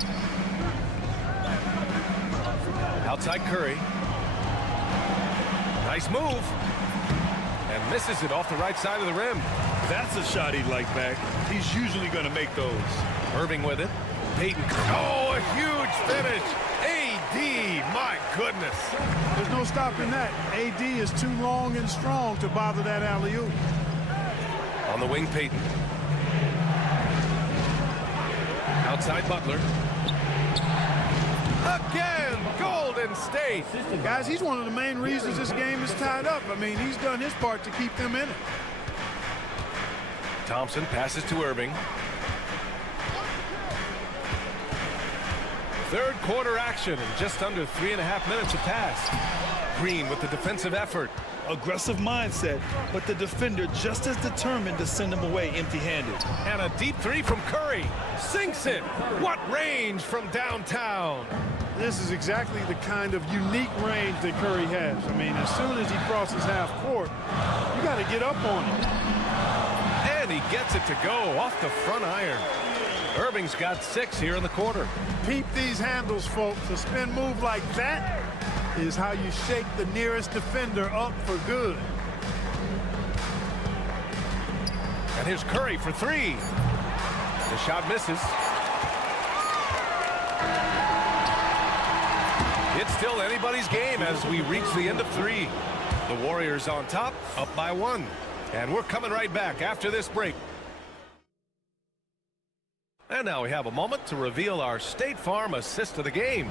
Outside Curry. Nice move. And misses it off the right side of the rim. That's a shot he'd like back. He's usually going to make those. Irving with it. Payton. Oh, a huge finish. AD, my goodness. There's no stopping that. AD is too long and strong to bother that alley-oop. On the wing, Payton. Outside Butler. Again, Golden State. Guys, he's one of the main reasons this game is tied up. I mean, he's done his part to keep them in it. Thompson passes to Irving. Third quarter action and just under 3.5 minutes have passed. Green with the defensive effort. Aggressive mindset, but the defender just as determined to send him away empty-handed. And a deep 3 from Curry. Sinks it. What range from downtown. This is exactly the kind of unique range that Curry has. I mean, as soon as he crosses half court, you got to get up on him. And he gets it to go off the front iron. Irving's got 6 here in the quarter. Peep these handles, folks. A spin move like that is how you shake the nearest defender up for good. And here's Curry for 3. The shot misses. It's still anybody's game as we reach the end of 3. The Warriors on top, up by 1. And we're coming right back after this break. And now we have a moment to reveal our State Farm assist of the game.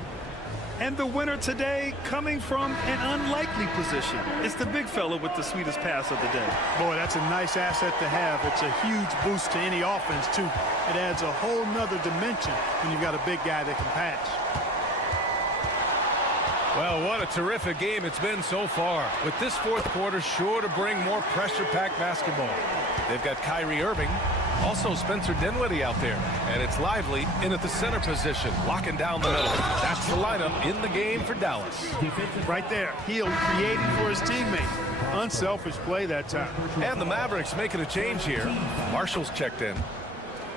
And the winner today coming from an unlikely position. It's the big fella with the sweetest pass of the day. Boy, that's a nice asset to have. It's a huge boost to any offense, too. It adds a whole nother dimension when you've got a big guy that can pass. Well, what a terrific game it's been so far. With this fourth quarter sure to bring more pressure-packed basketball. They've got Kyrie Irving, also Spencer Dinwiddie out there. And it's Lively in at the center position, locking down the middle. That's the lineup in the game for Dallas. Right there, Hield creating for his teammate. Unselfish play that time. And the Mavericks making a change here. Marshall's checked in.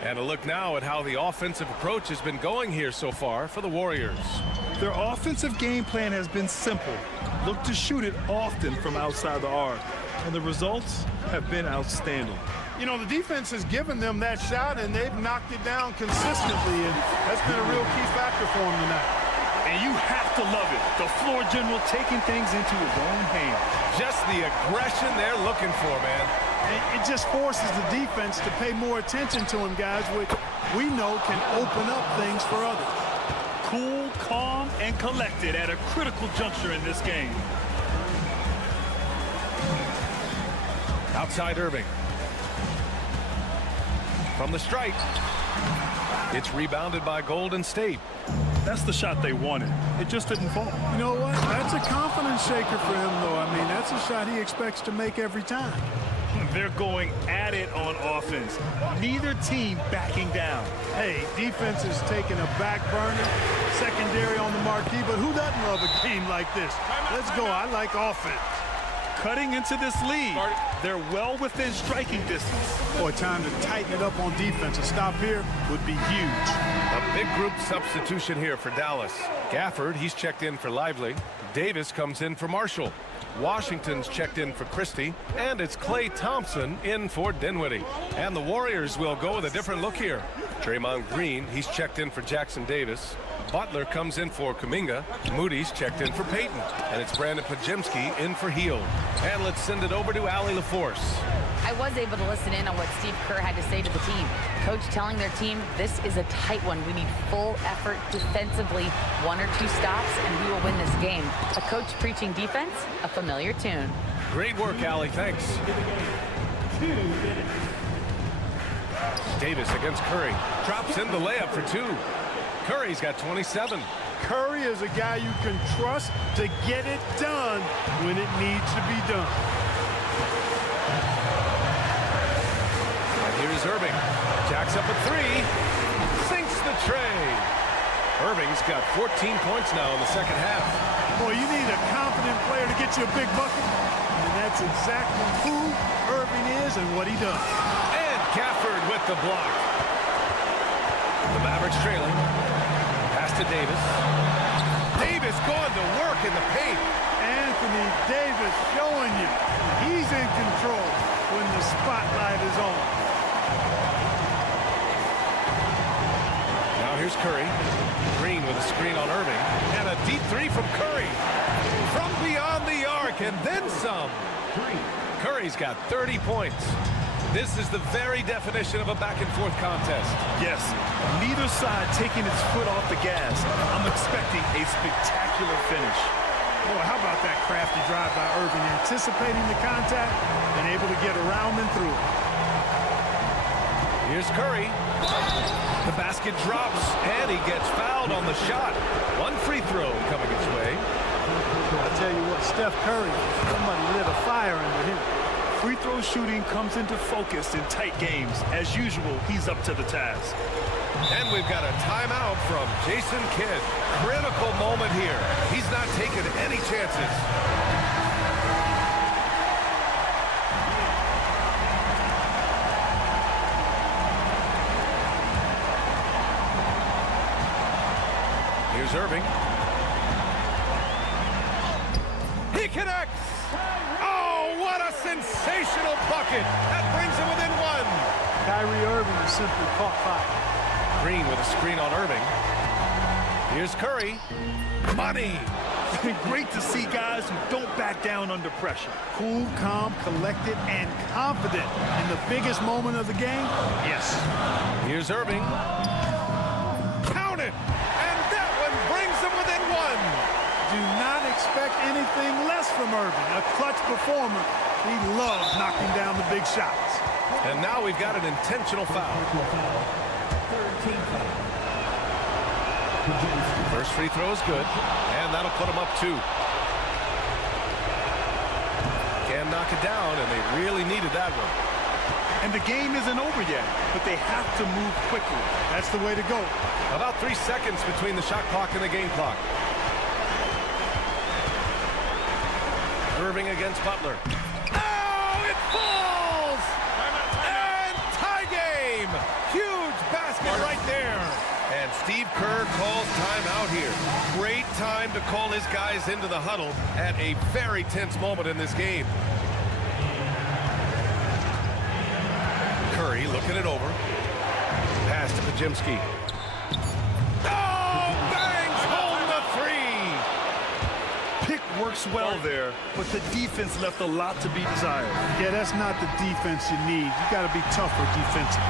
And a look now at how the offensive approach has been going here so far for the Warriors. Their offensive game plan has been simple. Look to shoot it often from outside the arc. And the results have been outstanding. You know, the defense has given them that shot, and they've knocked it down consistently, and that's been a real key factor for them tonight. And you have to love it. The floor general taking things into his own hands. Just the aggression they're looking for, man. It just forces the defense to pay more attention to him, guys, which we know can open up things for others. Cool, calm, and collected at a critical juncture in this game. Outside Irving. From the strike. It's rebounded by Golden State. That's the shot they wanted. It just didn't fall. You know what? That's a confidence shaker for him, though. I mean, that's a shot he expects to make every time. They're going at it on offense. Neither team backing down. Hey, defense is taking a back burner, secondary on the marquee, but who doesn't love a game like this? Let's go. I like offense. Cutting into this lead. They're well within striking distance. Boy, time to tighten it up on defense. A stop here would be huge. A big group substitution here for Dallas. Gafford, he's checked in for Lively. Davis comes in for Marshall. Washington's checked in for Christie. And it's Klay Thompson in for Dinwiddie. And the Warriors will go with a different look here. Draymond Green, he's checked in for Jackson Davis. Butler comes in for Kuminga. Moody's checked in for Payton. And it's Brandon Pajemski in for Hield. And let's send it over to Allie LaForce. I was able to listen in on what Steve Kerr had to say to the team. Coach telling their team, this is a tight one. We need full effort defensively, 1 or 2 stops, and we will win this game. A coach preaching defense, a familiar tune. Great work, Allie. Thanks. Davis against Curry. Drops in the layup for 2. Curry's got 27. Curry is a guy you can trust to get it done when it needs to be done. And here's Irving. Jacks up a 3. Sinks the tray. Irving's got 14 points now in the second half. Boy, you need a confident player to get you a big bucket. And that's exactly who Irving is and what he does. And Gafford with the block. The Mavericks trailing. Pass to Davis. Davis going to work in the paint. Anthony Davis showing you he's in control when the spotlight is on. Now here's Curry. Green with a screen on Irving. And a deep 3 from Curry. From beyond the arc and then some. Curry's got 30 points. This is the very definition of a back-and-forth contest. Yes, neither side taking its foot off the gas. I'm expecting a spectacular finish. Boy, how about that crafty drive by Irving, anticipating the contact and able to get around and through it. Here's Curry. The basket drops, and he gets fouled on the shot. 1 free throw coming his way. I tell you what, Steph Curry, somebody lit a fire under him. Free throw shooting comes into focus in tight games. As usual, he's up to the task. And we've got a timeout from Jason Kidd. Critical moment here. He's not taking any chances. Here's Irving. He connects! Oh, what a sensational bucket! That brings him within 1. Kyrie Irving is simply caught fire. Green with a screen on Irving. Here's Curry. Money! Great to see guys who don't back down under pressure. Cool, calm, collected, and confident in the biggest moment of the game. Yes. Here's Irving. Count it! And that one brings them within 1. expect anything less from Irving. A clutch performer. He loves knocking down the big shots. And now we've got an intentional foul. First free throw is good, and that'll put him up 2. Can knock it down, and they really needed that one. And the game isn't over yet, but they have to move quickly. That's the way to go. About 3 seconds between the shot clock and the game clock. Irving against Butler. Oh, it falls! And tie game! Huge basket right there. And Steve Kerr calls timeout here. Great time to call his guys into the huddle at a very tense moment in this game. Curry looking it over. Pass to Pajimski. Oh, bangs home the 3. Pick works well there, but the defense left a lot to be desired. Yeah, that's not the defense you need. You got to be tougher defensively.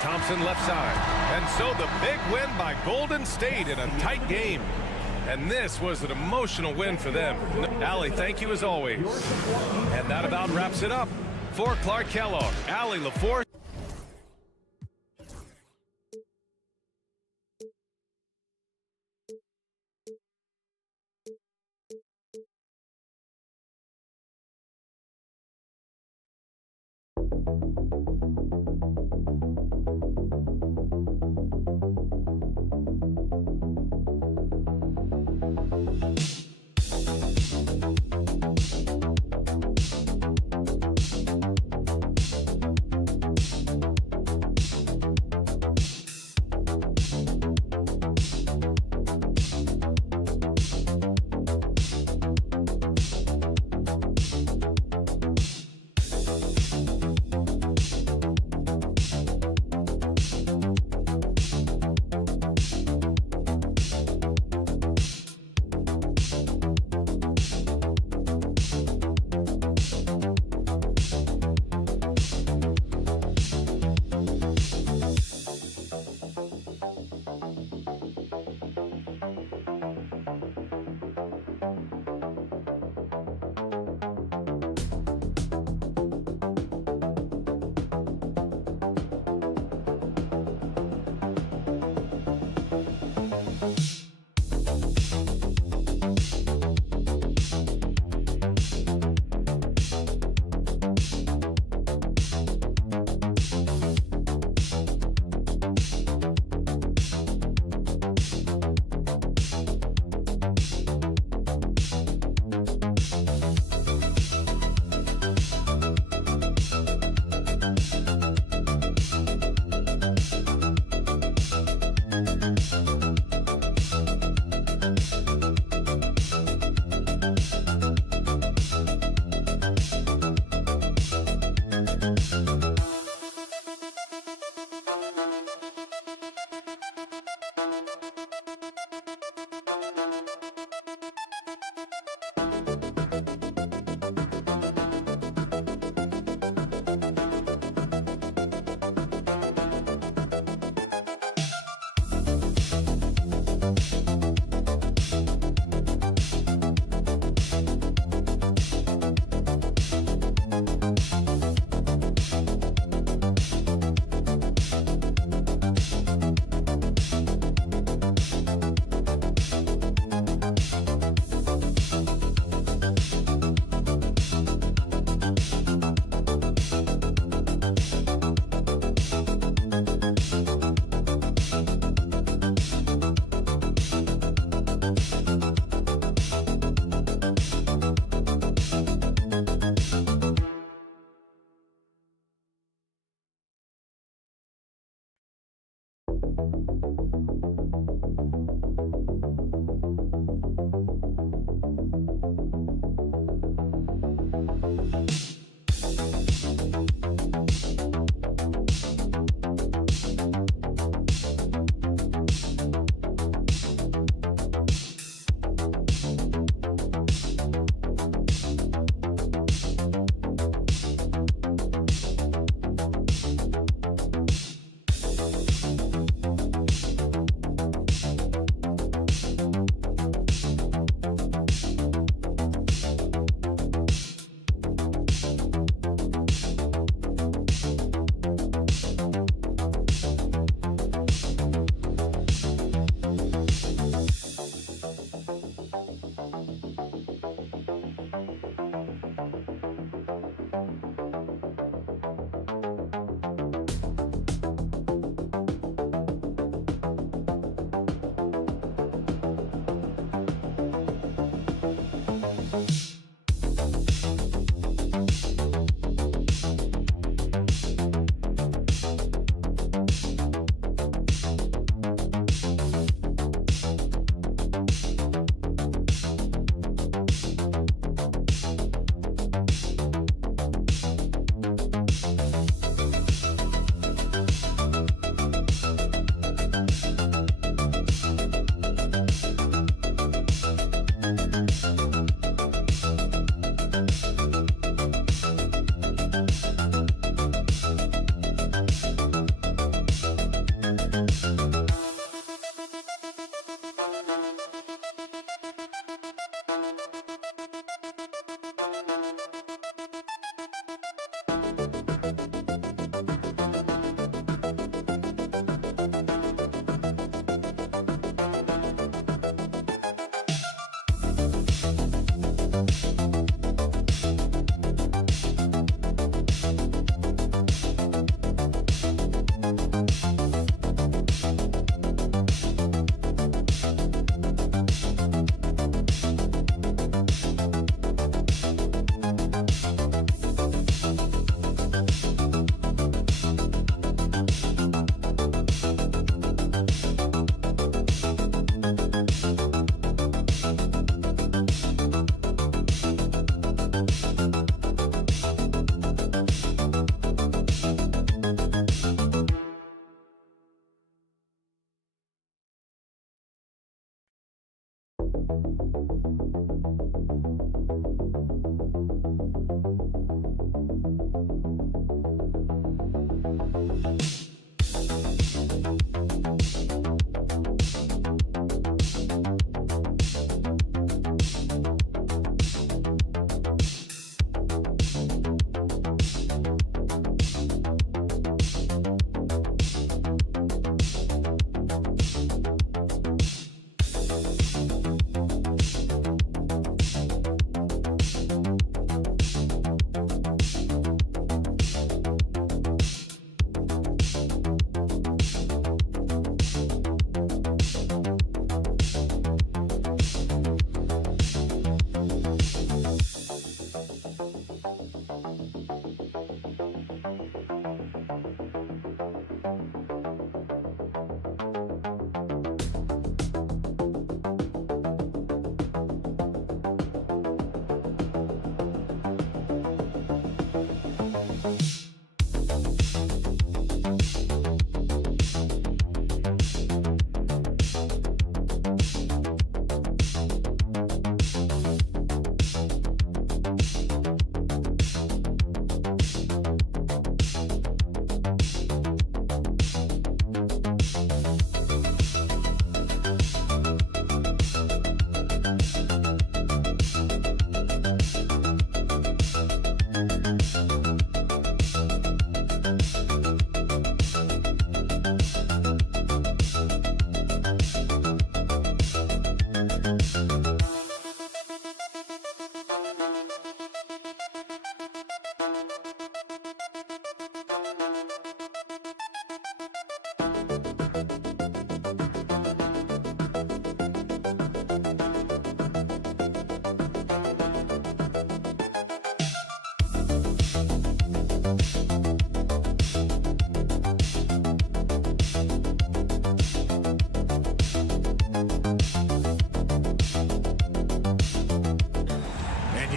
Thompson left side. And so the big win by Golden State in a tight game. And this was an emotional win for them. Allie, thank you as always. And that about wraps it up. For Clark Kellogg, Allie LaForce.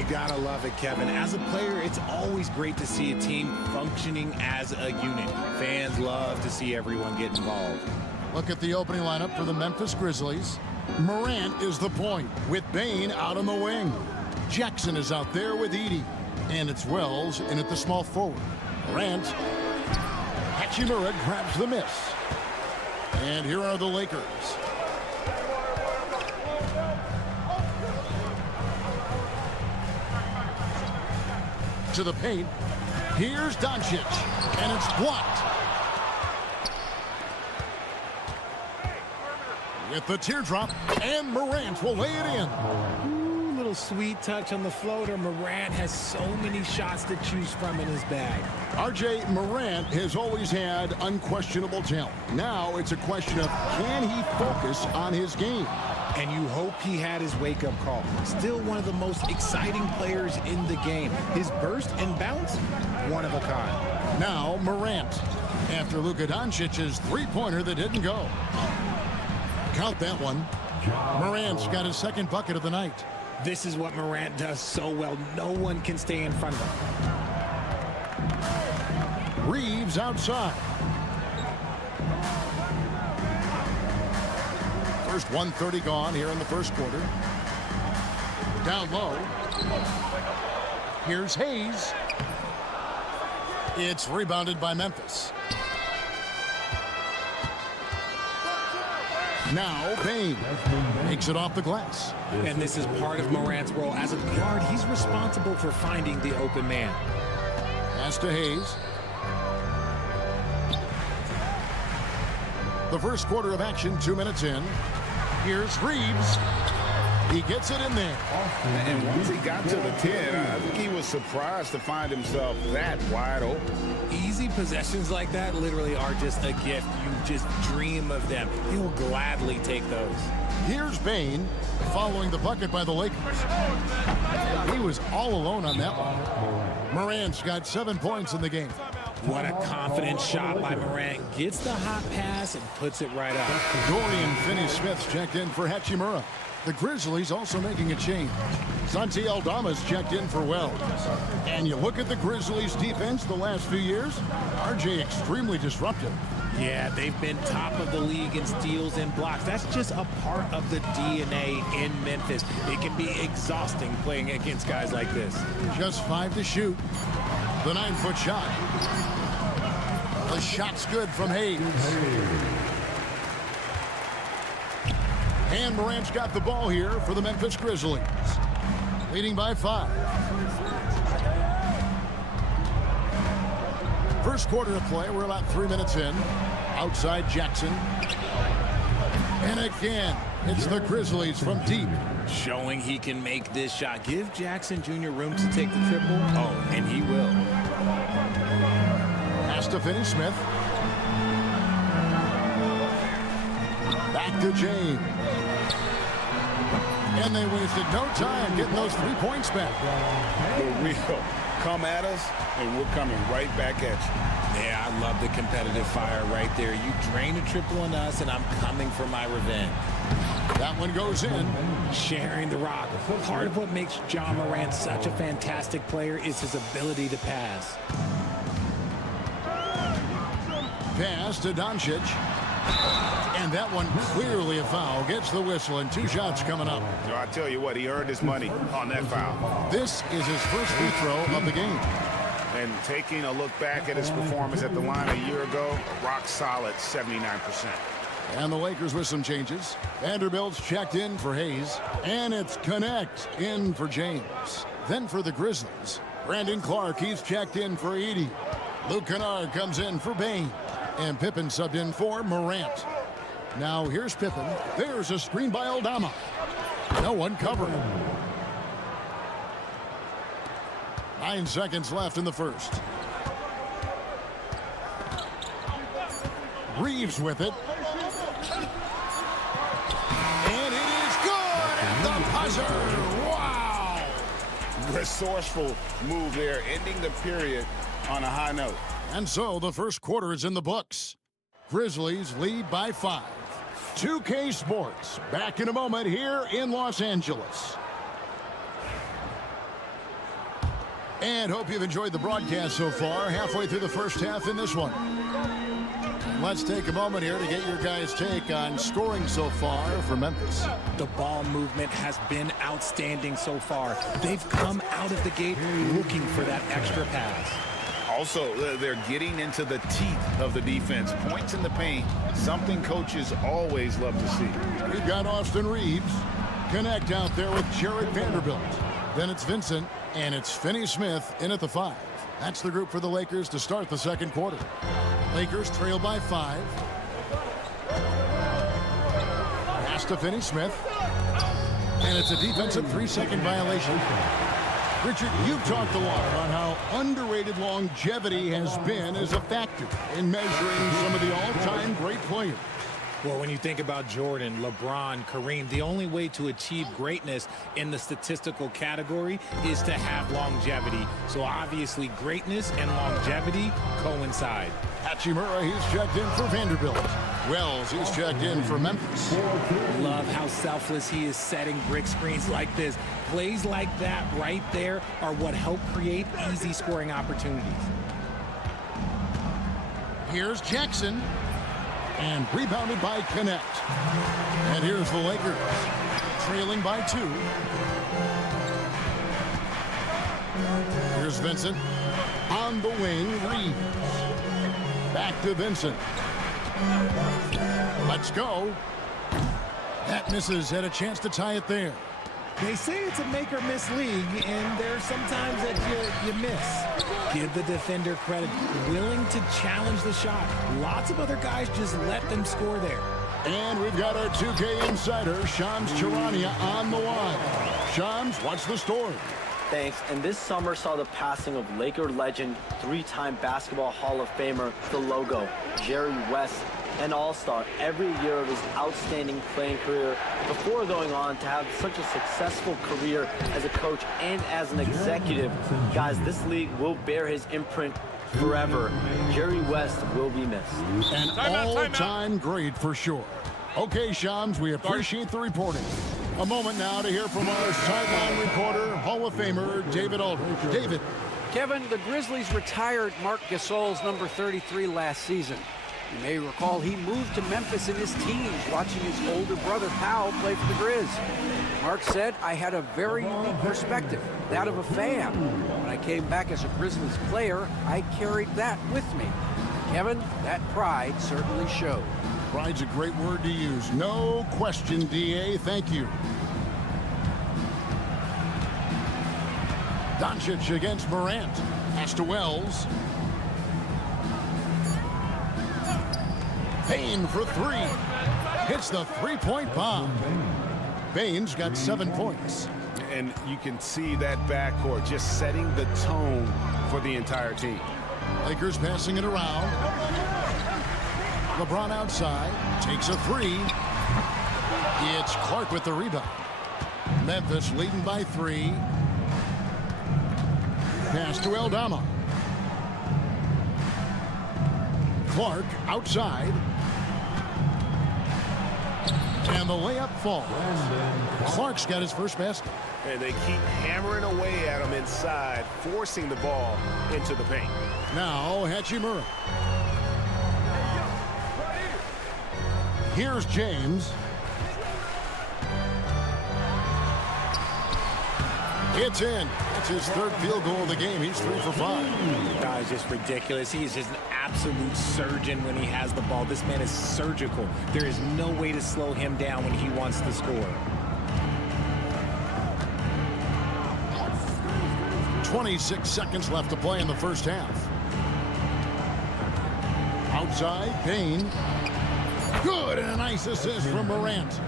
Gotta love it, Kevin. As a player, it's always great to see a team functioning as a unit. Fans love to see everyone get involved. Look at the opening lineup for the Memphis Grizzlies. Morant is the point, with Bane out on the wing. Jackson is out there with Edey. And it's Wells in at the small forward. Morant. Hachimura grabs the miss. And here are the Lakers. To the paint. Here's Doncic. And it's blocked. With the teardrop. And Morant will lay it in. Ooh, little sweet touch on the floater. Morant has so many shots to choose from in his bag. RJ, Morant has always had unquestionable talent. Now it's a question of can he focus on his game? And you hope he had his wake-up call. Still one of the most exciting players in the game. His burst and bounce, one of a kind. Now Morant, after Luka Doncic's three-pointer that didn't go. Count that one. Morant's got his second bucket of the night. This is what Morant does so well. No one can stay in front of him. Reeves outside. First 1:30 gone here in the first quarter. Down low. Here's Hayes. It's rebounded by Memphis. Now Bane makes it off the glass. And this is part of Morant's role. As a guard, he's responsible for finding the open man. Pass to Hayes. The first quarter of action, 2 minutes in. Here's Reeves. He gets it in there. And once he got to the 10, I think he was surprised to find himself that wide open. Easy possessions like that literally are just a gift. You just dream of them. He'll gladly take those. Here's Bane following the bucket by the Lakers. He was all alone on that one. Morant's got 7 points in the game. What a confident shot by Morant. Gets the hot pass and puts it right up. Dorian Finney-Smith's checked in for Hachimura. The Grizzlies also making a change. Santi Aldama's checked in for Wells. And you look at the Grizzlies defense the last few years, RJ extremely disruptive. Yeah, they've been top of the league in steals and blocks. That's just a part of the DNA in Memphis. It can be exhausting playing against guys like this. Just 5 to shoot. The 9-foot shot. The shot's good from Hayes. And Morant's got the ball here for the Memphis Grizzlies. Leading by 5. First quarter of play, we're about 3 minutes in. Outside Jackson. And again, it's the Grizzlies from deep. Showing he can make this shot. Give Jackson Jr. room to take the triple. Oh, and he will. Pass to Finney-Smith. Back to James. And they wasted no time getting those 3 points back. For real. Come at us, and we're coming right back at you. Yeah, I love the competitive fire right there. You drain a triple on us, and I'm coming for my revenge. That one goes in. Sharing the rock. Part of what makes Ja Morant such a fantastic player is his ability to pass. Pass to Doncic. And that one clearly a foul. Gets the whistle, and 2 shots coming up. I tell you what, he earned his money on that foul. This is his first free throw of the game. And taking a look back at his performance at the line a year ago, rock solid 79%. And the Lakers with some changes. Vanderbilt's checked in for Hayes. And it's Connect in for James. Then for the Grizzlies, Brandon Clark, he's checked in for Edey. Luke Kennard comes in for Bain. And Pippen subbed in for Morant. Now here's Pippen. There's a screen by Aldama. No one covering. 9 seconds left in the first. Reeves with it. And it is good at the buzzer. Wow. Resourceful move there, ending the period on a high note. And so the first quarter is in the books. Grizzlies lead by 5. 2K Sports back in a moment here in Los Angeles. And hope you've enjoyed the broadcast so far. Halfway through the first half in this one. Let's take a moment here to get your guys' take on scoring so far for Memphis. The ball movement has been outstanding so far. They've come out of the gate looking for that extra pass. Also, they're getting into the teeth of the defense. Points in the paint, something coaches always love to see. We've got Austin Reeves. Connect out there with Jared Vanderbilt. Then it's Vincent, and it's Finney-Smith in at the 5. That's the group for the Lakers to start the second quarter. Lakers trail by 5. Pass to Finney-Smith. And it's a defensive 3-second violation. Richard, you've talked a lot about how underrated longevity has been as a factor in measuring some of the all-time great players. Well, when you think about Jordan, LeBron, Kareem, the only way to achieve greatness in the statistical category is to have longevity. So obviously greatness and longevity coincide. Hachimura, he's checked in for Vanderbilt. Wells, he's checked in for Memphis. Love how selfless he is setting brick screens like this. Plays like that right there are what help create easy scoring opportunities. Here's Jackson. And rebounded by Connect. And here's the Lakers, trailing by 2. Here's Vincent. On the wing, Reeves. Back to Vincent. Let's go. That misses. Had a chance to tie it there. They say it's a make or miss league, and there's sometimes that you miss. Give the defender credit. Willing to challenge the shot. Lots of other guys just let them score there. And we've got our 2K insider, Shams Charania, on the line. Shams, what's the story? Thanks. And this summer saw the passing of Laker legend, 3-time Basketball Hall of Famer, the logo, Jerry West, an all-star every year of his outstanding playing career before going on to have such a successful career as a coach and as an executive. Guys, this league will bear his imprint forever. Jerry West will be missed. An all-time great for sure. Okay, Shams, we appreciate the reporting. A moment now to hear from our sideline reporter, Hall of Famer David Aldridge. David. Kevin, the Grizzlies retired Marc Gasol's number 33 last season. You may recall he moved to Memphis in his teens, watching his older brother Powell play for the Grizz. Mark said, I had a very unique perspective, that of a fan. When I came back as a Grizzlies player, I carried that with me. Kevin, that pride certainly showed. Pride's a great word to use. No question, D.A. Thank you. Doncic against Morant. Pass to Wells. Payne for three. Hits the three-point bomb. Bane's got 7 points. And you can see that backcourt just setting the tone for the entire team. Lakers passing it around. LeBron outside. Takes a three. It's Clark with the rebound. Memphis leading by 3. Pass to Aldama. Clark outside. And the layup falls. Clark's got his first basket. And they keep hammering away at him inside, forcing the ball into the paint. Now Hachimura. Here's James. It's in. It's his 3rd field goal of the game. He's 3 for 5. That is just ridiculous. He's just an absolute surgeon when he has the ball. This man is surgical. There is no way to slow him down when he wants to score. 26 seconds left to play in the first half. Outside, Payne. Good, and a nice assist from Morant.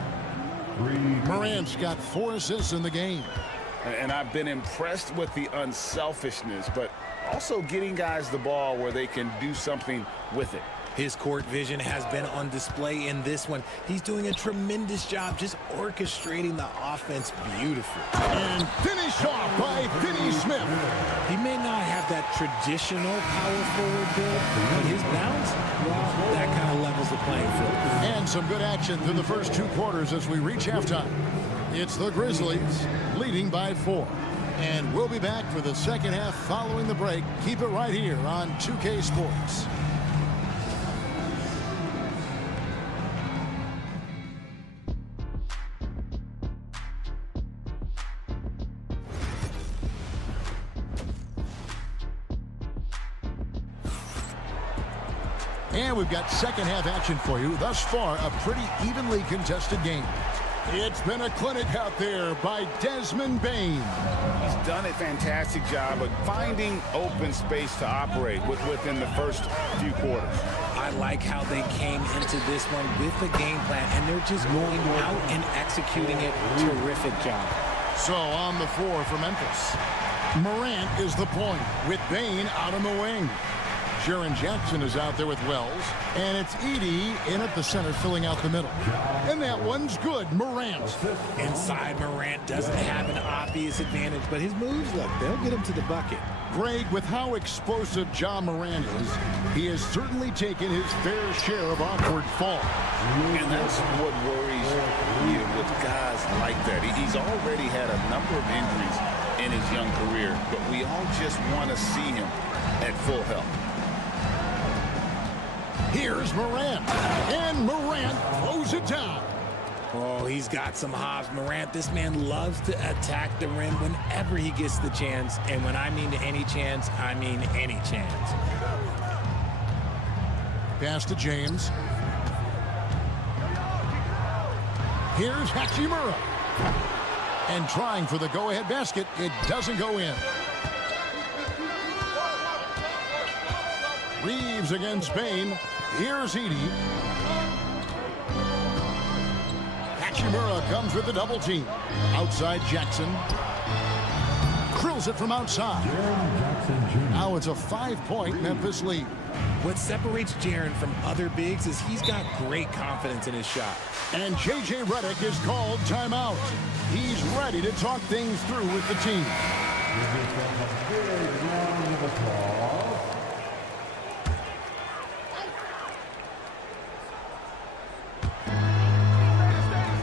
Morant's got 4 assists in the game. And I've been impressed with the unselfishness, but also getting guys the ball where they can do something with it. His court vision has been on display in this one. He's doing a tremendous job just orchestrating the offense beautifully. And finished off by Finney Smith. He may not have that traditional power forward build, but his bounce, well, that kind of levels the playing field. And some good action through the first 2 quarters as we reach halftime. It's the Grizzlies leading by 4. And we'll be back for the second half following the break. Keep it right here on 2K Sports. And we've got second half action for you. Thus far, a pretty evenly contested game. It's been a clinic out there by Desmond Bane. He's done a fantastic job of finding open space to operate within the first few quarters. I like how they came into this one with the game plan, and they're just going out and executing it. Terrific job. So on the floor for Memphis, Morant is the point with Bane out on the wing. Jaren Jackson is out there with Wells, and it's Edey in at the center filling out the middle. And that one's good. Morant. Inside, Morant doesn't have an obvious advantage, but his moves, look, they'll get him to the bucket. Greg, with how explosive Ja Morant is, he has certainly taken his fair share of awkward falls. And that's what worries you with guys like that. He's already had a number of injuries in his young career, but we all just want to see him at full health. Here's Morant, and Morant throws it down. Oh, he's got some hops. Morant, this man loves to attack the rim whenever he gets the chance. And when I mean any chance, I mean any chance. Pass to James. Here's Hachimura. And trying for the go-ahead basket, it doesn't go in. Reeves against Bane. Here's Edey. Hachimura comes with the double team. Outside Jackson. Drills it from outside. Now it's a 5-point Memphis lead. What separates Jaren from other bigs is he's got great confidence in his shot. And J.J. Redick is called timeout. He's ready to talk things through with the team.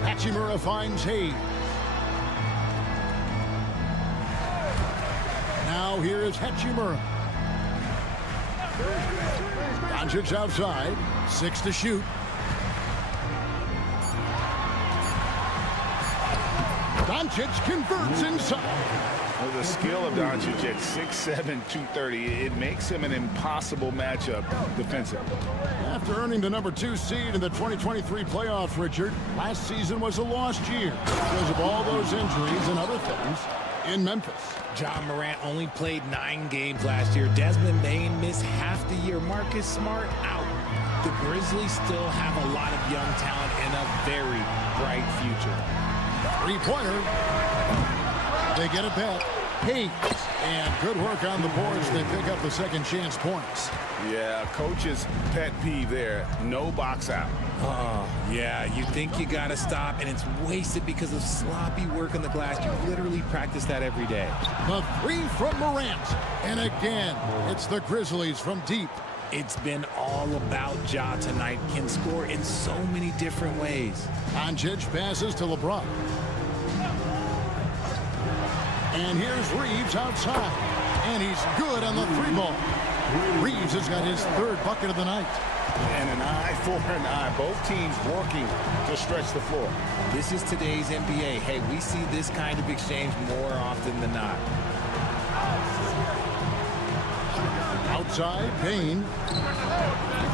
Hachimura finds Hayes. Now here is Hachimura. Doncic outside. 6 to shoot. Doncic converts inside. Well, the skill of Doncic at 6'7", 230, it makes him an impossible matchup defensively. After earning the #2 seed in the 2023 playoffs, Richard, last season was a lost year because of all those injuries and other things in Memphis. John Morant only played 9 games last year. Desmond Bane missed half the year. Marcus Smart out. The Grizzlies still have a lot of young talent and a very bright future. Three-pointer. They get it back. Pate. And good work on the boards. They pick up the second chance points. Yeah, coach's pet peeve there. No box out. Oh, yeah, you think you got to stop, and it's wasted because of sloppy work on the glass. You literally practice that every day. The three from Morant. And again, it's the Grizzlies from deep. It's been all about Ja tonight. Can score in so many different ways. Doncic passes to LeBron. And here's Reeves outside. And he's good on the 3-ball. Reeves has got his 3rd bucket of the night. And an eye for an eye. Both teams working to stretch the floor. This is today's NBA. Hey, we see this kind of exchange more often than not. Outside, Bane.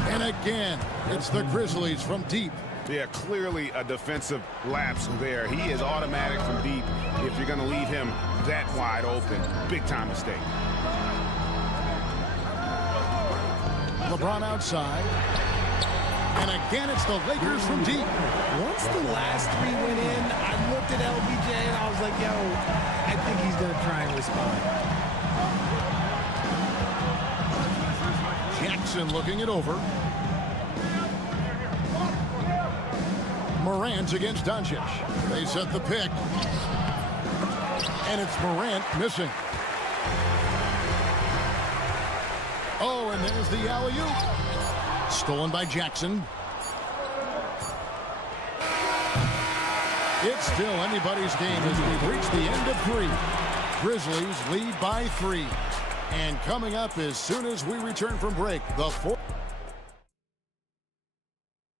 And again, it's the Grizzlies from deep. Yeah, clearly a defensive lapse there. He is automatic from deep if you're going to leave him that wide open. Big time mistake. LeBron outside. And again, it's the Lakers from deep. Once the last 3 went in, I looked at LBJ and I was like, yo, I think he's going to try and respond. Jackson looking it over. Morant against Doncic. They set the pick. And it's Morant missing. Oh, and there's the alley-oop. Stolen by Jackson. It's still anybody's game as we've reached the end of 3. Grizzlies lead by 3. And coming up as soon as we return from break, the 4th.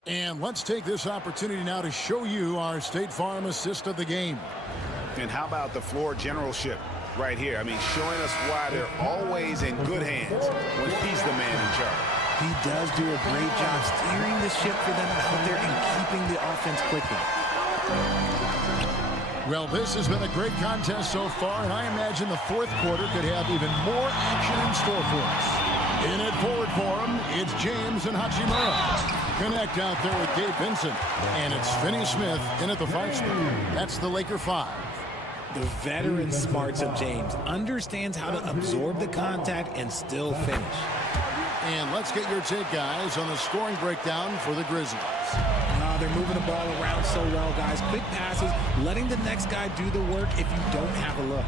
And let's take this opportunity now to show you our State Farm assist of the game. And how about the floor generalship right here? I mean, showing us why they're always in good hands when he's the man in charge. He does do a great job steering the ship for them out there and keeping the offense clicking. Well, this has been a great contest so far, and I imagine the 4th quarter could have even more action in store for us. In at forward for him, it's James and Hachimura. Connect out there with Gabe Vincent. And it's Finney Smith in at the 5 spot. That's the Laker 5. The veteran smarts of James understands how to absorb the contact and still finish. And let's get your take, guys, on the scoring breakdown for the Grizzlies. They're moving the ball around so well, guys. Quick passes, letting the next guy do the work if you don't have a look.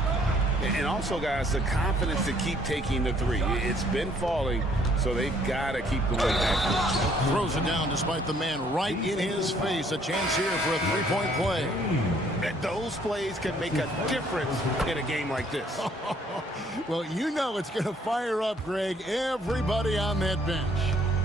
And also, guys, the confidence to keep taking the 3. It's been falling, so they've got to keep going back. Throws it down despite the man right in his face. A chance here for a 3-point play. Those plays can make a difference in a game like this. Well, you know it's going to fire up, Greg, everybody on that bench.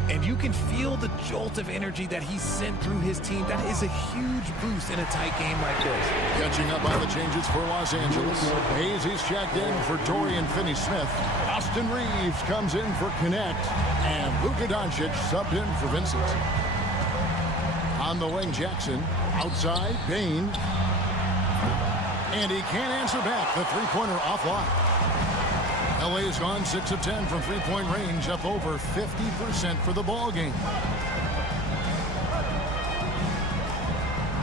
And you can feel the jolt of energy that he sent through his team. That is a huge boost in a tight game like this. Catching up on the changes for Los Angeles. Hayes, he's checked in for Dorian Finney-Smith. Austin Reeves comes in for Connect. And Luka Doncic subbed in for Vincent. On the wing, Jackson. Outside, Bane. And he can't answer back. The 3-pointer offline. LA has gone 6 of 10 from 3-point range, up over 50% for the ball game.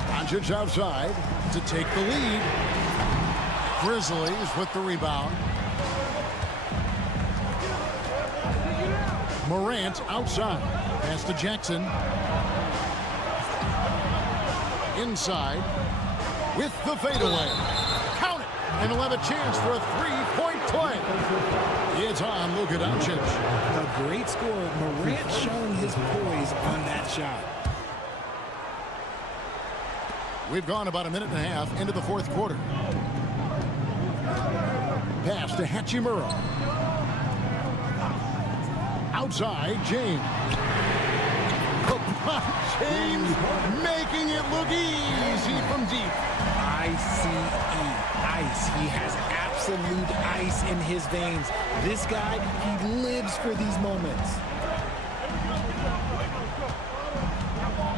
Doncic outside to take the lead. Grizzlies with the rebound. Morant outside. Pass to Jackson. Inside with the fadeaway. Count it, and he'll have a chance for a 3-point play. It's on Luka Doncic. A great score. Morant showing his poise on that shot. We've gone about a minute and a half into the 4th quarter. Pass to Hachimura. Outside, James. LeBron James making it look easy from deep. I-C-E, ice. He has absolute ice in his veins. This guy, he lives for these moments.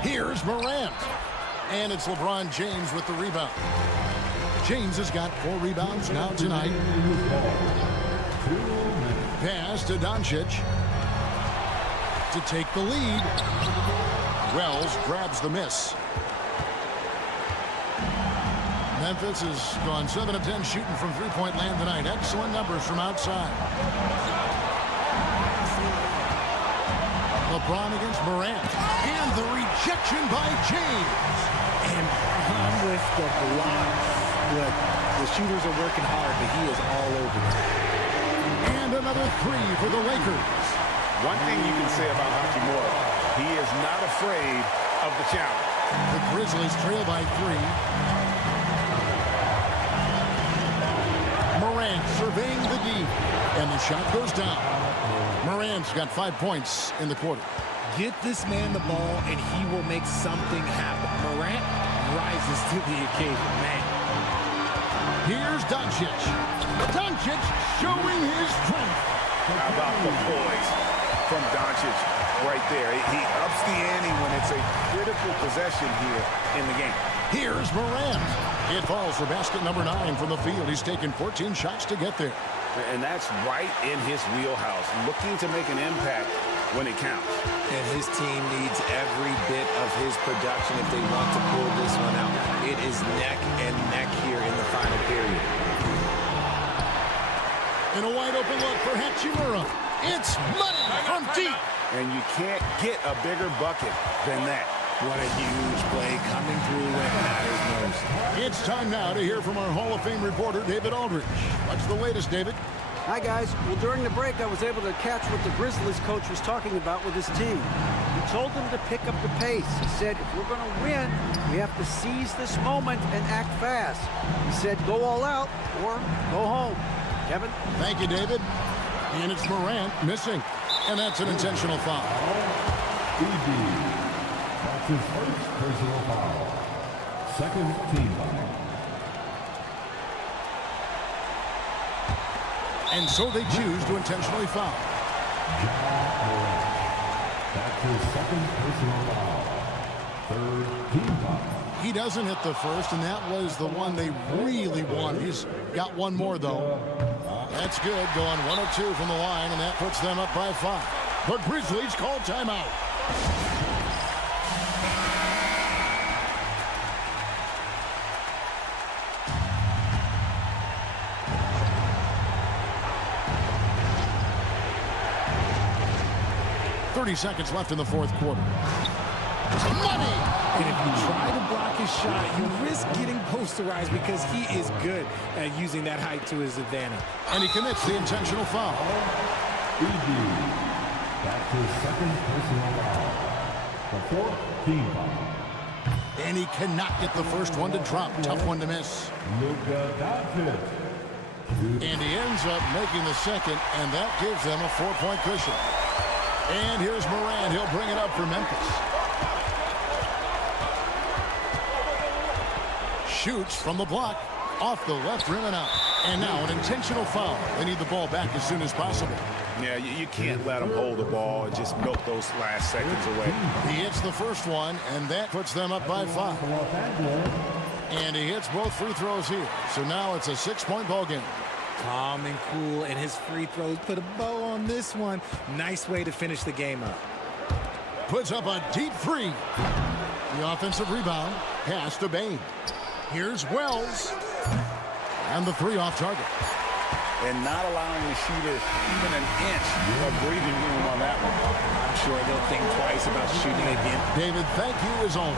Here's Morant. And it's LeBron James with the rebound. James has got 4 rebounds now tonight. Pass to Doncic to take the lead. Wells grabs the miss. Memphis has gone 7 of 10 shooting from three-point land tonight. Excellent numbers from outside. LeBron against Morant. And the rejection by James. And I'm with the blocks. Look, the shooters are working hard, but he is all over it. And another 3 for the Lakers. One thing you can say about Hachimura, he is not afraid of the challenge. The Grizzlies trail by 3. Morant surveying the D. And the shot goes down. Morant's got 5 points in the quarter. Get this man the ball, and he will make something happen. Morant rises to the occasion, man. Here's Doncic. Doncic showing his strength. How about the poise from Doncic right there? He ups the ante when it's a critical possession here in the game. Here's Morant. It falls for basket number 9 from the field. He's taken 14 shots to get there. And that's right in his wheelhouse, looking to make an impact when it counts. And his team needs every bit of his production if they want to pull this one out. It is neck and neck here in the final period. And a wide open look for Hachimura. It's money from deep. And you can't get a bigger bucket than that. What a huge play coming through when it matters most. It's time now to hear from our Hall of Fame reporter, David Aldridge. What's the latest, David? Hi, guys. Well, during the break, I was able to catch what the Grizzlies coach was talking about with his team. He told them to pick up the pace. He said, if we're going to win, we have to seize this moment and act fast. He said, go all out or go home. Kevin? Thank you, David. And it's Morant missing. And that's an intentional foul. That's his first personal foul. Second team foul. And so they choose to intentionally foul. That's his second personal foul. Third team foul. He doesn't hit the first, and that was the one they really wanted. He's got one more, though. That's good, going 1 of 2 from the line, and that puts them up by 5. The Grizzlies call timeout. Seconds left in the fourth quarter. Money! And if you try to block his shot, you risk getting posterized because he is good at using that height to his advantage. And he commits the intentional foul. That's his second personal foul. The fourth team foul. And he cannot get the first one to drop. Tough one to miss. And he ends up making the second, and that gives them a 4-point cushion. And here's Morant. He'll bring it up for Memphis. Shoots from the block. Off the left rim and out. And now an intentional foul. They need the ball back as soon as possible. Yeah, you can't let them hold the ball and just milk those last seconds away. He hits the first one, and that puts them up by 5. And he hits both free throws here. So now it's a 6-point ball game. Calm and cool, and his free throws put a bow on this one. Nice way to finish the game up. Puts up a deep 3. The offensive rebound. Pass to Bain. Here's Wells. And the 3 off target. And not allowing the shooter even an inch of breathing room on that one. I'm sure they'll think twice about shooting again. David, thank you as always.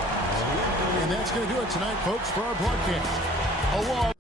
And that's going to do it tonight, folks, for our broadcast. Along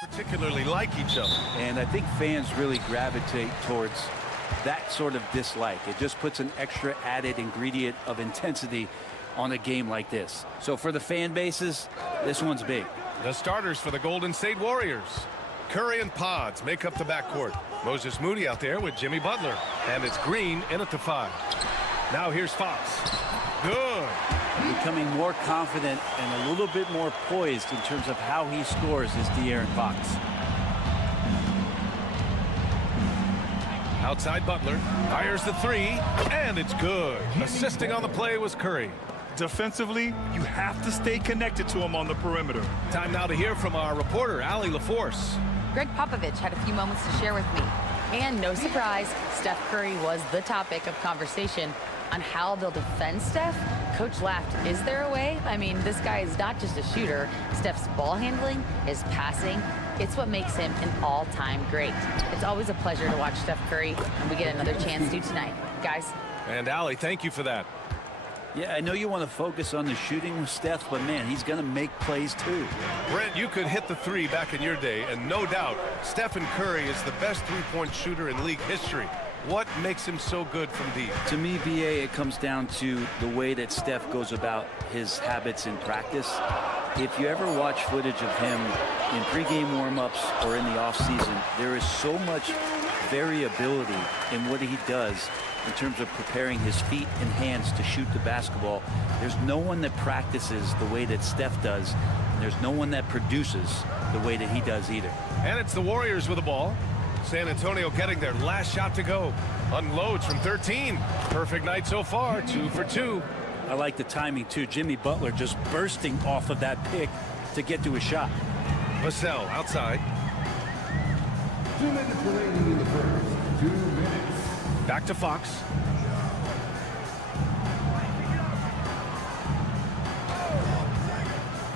Particularly like each other. And I think fans really gravitate towards that sort of dislike. It just puts an extra added ingredient of intensity on a game like this. So for the fan bases, this one's big. The starters for the Golden State Warriors. Curry and Pods make up the backcourt. Moses Moody out there with Jimmy Butler. And it's Green in at the 5. Now here's Fox. Good. Becoming more confident and a little bit more poised in terms of how he scores is De'Aaron Fox. Outside Butler. Fires the 3. And it's good. Assisting on the play was Curry. Defensively, you have to stay connected to him on the perimeter. Time now to hear from our reporter, Allie LaForce. Greg Popovich had a few moments to share with me. And no surprise, Steph Curry was the topic of conversation on how they'll defend Steph. Coach laughed. Is there a way? I mean, this guy is not just a shooter. Steph's ball handling, his passing, it's what makes him an all-time great. It's always a pleasure to watch Steph Curry, and we get another chance to tonight. Guys. And Allie, thank you for that. Yeah, I know you want to focus on the shooting with Steph, but man, he's going to make plays too. Brent, you could hit the 3 back in your day, and no doubt, Stephen Curry is the best three-point shooter in league history. What makes him so good from deep? To me, BA, it comes down to the way that Steph goes about his habits in practice. If you ever watch footage of him in pregame warm-ups or in the offseason, there is so much variability in what he does in terms of preparing his feet and hands to shoot the basketball. There's no one that practices the way that Steph does, and there's no one that produces the way that he does either. And it's the Warriors with the ball. San Antonio getting their last shot to go. Unloads from 13. Perfect night so far, 2 for 2. I like the timing too. Jimmy Butler just bursting off of that pick to get to a shot. Vassell outside. 2 minutes remaining in the first. 2 minutes. Back to Fox.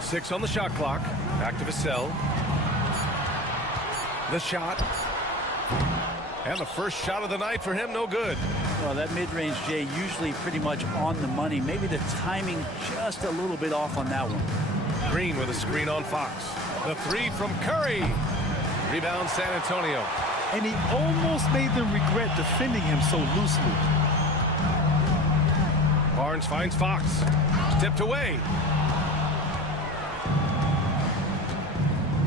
Six on the shot clock. Back to Vassell. The shot. And the first shot of the night for him, no good. Well, that mid-range, Jay, usually pretty much on the money. Maybe the timing just a little bit off on that one. Green with a screen on Fox. The 3 from Curry. Rebound San Antonio. And he almost made them regret defending him so loosely. Barnes finds Fox. Tipped away.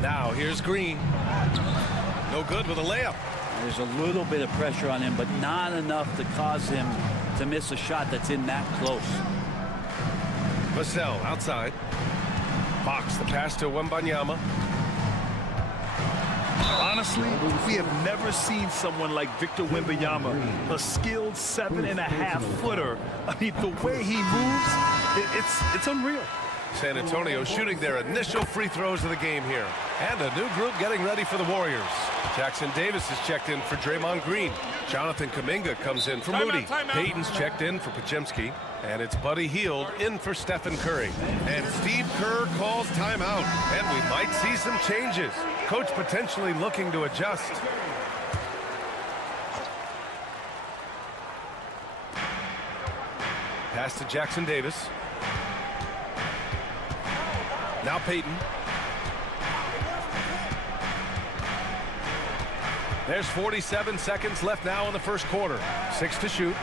Now here's Green. No good with a layup. There's a little bit of pressure on him, but not enough to cause him to miss a shot that's in that close. Vassell outside. Fox the pass to Wembanyama. Honestly, we have never seen someone like Victor Wembanyama, a skilled 7.5-footer. I mean, the way he moves, it's unreal. San Antonio shooting their initial free throws of the game here. And a new group getting ready for the Warriors. Jackson Davis is checked in for Draymond Green. Jonathan Kuminga comes in for Moody. Payton's checked in for Podziemski. And it's Buddy Hield in for Stephen Curry. And Steve Kerr calls timeout. And we might see some changes. Coach potentially looking to adjust. Pass to Jackson Davis. Now Payton. There's 47 seconds left now in the first quarter. 6 to shoot.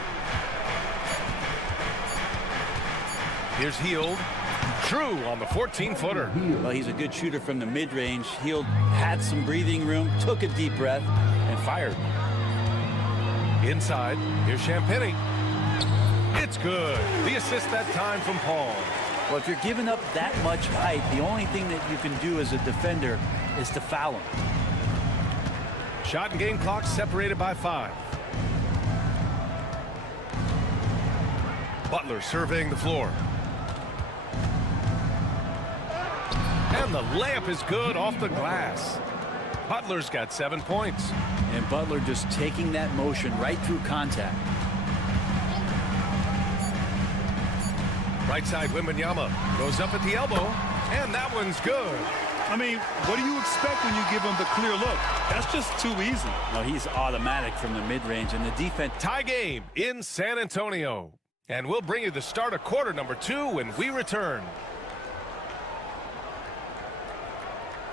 Here's Hield. True on the 14-footer. Well, he's a good shooter from the mid-range. Hield had some breathing room, took a deep breath, and fired. Inside, here's Champagnie. It's good. The assist that time from Paul. Well, if you're giving up that much height, the only thing that you can do as a defender is to foul him. Shot and game clock separated by 5. Butler surveying the floor. And the layup is good off the glass. Butler's got 7 points. And Butler just taking that motion right through contact. Right side, Wembanyama goes up at the elbow, and that one's good. I mean, what do you expect when you give him the clear look? That's just too easy. No, he's automatic from the mid-range, and the defense. Tie game in San Antonio. And we'll bring you the start of quarter number 2 when we return.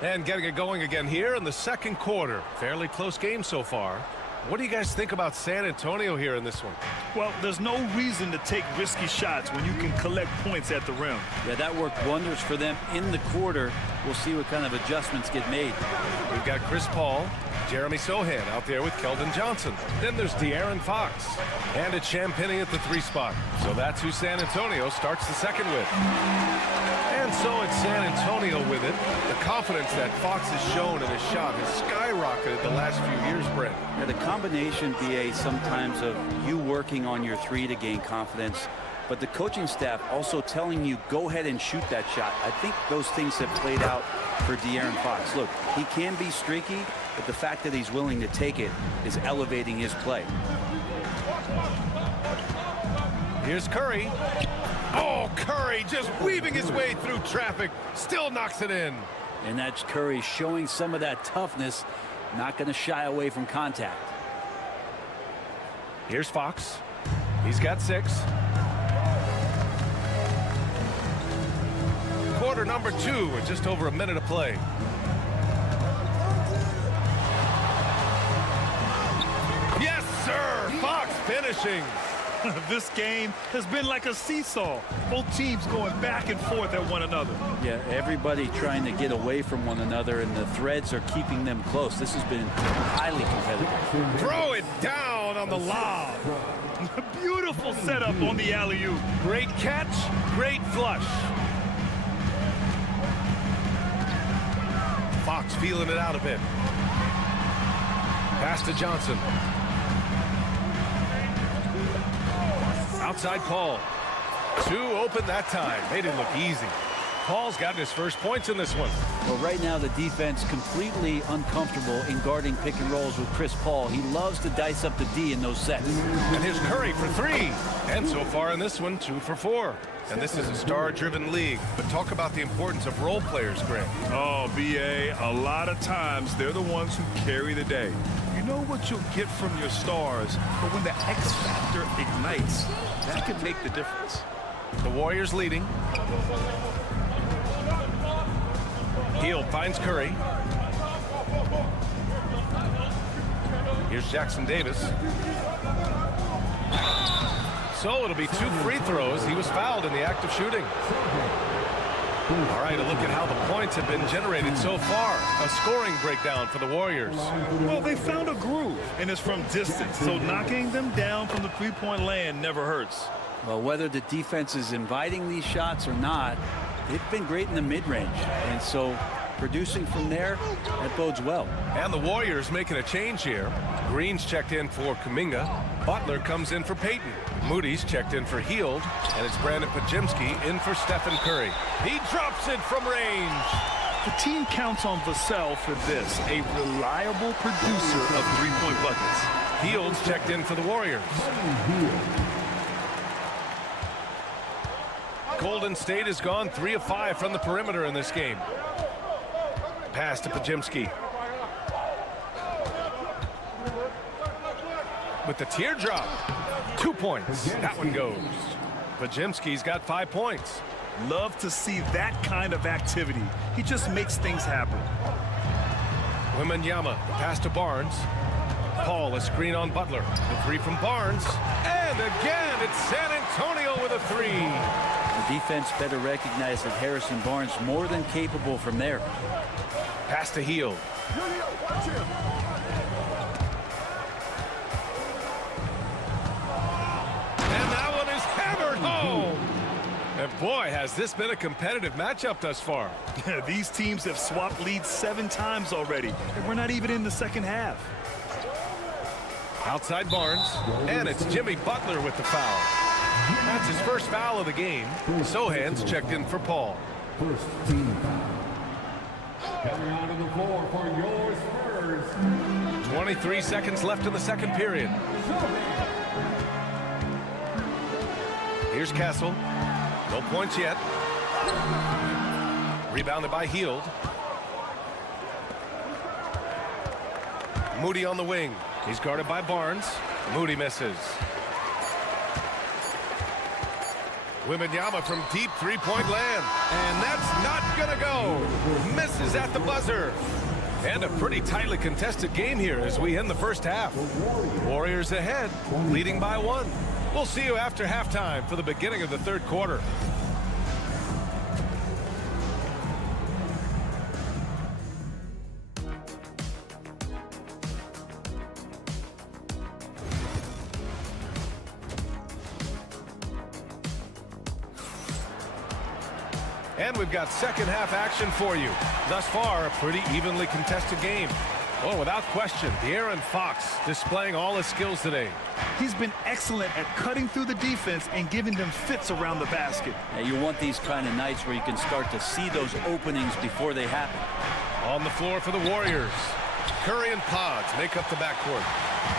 And getting it going again here in the second quarter. Fairly close game so far. What do you guys think about San Antonio here in this one? Well, there's no reason to take risky shots when you can collect points at the rim. Yeah, that worked wonders for them in the quarter. We'll see what kind of adjustments get made. We've got Chris Paul, Jeremy Sohan out there with Keldon Johnson. Then there's De'Aaron Fox. And it's Champagnie at the 3 spot. So that's who San Antonio starts the second with. And so it's San Antonio with it. The confidence that Fox has shown in his shot has skyrocketed the last few years, Brent. Yeah, the combination, BA, sometimes of you working on your 3 to gain confidence, but the coaching staff also telling you, go ahead and shoot that shot. I think those things have played out for De'Aaron Fox. Look, he can be streaky, but the fact that he's willing to take it is elevating his play. Here's Curry. Oh, Curry just weaving his way through traffic. Still knocks it in. And that's Curry showing some of that toughness, not going to shy away from contact. Here's Fox. He's got 6. Quarter number 2 with just over a minute of play. Yes, sir. Fox finishing. This game has been like a seesaw. Both teams going back and forth at one another. Yeah, everybody trying to get away from one another, and the threads are keeping them close. This has been highly competitive. Throw it down on the lob. Beautiful setup on the alley-oop. Great catch, great flush. Fox feeling it out a bit. Pass to Johnson. Outside Paul. 2 open that time. Made it look easy. Paul's gotten his first points in this one. Well, right now the defense completely uncomfortable in guarding pick and rolls with Chris Paul. He loves to dice up the D in those sets. And here's Curry for 3. And so far in this one, 2 for 4. And this is a star-driven league. But talk about the importance of role players, Greg. Oh, BA, a lot of times they're the ones who carry the day. You know what you'll get from your stars, but when the X factor ignites, that can make the difference. The Warriors leading. Hield finds Curry. Here's Jackson Davis. So it'll be 2 free throws. He was fouled in the act of shooting. All right, a look at how the points have been generated so far. A scoring breakdown for the Warriors. Well, they found a groove, and it's from distance, so knocking them down from the three-point land never hurts. Well, whether the defense is inviting these shots or not, they've been great in the mid-range. And so producing from there, that bodes well. And the Warriors making a change here. Green's checked in for Kuminga. Butler comes in for Payton. Moody's checked in for Hield. And it's Brandon Podziemski in for Stephen Curry. He drops it from range. The team counts on Vassell for this, a reliable producer of three-point buckets. Hield's checked in for the Warriors. Golden State has gone 3 of 5 from the perimeter in this game. Pass to Podziemski. With the teardrop. 2 points. That one goes. Podziemski's got 5 points. Love to see that kind of activity. He just makes things happen. Wembanyama, the pass to Barnes. Paul, a screen on Butler. The 3 from Barnes. And again, it's San Antonio with a 3. The defense better recognize that Harrison Barnes more than capable from there. Pass to Hield. And that one is hammered home. And boy, has this been a competitive matchup thus far. These teams have swapped leads 7 times already, and we're not even in the second half. Outside Barnes, and it's Jimmy Butler with the foul. That's his first foul of the game. Sohan's checked in for Paul. First team foul. Coming out on the floor for your Spurs. 23 seconds left in the second period. Here's Castle. No points yet. Rebounded by Hield. Moody on the wing. He's guarded by Barnes. Moody misses. Wembanyama from deep three-point land. And that's not going to go. go. Misses at the buzzer. And a pretty tightly contested game here as we end the first half. Warriors ahead, leading by 1. We'll see you after halftime for the beginning of the third quarter. And we've got second half action for you. Thus far, a pretty evenly contested game. Well, without question, De'Aaron Fox displaying all his skills today. He's been excellent at cutting through the defense and giving them fits around the basket. Yeah, you want these kind of nights where you can start to see those openings before they happen. On the floor for the Warriors, Curry and Pods make up the backcourt.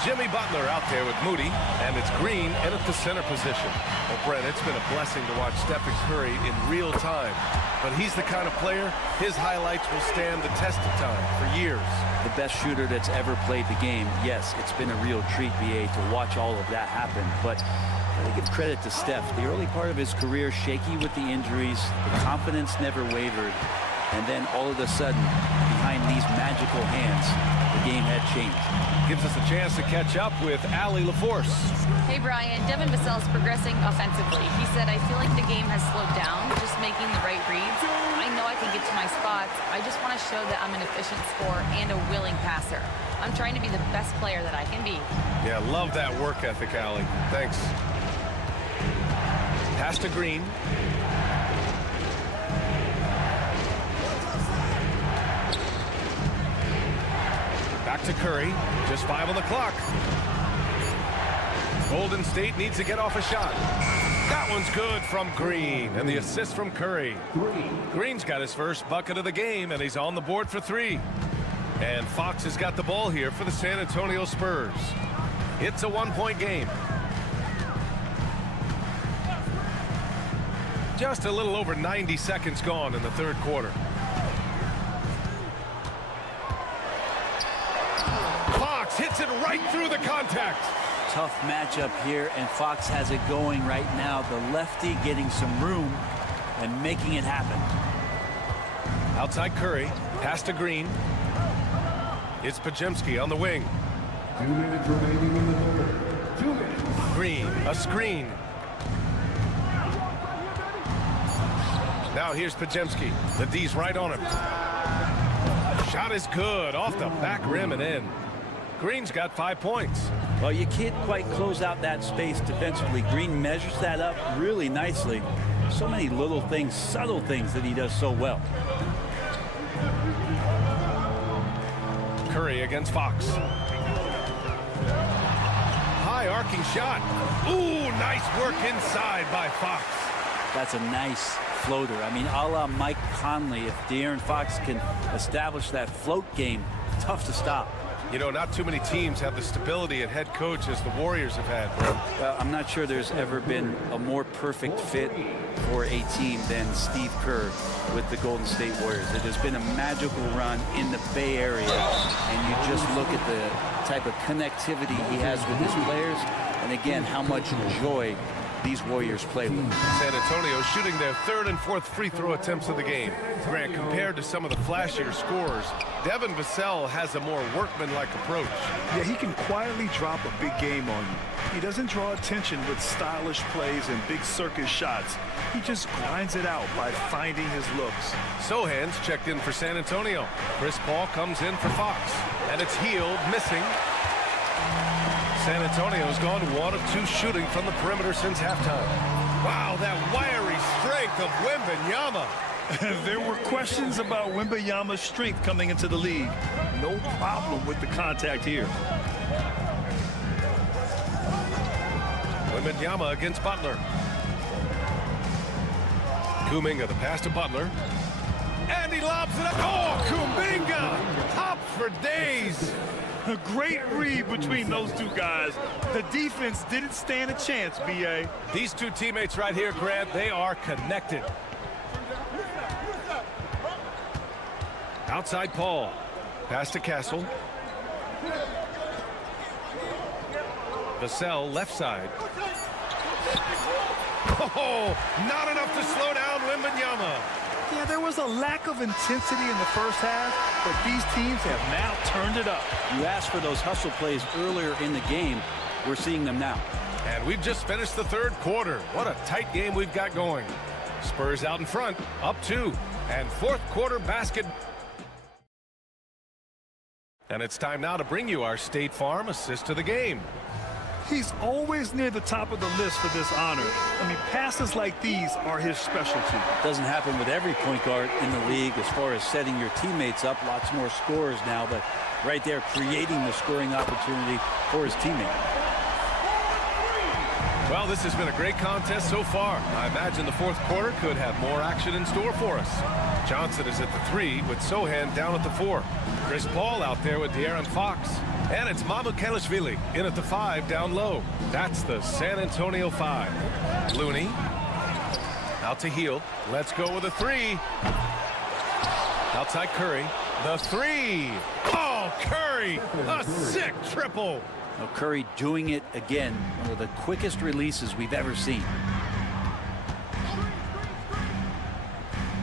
Jimmy Butler out there with Moody, and it's Green in at the center position. Well, Brent, it's been a blessing to watch Stephen Curry in real time. But he's the kind of player, his highlights will stand the test of time for years. The best shooter that's ever played the game. Yes, it's been a real treat, BA, to watch all of that happen. But I give credit to Steph. The early part of his career, shaky with the injuries, the confidence never wavered. And then all of a sudden, behind these magical hands, the game had changed. Gives us a chance to catch up with Allie LaForce. Hey, Brian. Devin Vassell's progressing offensively. He said, I feel like the game has slowed down, just making the right reads. I know I can get to my spots. I just want to show that I'm an efficient scorer and a willing passer. I'm trying to be the best player that I can be. Yeah, love that work ethic, Allie. Thanks. Pass to Green. Back to Curry. Just 5 on the clock. Golden State needs to get off a shot. That one's good from Green. And the assist from Curry. Green's got his first bucket of the game, and he's on the board for 3. And Fox has got the ball here for the San Antonio Spurs. It's a 1-point game. Just a little over 90 seconds gone in the third quarter. Fox hits it right through the contact. Tough matchup here, and Fox has it going right now. The lefty getting some room and making it happen. Outside Curry, pass to Green. It's Pajemski on the wing. 2 minutes remaining in the third. 2 minutes. Green, a screen. Now here's Pajemski. The D's right on him. Shot is good, off the back rim and in. Green's got 5 points. Well, you can't quite close out that space defensively. Green measures that up really nicely. So many little things, subtle things that he does so well. Curry against Fox. High arcing shot. Ooh, nice work inside by Fox. That's a nice floater. I mean, a la Mike Conley, if De'Aaron Fox can establish that float game, tough to stop. You know, not too many teams have the stability at head coach as the Warriors have had, bro. Well, I'm not sure there's ever been a more perfect fit for a team than Steve Kerr with the Golden State Warriors. It has been a magical run in the Bay Area, and you just look at the type of connectivity he has with his players, and again, how much joy these Warriors play with. San Antonio shooting their 3rd and 4th free throw attempts of the game. Grant, compared to some of the flashier scorers, Devin Vassell has a more workmanlike approach. Yeah, he can quietly drop a big game on you. He doesn't draw attention with stylish plays and big circus shots. He just grinds it out by finding his looks. Sohan's checked in for San Antonio. Chris Paul comes in for Fox. And it's Hield missing. San Antonio's gone 1 of 2 shooting from the perimeter since halftime. Wow, that wiry strength of Wembanyama. There were questions about Wembanyama's strength coming into the league. No problem with the contact here. Wembanyama against Butler. Kuminga, the pass to Butler. And he lobs it up. Oh, Kuminga! Hops for days. A great read between those two guys. The defense didn't stand a chance, B.A. These two teammates right here, Grant, they are connected. Outside Paul. Pass to Castle. Vassell, left side. Oh, not enough to slow down Wembanyama. Yeah, there was a lack of intensity in the first half, but these teams have now turned it up. You asked for those hustle plays earlier in the game. We're seeing them now. And we've just finished the third quarter. What a tight game we've got going. Spurs out in front, up 2. And fourth quarter basket. And it's time now to bring you our State Farm assist of the game. He's always near the top of the list for this honor. I mean, passes like these are his specialty. Doesn't happen with every point guard in the league as far as setting your teammates up. Lots more scorers now, but right there creating the scoring opportunity for his teammate. Well, this has been a great contest so far. I imagine the fourth quarter could have more action in store for us. Johnson is at the 3 with Sohan down at the 4. Chris Paul out there with De'Aaron Fox. And it's Mamukelashvili in at the 5 down low. That's the San Antonio 5. Looney out to Hield. Let's go with a 3. Outside Curry. The 3. Oh, Curry! A sick triple. Now Curry doing it again. One of the quickest releases we've ever seen.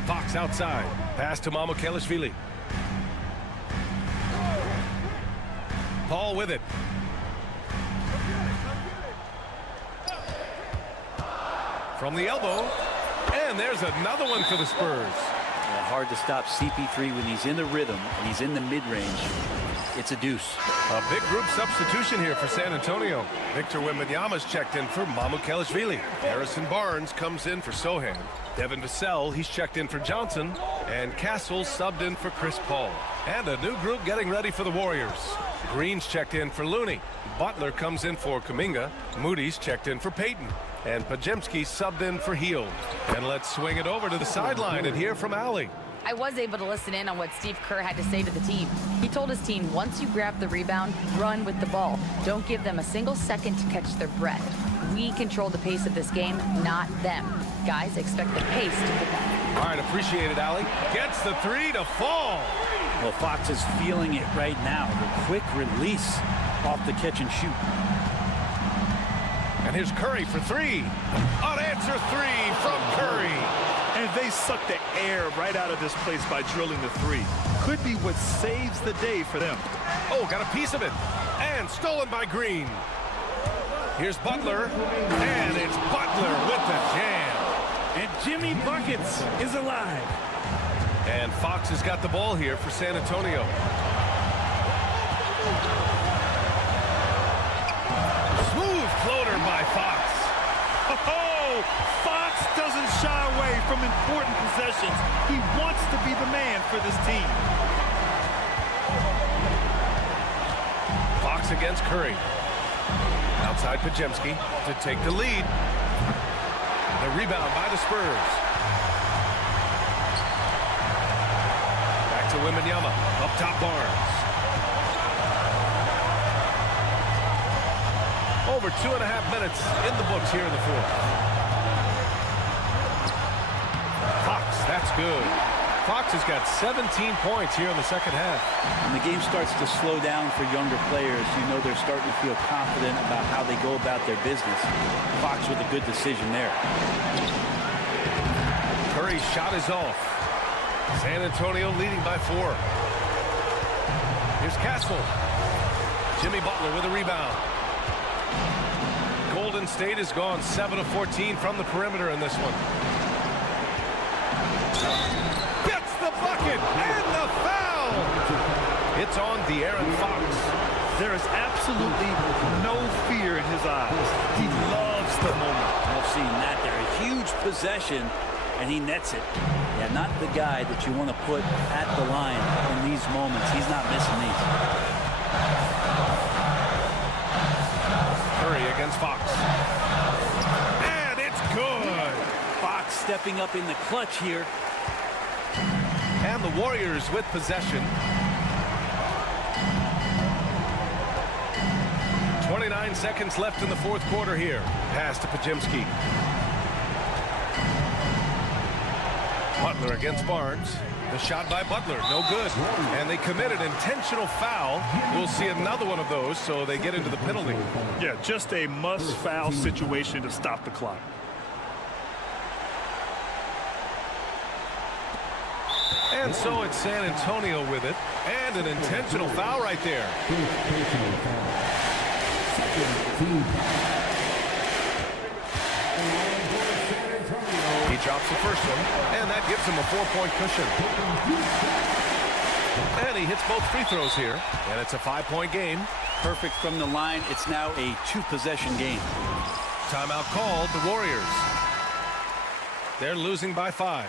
Fox outside. Pass to Mamukelashvili. Paul with it. From the elbow. And there's another one for the Spurs. Yeah, hard to stop CP3 when he's in the rhythm and he's in the mid-range. It's a deuce. A big group substitution here for San Antonio. Victor Wembanyama's checked in for Mamukelashvili. Harrison Barnes comes in for Sohan. Devin Vassell, he's checked in for Johnson. And Castle subbed in for Chris Paul. And a new group getting ready for the Warriors. Green's checked in for Looney. Butler comes in for Kuminga. Moody's checked in for Payton. And Pajemski subbed in for Hield. And let's swing it over to the sideline and hear from Allie. I was able to listen in on what Steve Kerr had to say to the team. He told his team, once you grab the rebound, run with the ball. Don't give them a single second to catch their breath. We control the pace of this game, not them. Guys, expect the pace to pick up. All right, appreciate it, Allie. Gets the 3 to fall. Well, Fox is feeling it right now. The quick release off the catch and shoot. And here's Curry for 3. Unanswered 3 from Curry. And they suck the air right out of this place by drilling the 3. Could be what saves the day for them. Oh, got a piece of it. And stolen by Green. Here's Butler. And it's Butler with the jam. And Jimmy Buckets is alive. And Fox has got the ball here for San Antonio. Smooth floater by Fox. Oh, Fox doesn't shy away from important possessions. He wants to be the man for this team. Fox against Curry. Outside Pajemski to take the lead. The rebound by the Spurs. Back to Wembanyama. Up top Barnes. Over 2.5 minutes in the books here in the fourth. Fox, that's good. Fox has got 17 points here in the second half. When the game starts to slow down for younger players, you know they're starting to feel confident about how they go about their business. Fox with a good decision there. Curry's shot is off. San Antonio leading by 4. Here's Castle. Jimmy Butler with a rebound. Golden State has gone 7 of 14 from the perimeter in this one. Gets the bucket and the foul. It's on De'Aaron Fox. There is absolutely no fear in his eyes. He loves the moment. I've seen that there. A huge possession, and he nets it. Yeah, not the guy that you want to put at the line in these moments. He's not missing these. Curry against Fox. And it's good. Fox stepping up in the clutch here. And the Warriors with possession. 29 seconds left in the fourth quarter here. Pass to Pajemski. Butler against Barnes. The shot by Butler, no good. And they committed intentional foul. We'll see another one of those, so they get into the penalty. Yeah, just a must-foul situation to stop the clock. And so it's San Antonio with it. And an intentional foul right there. He drops the first one, and that gives him a 4-point cushion. And he hits both free throws here, and it's a 5-point game. Perfect from the line. It's now a 2-possession game. Timeout called, the Warriors. They're losing by 5.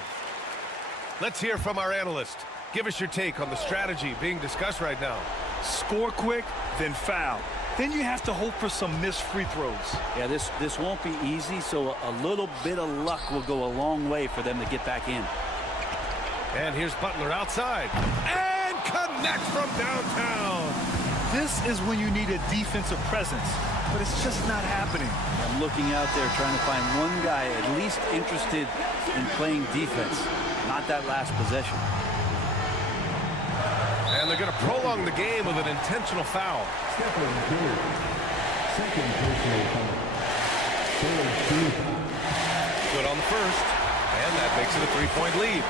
Let's hear from our analyst. Give us your take on the strategy being discussed right now. Score quick, then foul. Then you have to hope for some missed free throws. Yeah, this won't be easy, so a little bit of luck will go a long way for them to get back in. And here's Butler outside. And connects from downtown. This is when you need a defensive presence, but it's just not happening. I'm looking out there trying to find one guy at least interested in playing defense, not that last possession. And they're going to prolong the game with an intentional foul. Second personal foul. Good on the first, and that makes it a 3-point lead.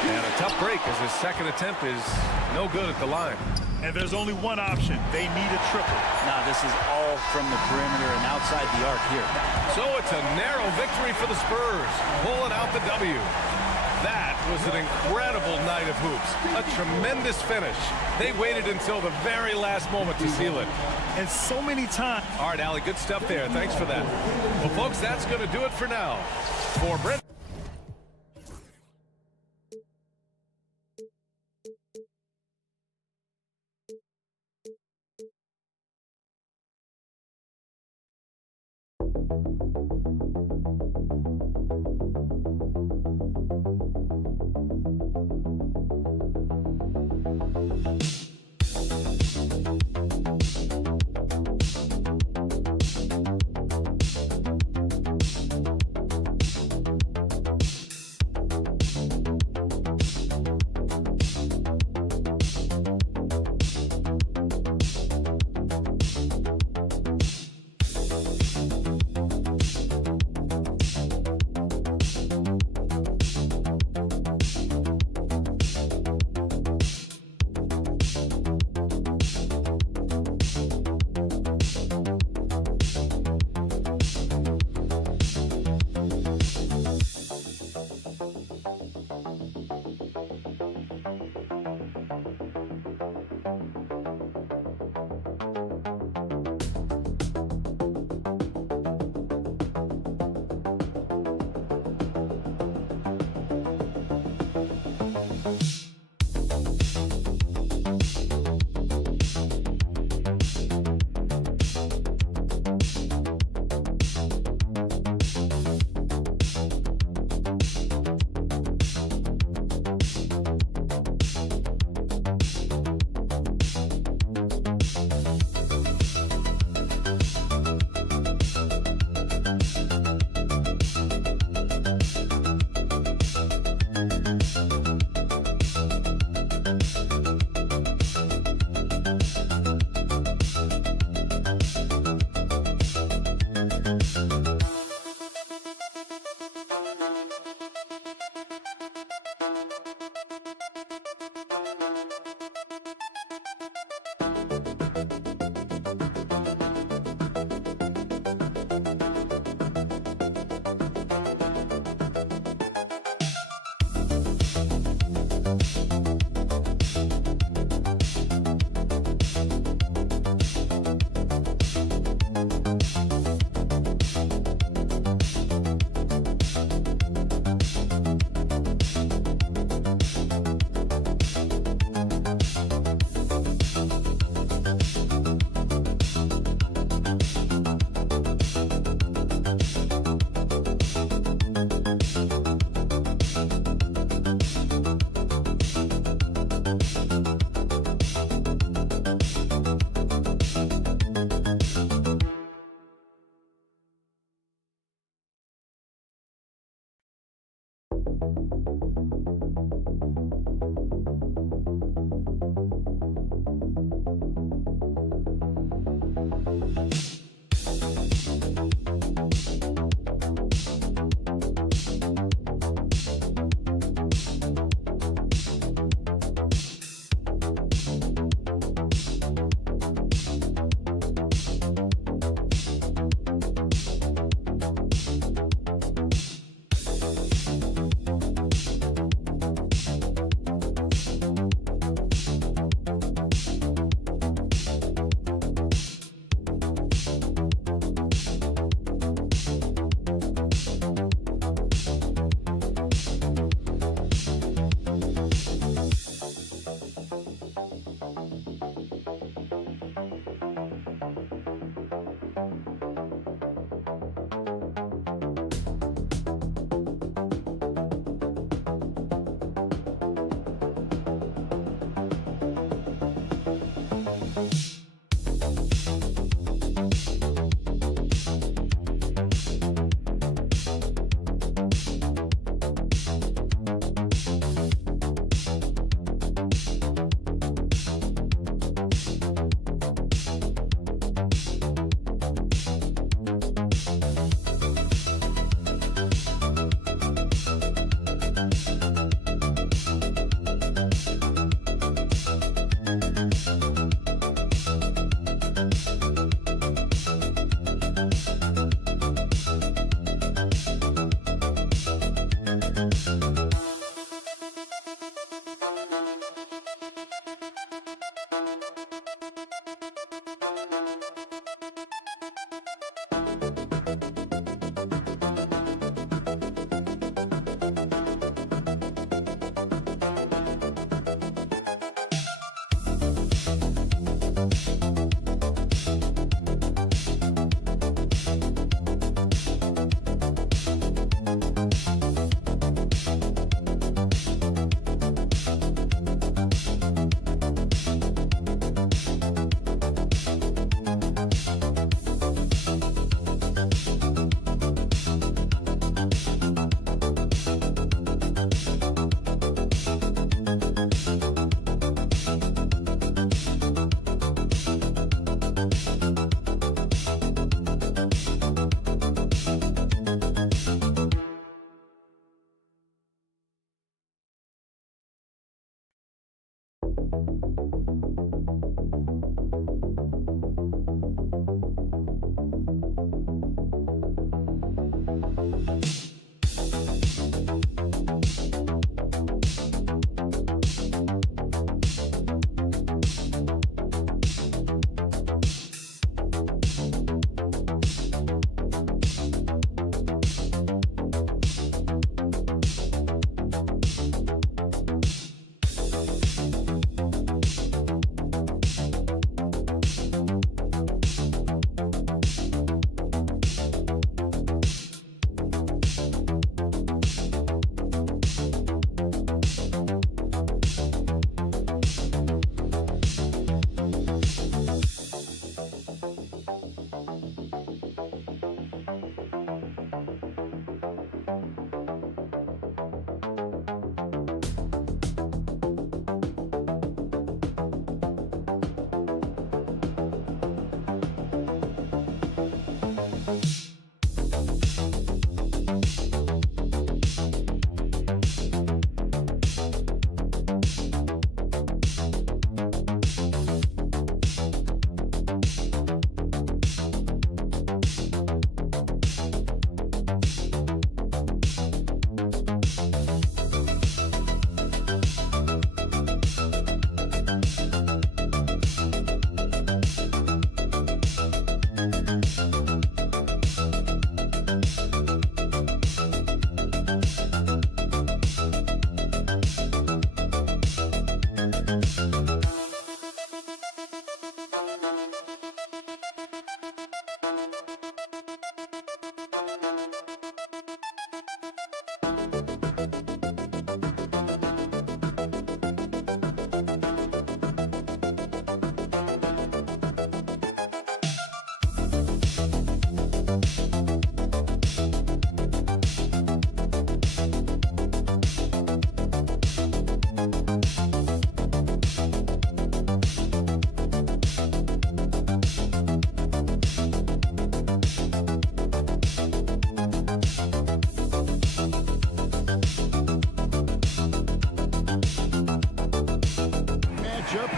And a tough break as his second attempt is no good at the line. And there's only one option. They need a triple. Now this is all from the perimeter and outside the arc here. So it's a narrow victory for the Spurs, pulling out the W. That was an incredible night of hoops. A tremendous finish. They waited until the very last moment to seal it. And so many times. All right, Allie, good stuff there. Thanks for that. Well, folks, that's going to do it for now. For Brent.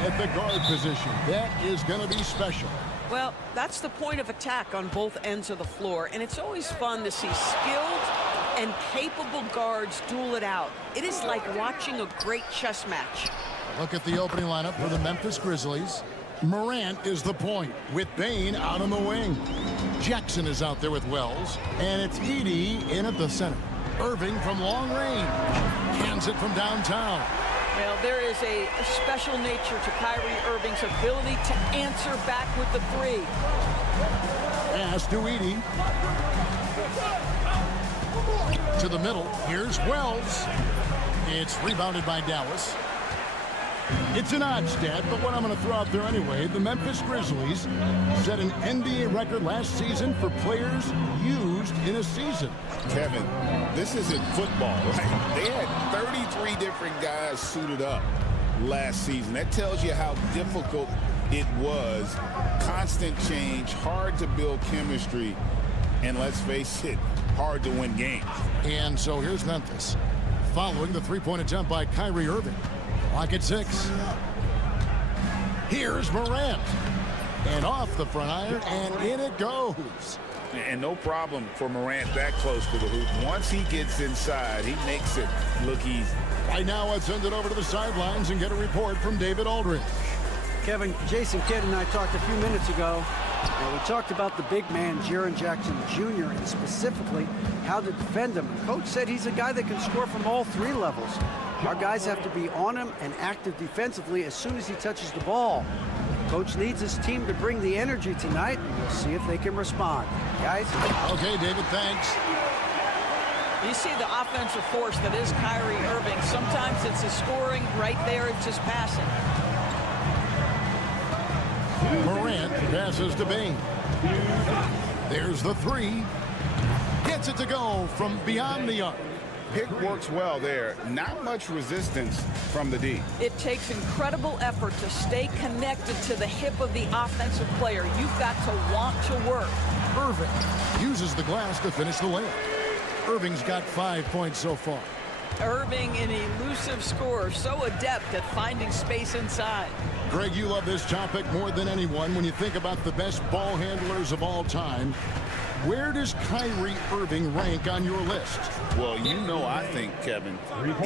At the guard position. That is going to be special. Well, that's the point of attack on both ends of the floor, and it's always fun to see skilled and capable guards duel it out. It is like watching a great chess match. Look at the opening lineup for the Memphis Grizzlies. Morant is the point with Bane out on the wing. Jackson is out there with Wells, and it's Edey in at the center. Irving from long range. Cans it from downtown. Well, there is a special nature to Kyrie Irving's ability to answer back with the three. Pass to Edey. To the middle. Here's Wells. It's rebounded by Dallas. It's an odd stat, but what I'm going to throw out there anyway, the Memphis Grizzlies set an NBA record last season for players used in a season. Kevin, this isn't football, right? They had 33 different guys suited up last season. That tells you how difficult it was. Constant change, hard to build chemistry, and let's face it, hard to win games. And so here's Memphis, following the three-point attempt by Kyrie Irving. Clock at 6. Here's Morant. And off the front iron, and in it goes. And no problem for Morant that close to the hoop. Once he gets inside, he makes it look easy. Right now, let's send it over to the sidelines and get a report from David Aldridge. Kevin, Jason Kidd and I talked a few minutes ago. We talked about the big man, Jaren Jackson Jr., and specifically how to defend him. Coach said he's a guy that can score from all three levels. Our guys have to be on him and active defensively as soon as he touches the ball. Coach needs his team to bring the energy tonight, and we'll see if they can respond. Guys? Okay, David, thanks. You see the offensive force that is Kyrie Irving. Sometimes it's his scoring. Right there, it's his passing. Morant passes to Bane. There's the three. Gets it to go from beyond the arc. Pick works well there. Not much resistance from the D. It takes incredible effort to stay connected to the hip of the offensive player. You've got to want to work. Irving uses the glass to finish the layup. Irving's got 5 points so far. Irving, an elusive scorer, so adept at finding space inside. Greg, you love this topic more than anyone. When you think about the best ball handlers of all time, where does Kyrie Irving rank on your list? Well, you know, I think, Kevin,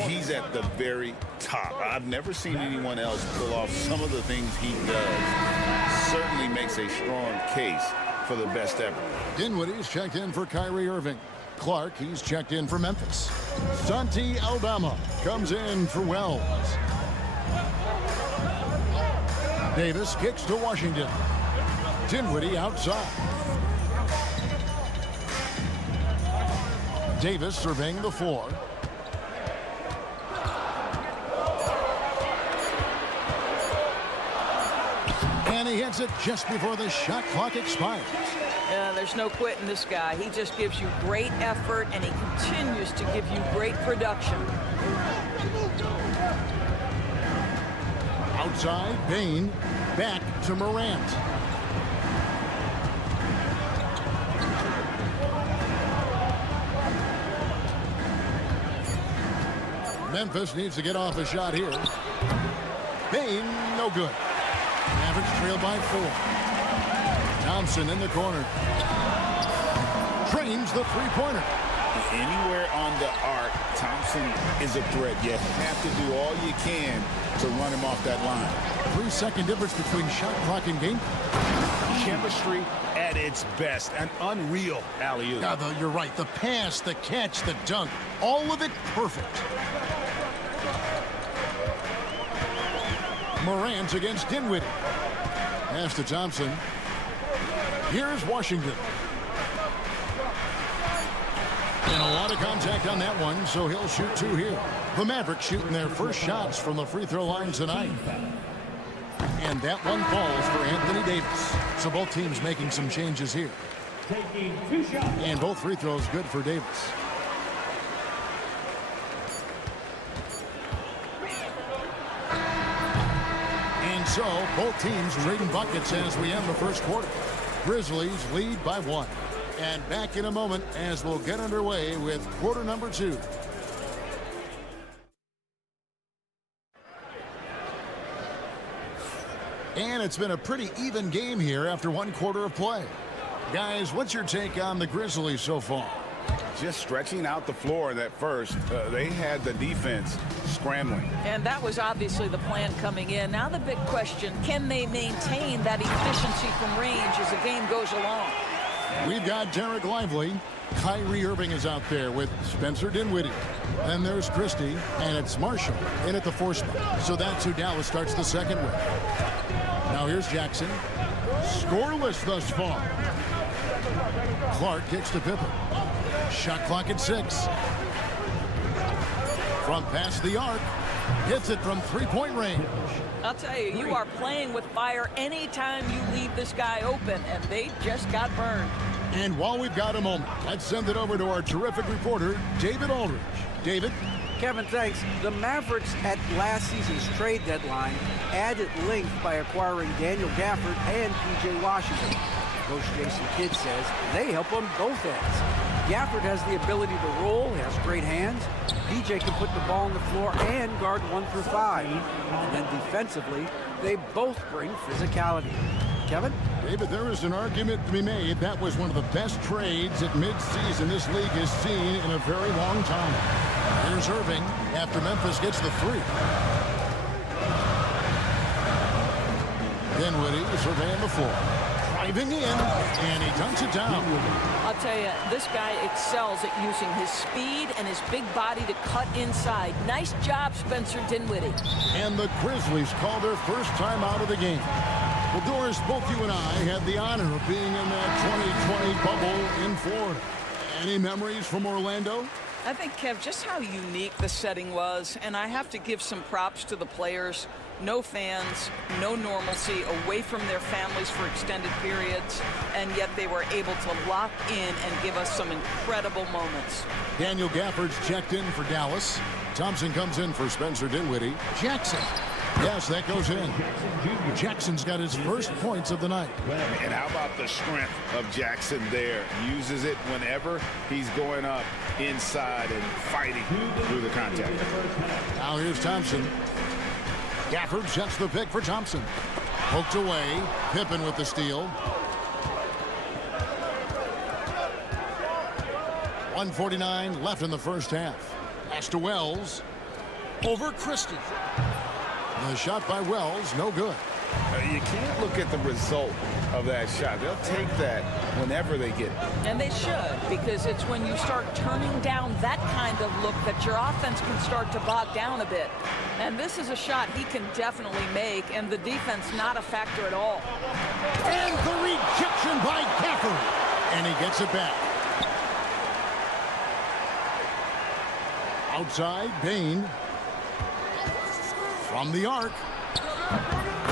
he's at the very top. I've never seen anyone else pull off some of the things he does. Certainly makes a strong case for the best ever. Dinwiddie's checked in for Kyrie Irving. Clark, he's checked in for Memphis. Santi Aldama comes in for Wells. Davis kicks to Washington. Dinwiddie outside. Davis surveying the floor. And he hits it just before the shot clock expires. There's no quitting this guy. He just gives you great effort, and he continues to give you great production. Outside, Bain, back to Morant. Memphis needs to get off a shot here. Bain, no good. Mavericks trail by 4. Thompson in the corner. Trains the three-pointer. Anywhere on the arc, Thompson is a threat. You have to do all you can to run him off that line. 3-second difference between shot clock and game. Chemistry at its best. An unreal alley-oop. Yeah, you're right. The pass, the catch, the dunk, all of it perfect. Morant against Dinwiddie. Pass to Thompson. Here's Washington. And a lot of contact on that one, so he'll shoot 2 here. The Mavericks shooting their first shots from the free throw line tonight. And that one falls for Anthony Davis. So both teams making some changes here. And both free throws good for Davis. And so both teams trading buckets as we end the first quarter. Grizzlies lead by 1. And back in a moment as we'll get underway with quarter number 2. And it's been a pretty even game here after 1 quarter of play. Guys, what's your take on the Grizzlies so far? Just stretching out the floor that first. They had the defense scrambling. And that was obviously the plan coming in. Now the big question, can they maintain that efficiency from range as the game goes along? We've got Derek Lively. Kyrie Irving is out there with Spencer Dinwiddie. Then there's Christie, and it's Marshall in at the 4 spot. So that's who Dallas starts the second with. Now here's Jackson. Scoreless thus far. Clark kicks to Pippen. Shot clock at 6. From past the arc. Hits it from 3-point range. I'll tell you, you are playing with fire anytime you leave this guy open, and they just got burned. And while we've got a moment, let's send it over to our terrific reporter, David Aldridge. David? Kevin, thanks. The Mavericks at last season's trade deadline added length by acquiring Daniel Gafford and P.J. Washington. Coach Jason Kidd says they help on both ends. Gafford has the ability to roll, has great hands. P.J. can put the ball on the floor and guard 1 through 5. And then defensively, they both bring physicality. Kevin? David, there is an argument to be made. That was one of the best trades at midseason this league has seen in a very long time. Here's Irving after Memphis gets the 3. Dinwiddie surveying the floor. Driving in, and he dunks it down. I'll tell you, this guy excels at using his speed and his big body to cut inside. Nice job, Spencer Dinwiddie. And the Grizzlies call their first time out of the game. Well, Doris, both you and I had the honor of being in that 2020 bubble in Florida. Any memories from Orlando? I think, Kev, just how unique the setting was, and I have to give some props to the players. No fans, no normalcy, away from their families for extended periods, and yet they were able to lock in and give us some incredible moments. Daniel Gafford's checked in for Dallas. Thompson comes in for Spencer Dinwiddie. Jackson. Yes, that goes in. Jackson's got his first points of the night. And how about the strength of Jackson there? Uses it whenever he's going up inside and fighting through the contact. Now here's Thompson. Gafford sets the pick for Thompson. Poked away. Pippen with the steal. 1:49 left in the first half. Pass to Wells. Over Christie. The shot by Wells, no good. You can't look at the result of that shot. They'll take that whenever they get it. And they should, because it's when you start turning down that kind of look that your offense can start to bog down a bit. And this is a shot he can definitely make, and the defense not a factor at all. And the rejection by Gafford. And he gets it back. Outside, Bain. From the arc.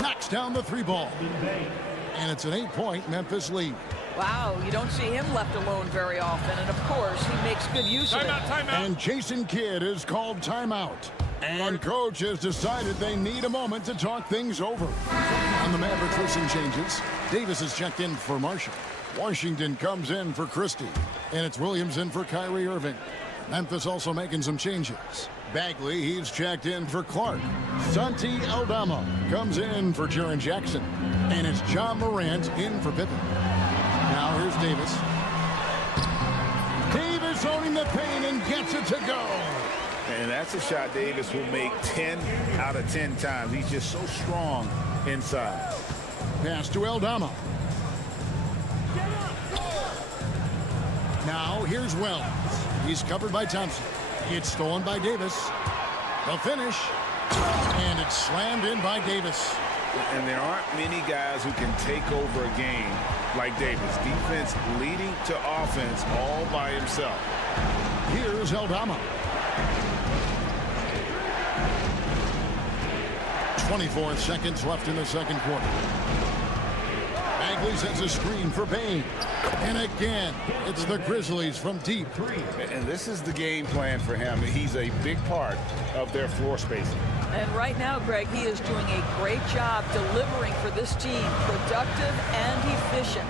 Knocks down the three ball. And it's an 8-point Memphis lead. Wow, you don't see him left alone very often. And, of course, he makes good use of it. And Jason Kidd is called timeout. And coach has decided they need a moment to talk things over. On the Mavericks with some changes, Davis is checked in for Marshall. Washington comes in for Christie. And it's Williams in for Kyrie Irving. Memphis also making some changes. Bagley, he's checked in for Clark. Santi Aldama comes in for Jaren Jackson. And it's John Morant in for Pippen. Now here's Davis. Davis owning the paint and gets it to go. And that's a shot Davis will make 10 out of 10 times. He's just so strong inside. Pass to Aldama. Now here's Wells. He's covered by Thompson. It's stolen by Davis. The finish. And it's slammed in by Davis. And there aren't many guys who can take over a game like Davis. Defense leading to offense all by himself. Here's Aldama. 24 seconds left in the second quarter. Bagley sets a screen for Bain. And again, it's the Grizzlies from deep. And this is the game plan for him. He's a big part of their floor spacing. And right now, Greg, he is doing a great job delivering for this team. Productive and efficient.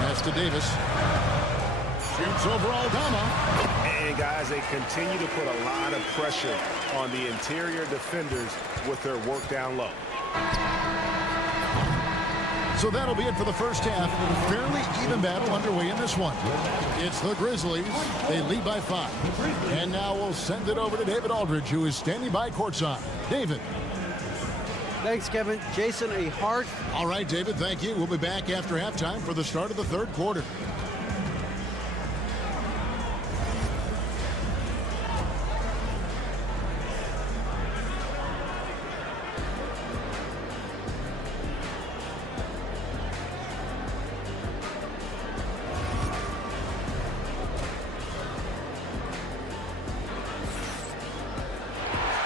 Pass to Davis. Shoots over Aldama. And guys, they continue to put a lot of pressure on the interior defenders with their work down low. So that'll be it for the first half. Fairly even battle underway in this one. It's the Grizzlies. They lead by 5. And now we'll send it over to David Aldridge, who is standing by courtside. David. Thanks, Kevin. Jason, a hard... All right, David, thank you. We'll be back after halftime for the start of the third quarter.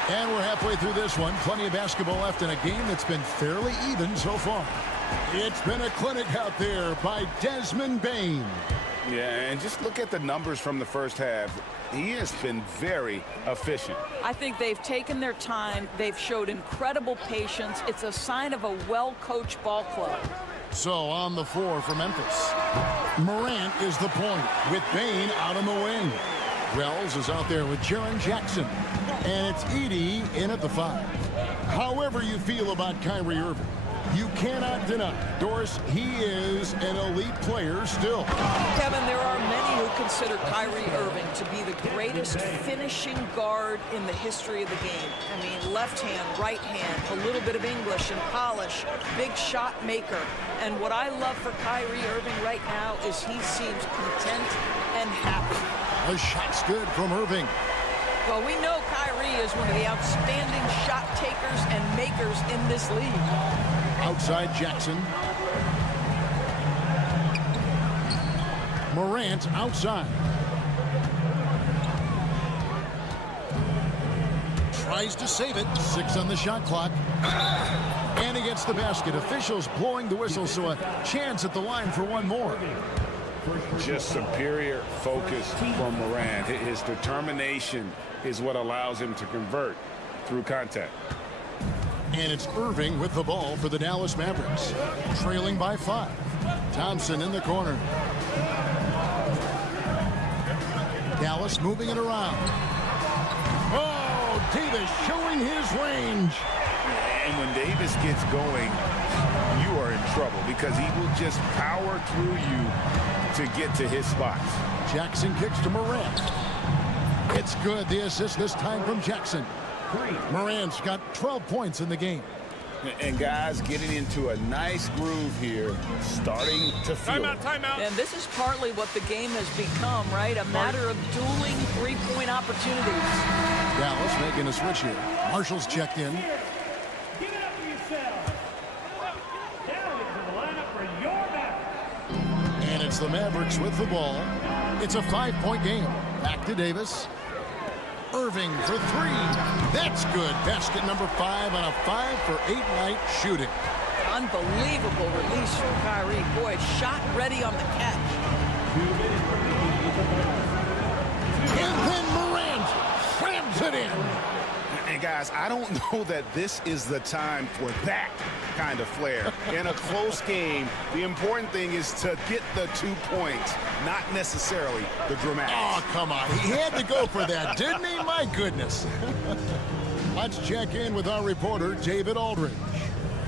And we're halfway through this one. Plenty of basketball left in a game that's been fairly even so far. It's been a clinic out there by Desmond Bain. Yeah, and just look at the numbers from the first half. He has been very efficient. I think they've taken their time. They've showed incredible patience. It's a sign of a well-coached ball club. So on the floor for Memphis, Morant is the point with Bain out on the wing. Wells is out there with Jaren Jackson. And it's Edey in at the 5. However you feel about Kyrie Irving, you cannot deny, Doris, he is an elite player still. Kevin, there are many who consider Kyrie Irving to be the greatest finishing guard in the history of the game. I mean, left hand, right hand, a little bit of English and polish, big shot maker. And what I love for Kyrie Irving right now is he seems content and happy. The shot's good from Irving. Well, we know Kyrie is one of the outstanding shot takers and makers in this league. Outside Jackson. Morant outside. Tries to save it. 6 on the shot clock. And he gets the basket. Officials blowing the whistle, so a chance at the line for one more. Just superior focus from Morant. His determination is what allows him to convert through contact. And it's Irving with the ball for the Dallas Mavericks. Trailing by 5. Thompson in the corner. Dallas moving it around. Oh, Davis showing his range. And when Davis gets going, you are in trouble because he will just power through you to get to his spots. Jackson kicks to Morant. It's good. The assist this time from Jackson. Morant's got 12 points in the game. And guys getting into a nice groove here, starting to feel timeout. And this is partly what the game has become, right? A matter of dueling three-point opportunities. Dallas making a switch here. Marshall's checked in. Give it up for yourself. Down into the lineup for your Mavericks. And it's the Mavericks with the ball. It's a 5-point game. Back to Davis. Irving for three. That's good. Basket number 5 on a 5-for-8 night shooting. Unbelievable release from Kyrie. Boy, shot ready on the catch. And then Morant slams it in. And guys, I don't know that this is the time for that kind of flair. In a close game, the important thing is to get the 2 points, not necessarily the dramatics. Oh, come on. He had to go for that, didn't he? My goodness. Let's check in with our reporter, David Aldridge.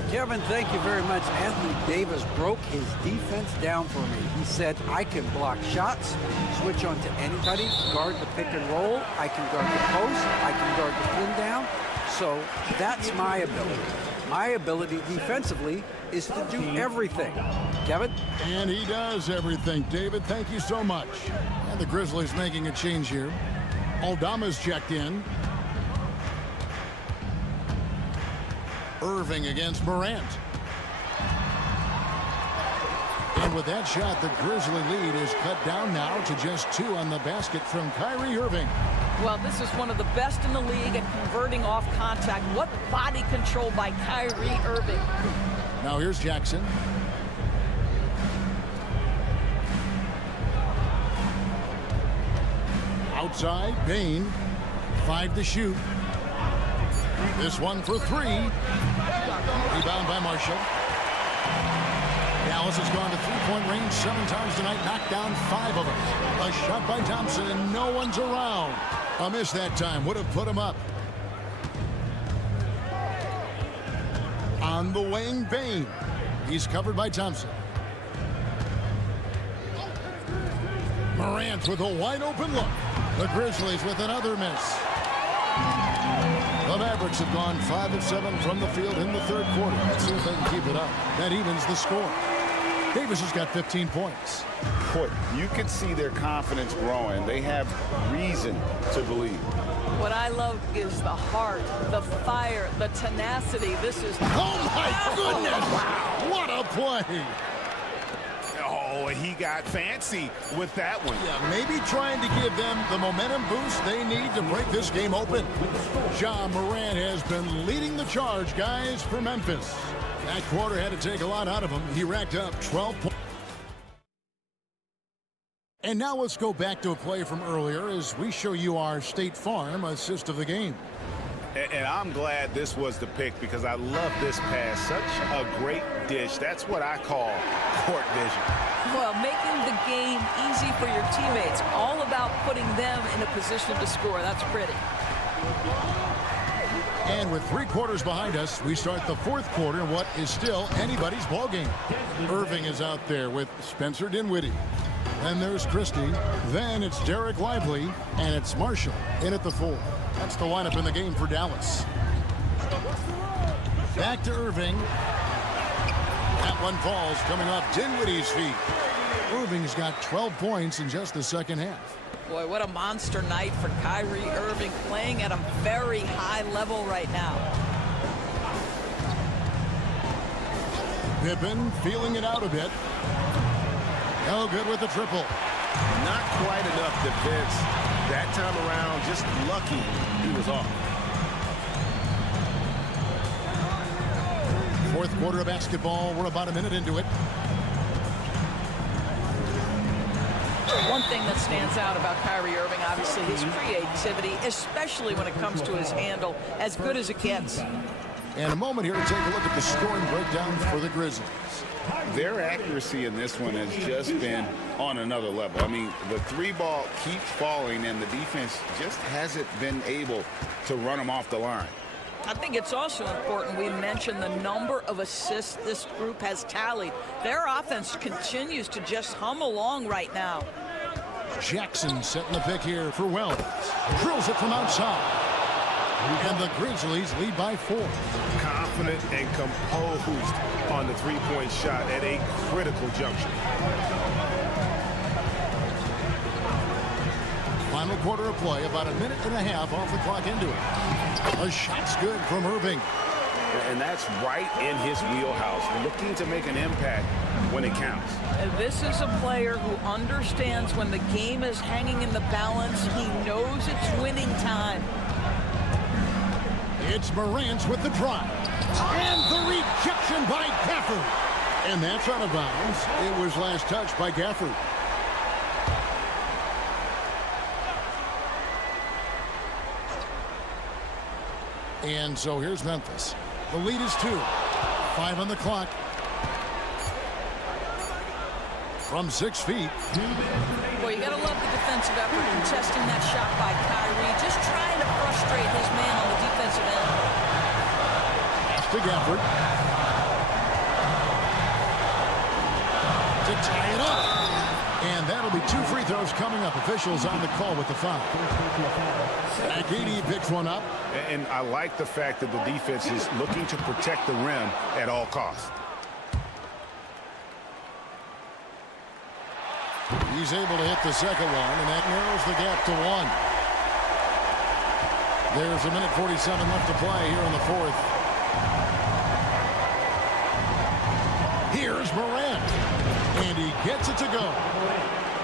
Kevin, thank you very much. Anthony Davis broke his defense down for me. He said, I can block shots, switch on to anybody, guard the pick and roll, I can guard the post, I can guard the pin down. So that's my ability. My ability defensively is to do everything. Kevin? And he does everything. David, thank you so much. And the Grizzlies making a change here. Aldama's checked in. Irving against Morant. And with that shot, the Grizzly lead is cut down now to just 2 on the basket from Kyrie Irving. Well, this is one of the best in the league at converting off contact. What body control by Kyrie Irving. Now here's Jackson. Outside, Bain. 5 to shoot. This one for 3. Rebound by Marshall. Dallas has gone to 3-point range 7 times tonight, knocked down 5 of them. A shot by Thompson, and no one's around. A miss that time would have put him up. On the wing, Bain. He's covered by Thompson. Morant with a wide open look. The Grizzlies with another miss. The Mavericks have gone 5 of 7 from the field in the third quarter. Let's see if they can keep it up. That evens the score. Davis has got 15 points. Boy, you can see their confidence growing. They have reason to believe. What I love is the heart, the fire, the tenacity. This is... Oh, my goodness! Wow, what a play! Oh, he got fancy with that one. Yeah, maybe trying to give them the momentum boost they need to break this game open. Ja Morant has been leading the charge, guys, for Memphis. That quarter had to take a lot out of him. He racked up 12 points. And now let's go back to a play from earlier as we show you our State Farm assist of the game. And I'm glad this was the pick because I love this pass. Such a great dish. That's what I call court vision. Well, making the game easy for your teammates. All about putting them in a position to score. That's pretty. And with 3 quarters behind us, we start the fourth quarter in what is still anybody's ball game. Irving is out there with Spencer Dinwiddie. Then there's Christie. Then it's Derek Lively. And it's Marshall in at the 4. That's the lineup in the game for Dallas. Back to Irving. That one falls coming off Dinwiddie's feet. Irving's got 12 points in just the second half. Boy, what a monster night for Kyrie Irving, playing at a very high level right now. Pippen feeling it out a bit. No good with the triple. Not quite enough defense that time around. Just lucky he was off. Fourth quarter of basketball. We're about a minute into it. One thing that stands out about Kyrie Irving, obviously, his creativity, especially when it comes to his handle, as good as it gets. And a moment here to take a look at the scoring breakdown for the Grizzlies. Their accuracy in this one has just been on another level. I mean, the three ball keeps falling, and the defense just hasn't been able to run them off the line. I think it's also important we mention the number of assists this group has tallied. Their offense continues to just hum along right now. Jackson setting the pick here for Wells. Drills it from outside. And the Grizzlies lead by 4. Confident and composed on the three-point shot at a critical juncture. Final quarter of play, about a minute and a half off the clock into it. A shot's good from Irving. And that's right in his wheelhouse, looking to make an impact when it counts. This is a player who understands when the game is hanging in the balance. He knows it's winning time. It's Morant with the drive. And the rejection by Gafford. And that's out of bounds. It was last touched by Gafford. And so here's Memphis. The lead is 2. 5 on the clock. From 6 feet. Well, you got to love the defensive effort contesting that shot by Kyrie. Just trying to frustrate his man on the defensive end. Pass to Gafford. To tie it up. And that'll be 2 free throws coming up. Officials on the call with the foul. McGeady picks one up. And I like the fact that the defense is looking to protect the rim at all costs. He's able to hit the second one, and that narrows the gap to 1. There's a minute 47 left to play here in the 4th. Here's Morant, and he gets it to go.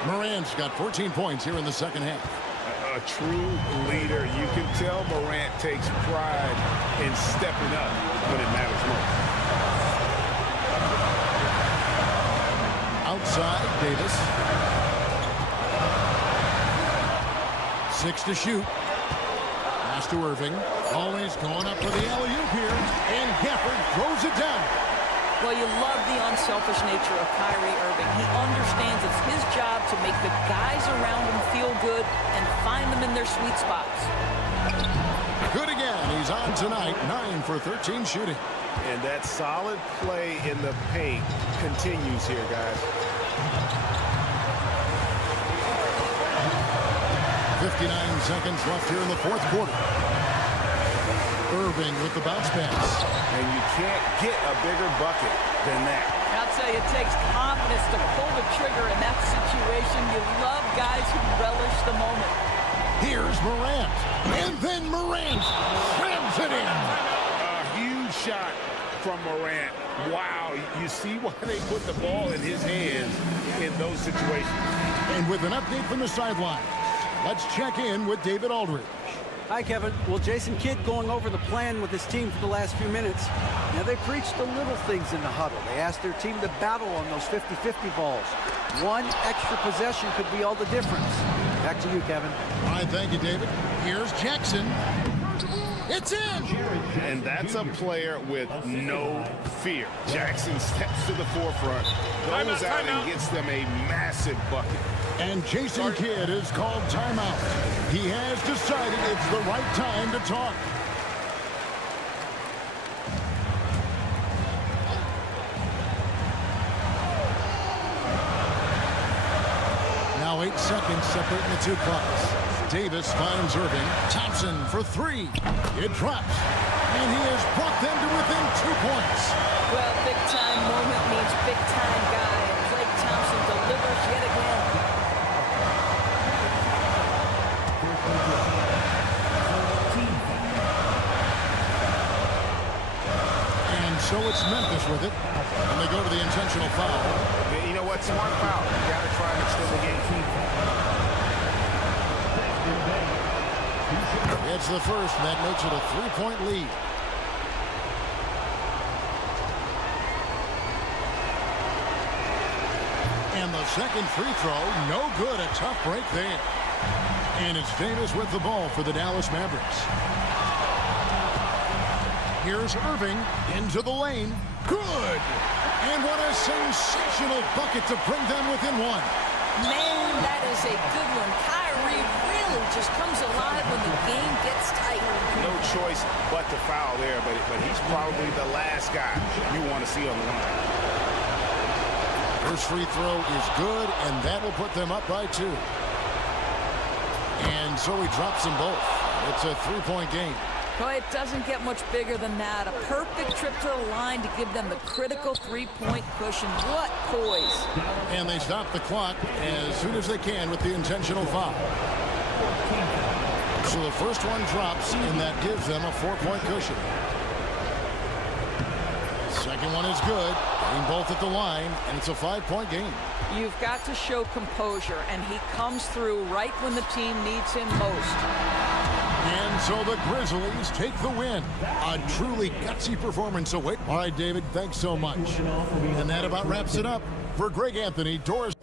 Morant's got 14 points here in the second half. A true leader. You can tell Morant takes pride in stepping up when it matters most. Outside, Davis. 6 to shoot. Pass to Irving. Always going up for the alley-oop here. And Gafford throws it down. Well, you love the unselfish nature of Kyrie Irving. He understands it's his job to make the guys around him feel good and find them in their sweet spots. Good again. He's on tonight. 9 for 13 shooting. And that solid play in the paint continues here, guys. 59 seconds left here in the 4th quarter. Irving with the bounce pass. And you can't get a bigger bucket than that. I'll tell you, it takes confidence to pull the trigger in that situation. You love guys who relish the moment. Here's Morant. And then Morant slams it in. A huge shot from Morant. Wow, you see why they put the ball in his hands in those situations. And with an update from the sideline, let's check in with David Aldridge. Hi, Kevin. Well, Jason Kidd going over the plan with his team for the last few minutes. Now, they preached the little things in the huddle. They asked their team to battle on those 50-50 balls. One extra possession could be all the difference. Back to you, Kevin. All right, thank you, David. Here's Jackson. It's in! And that's a player with no fear. Jackson steps to the forefront, goes out and gets them a massive bucket. And Jason Kidd is called timeout. He has decided it's the right time to talk. Now 8 seconds separating the 2 clocks. Davis finds Irving. Thompson for 3. It drops. And he has brought them to within 2 points. Well, big-time moment means big-time guy. And Klay Thompson delivers yet again. And so it's Memphis with it. And they go to the intentional foul. You know what? Smart foul. You got to try and extend the game. It's the first, and that makes it a 3-point lead. And the second free throw, no good. A tough break there. And it's Davis with the ball for the Dallas Mavericks. Here's Irving into the lane. Good! And what a sensational bucket to bring them within one. Man, that is a good one. Kyrie really just comes alive when the game gets tight. No choice but to foul there, but he's probably the last guy you want to see on the line. First free throw is good, and that will put them up by 2. And so he drops them both. It's a 3-point game. Boy, it doesn't get much bigger than that. A perfect trip to the line to give them the critical 3-point cushion. What poise. And they stop the clock as soon as they can with the intentional foul. So the first one drops, and that gives them a 4-point cushion. Second one is good. Getting both at the line, and it's a 5-point game. You've got to show composure, and he comes through right when the team needs him most. And so the Grizzlies take the win. A truly gutsy performance away. All right, David, thanks so much. And that about wraps it up. For Greg Anthony, Doors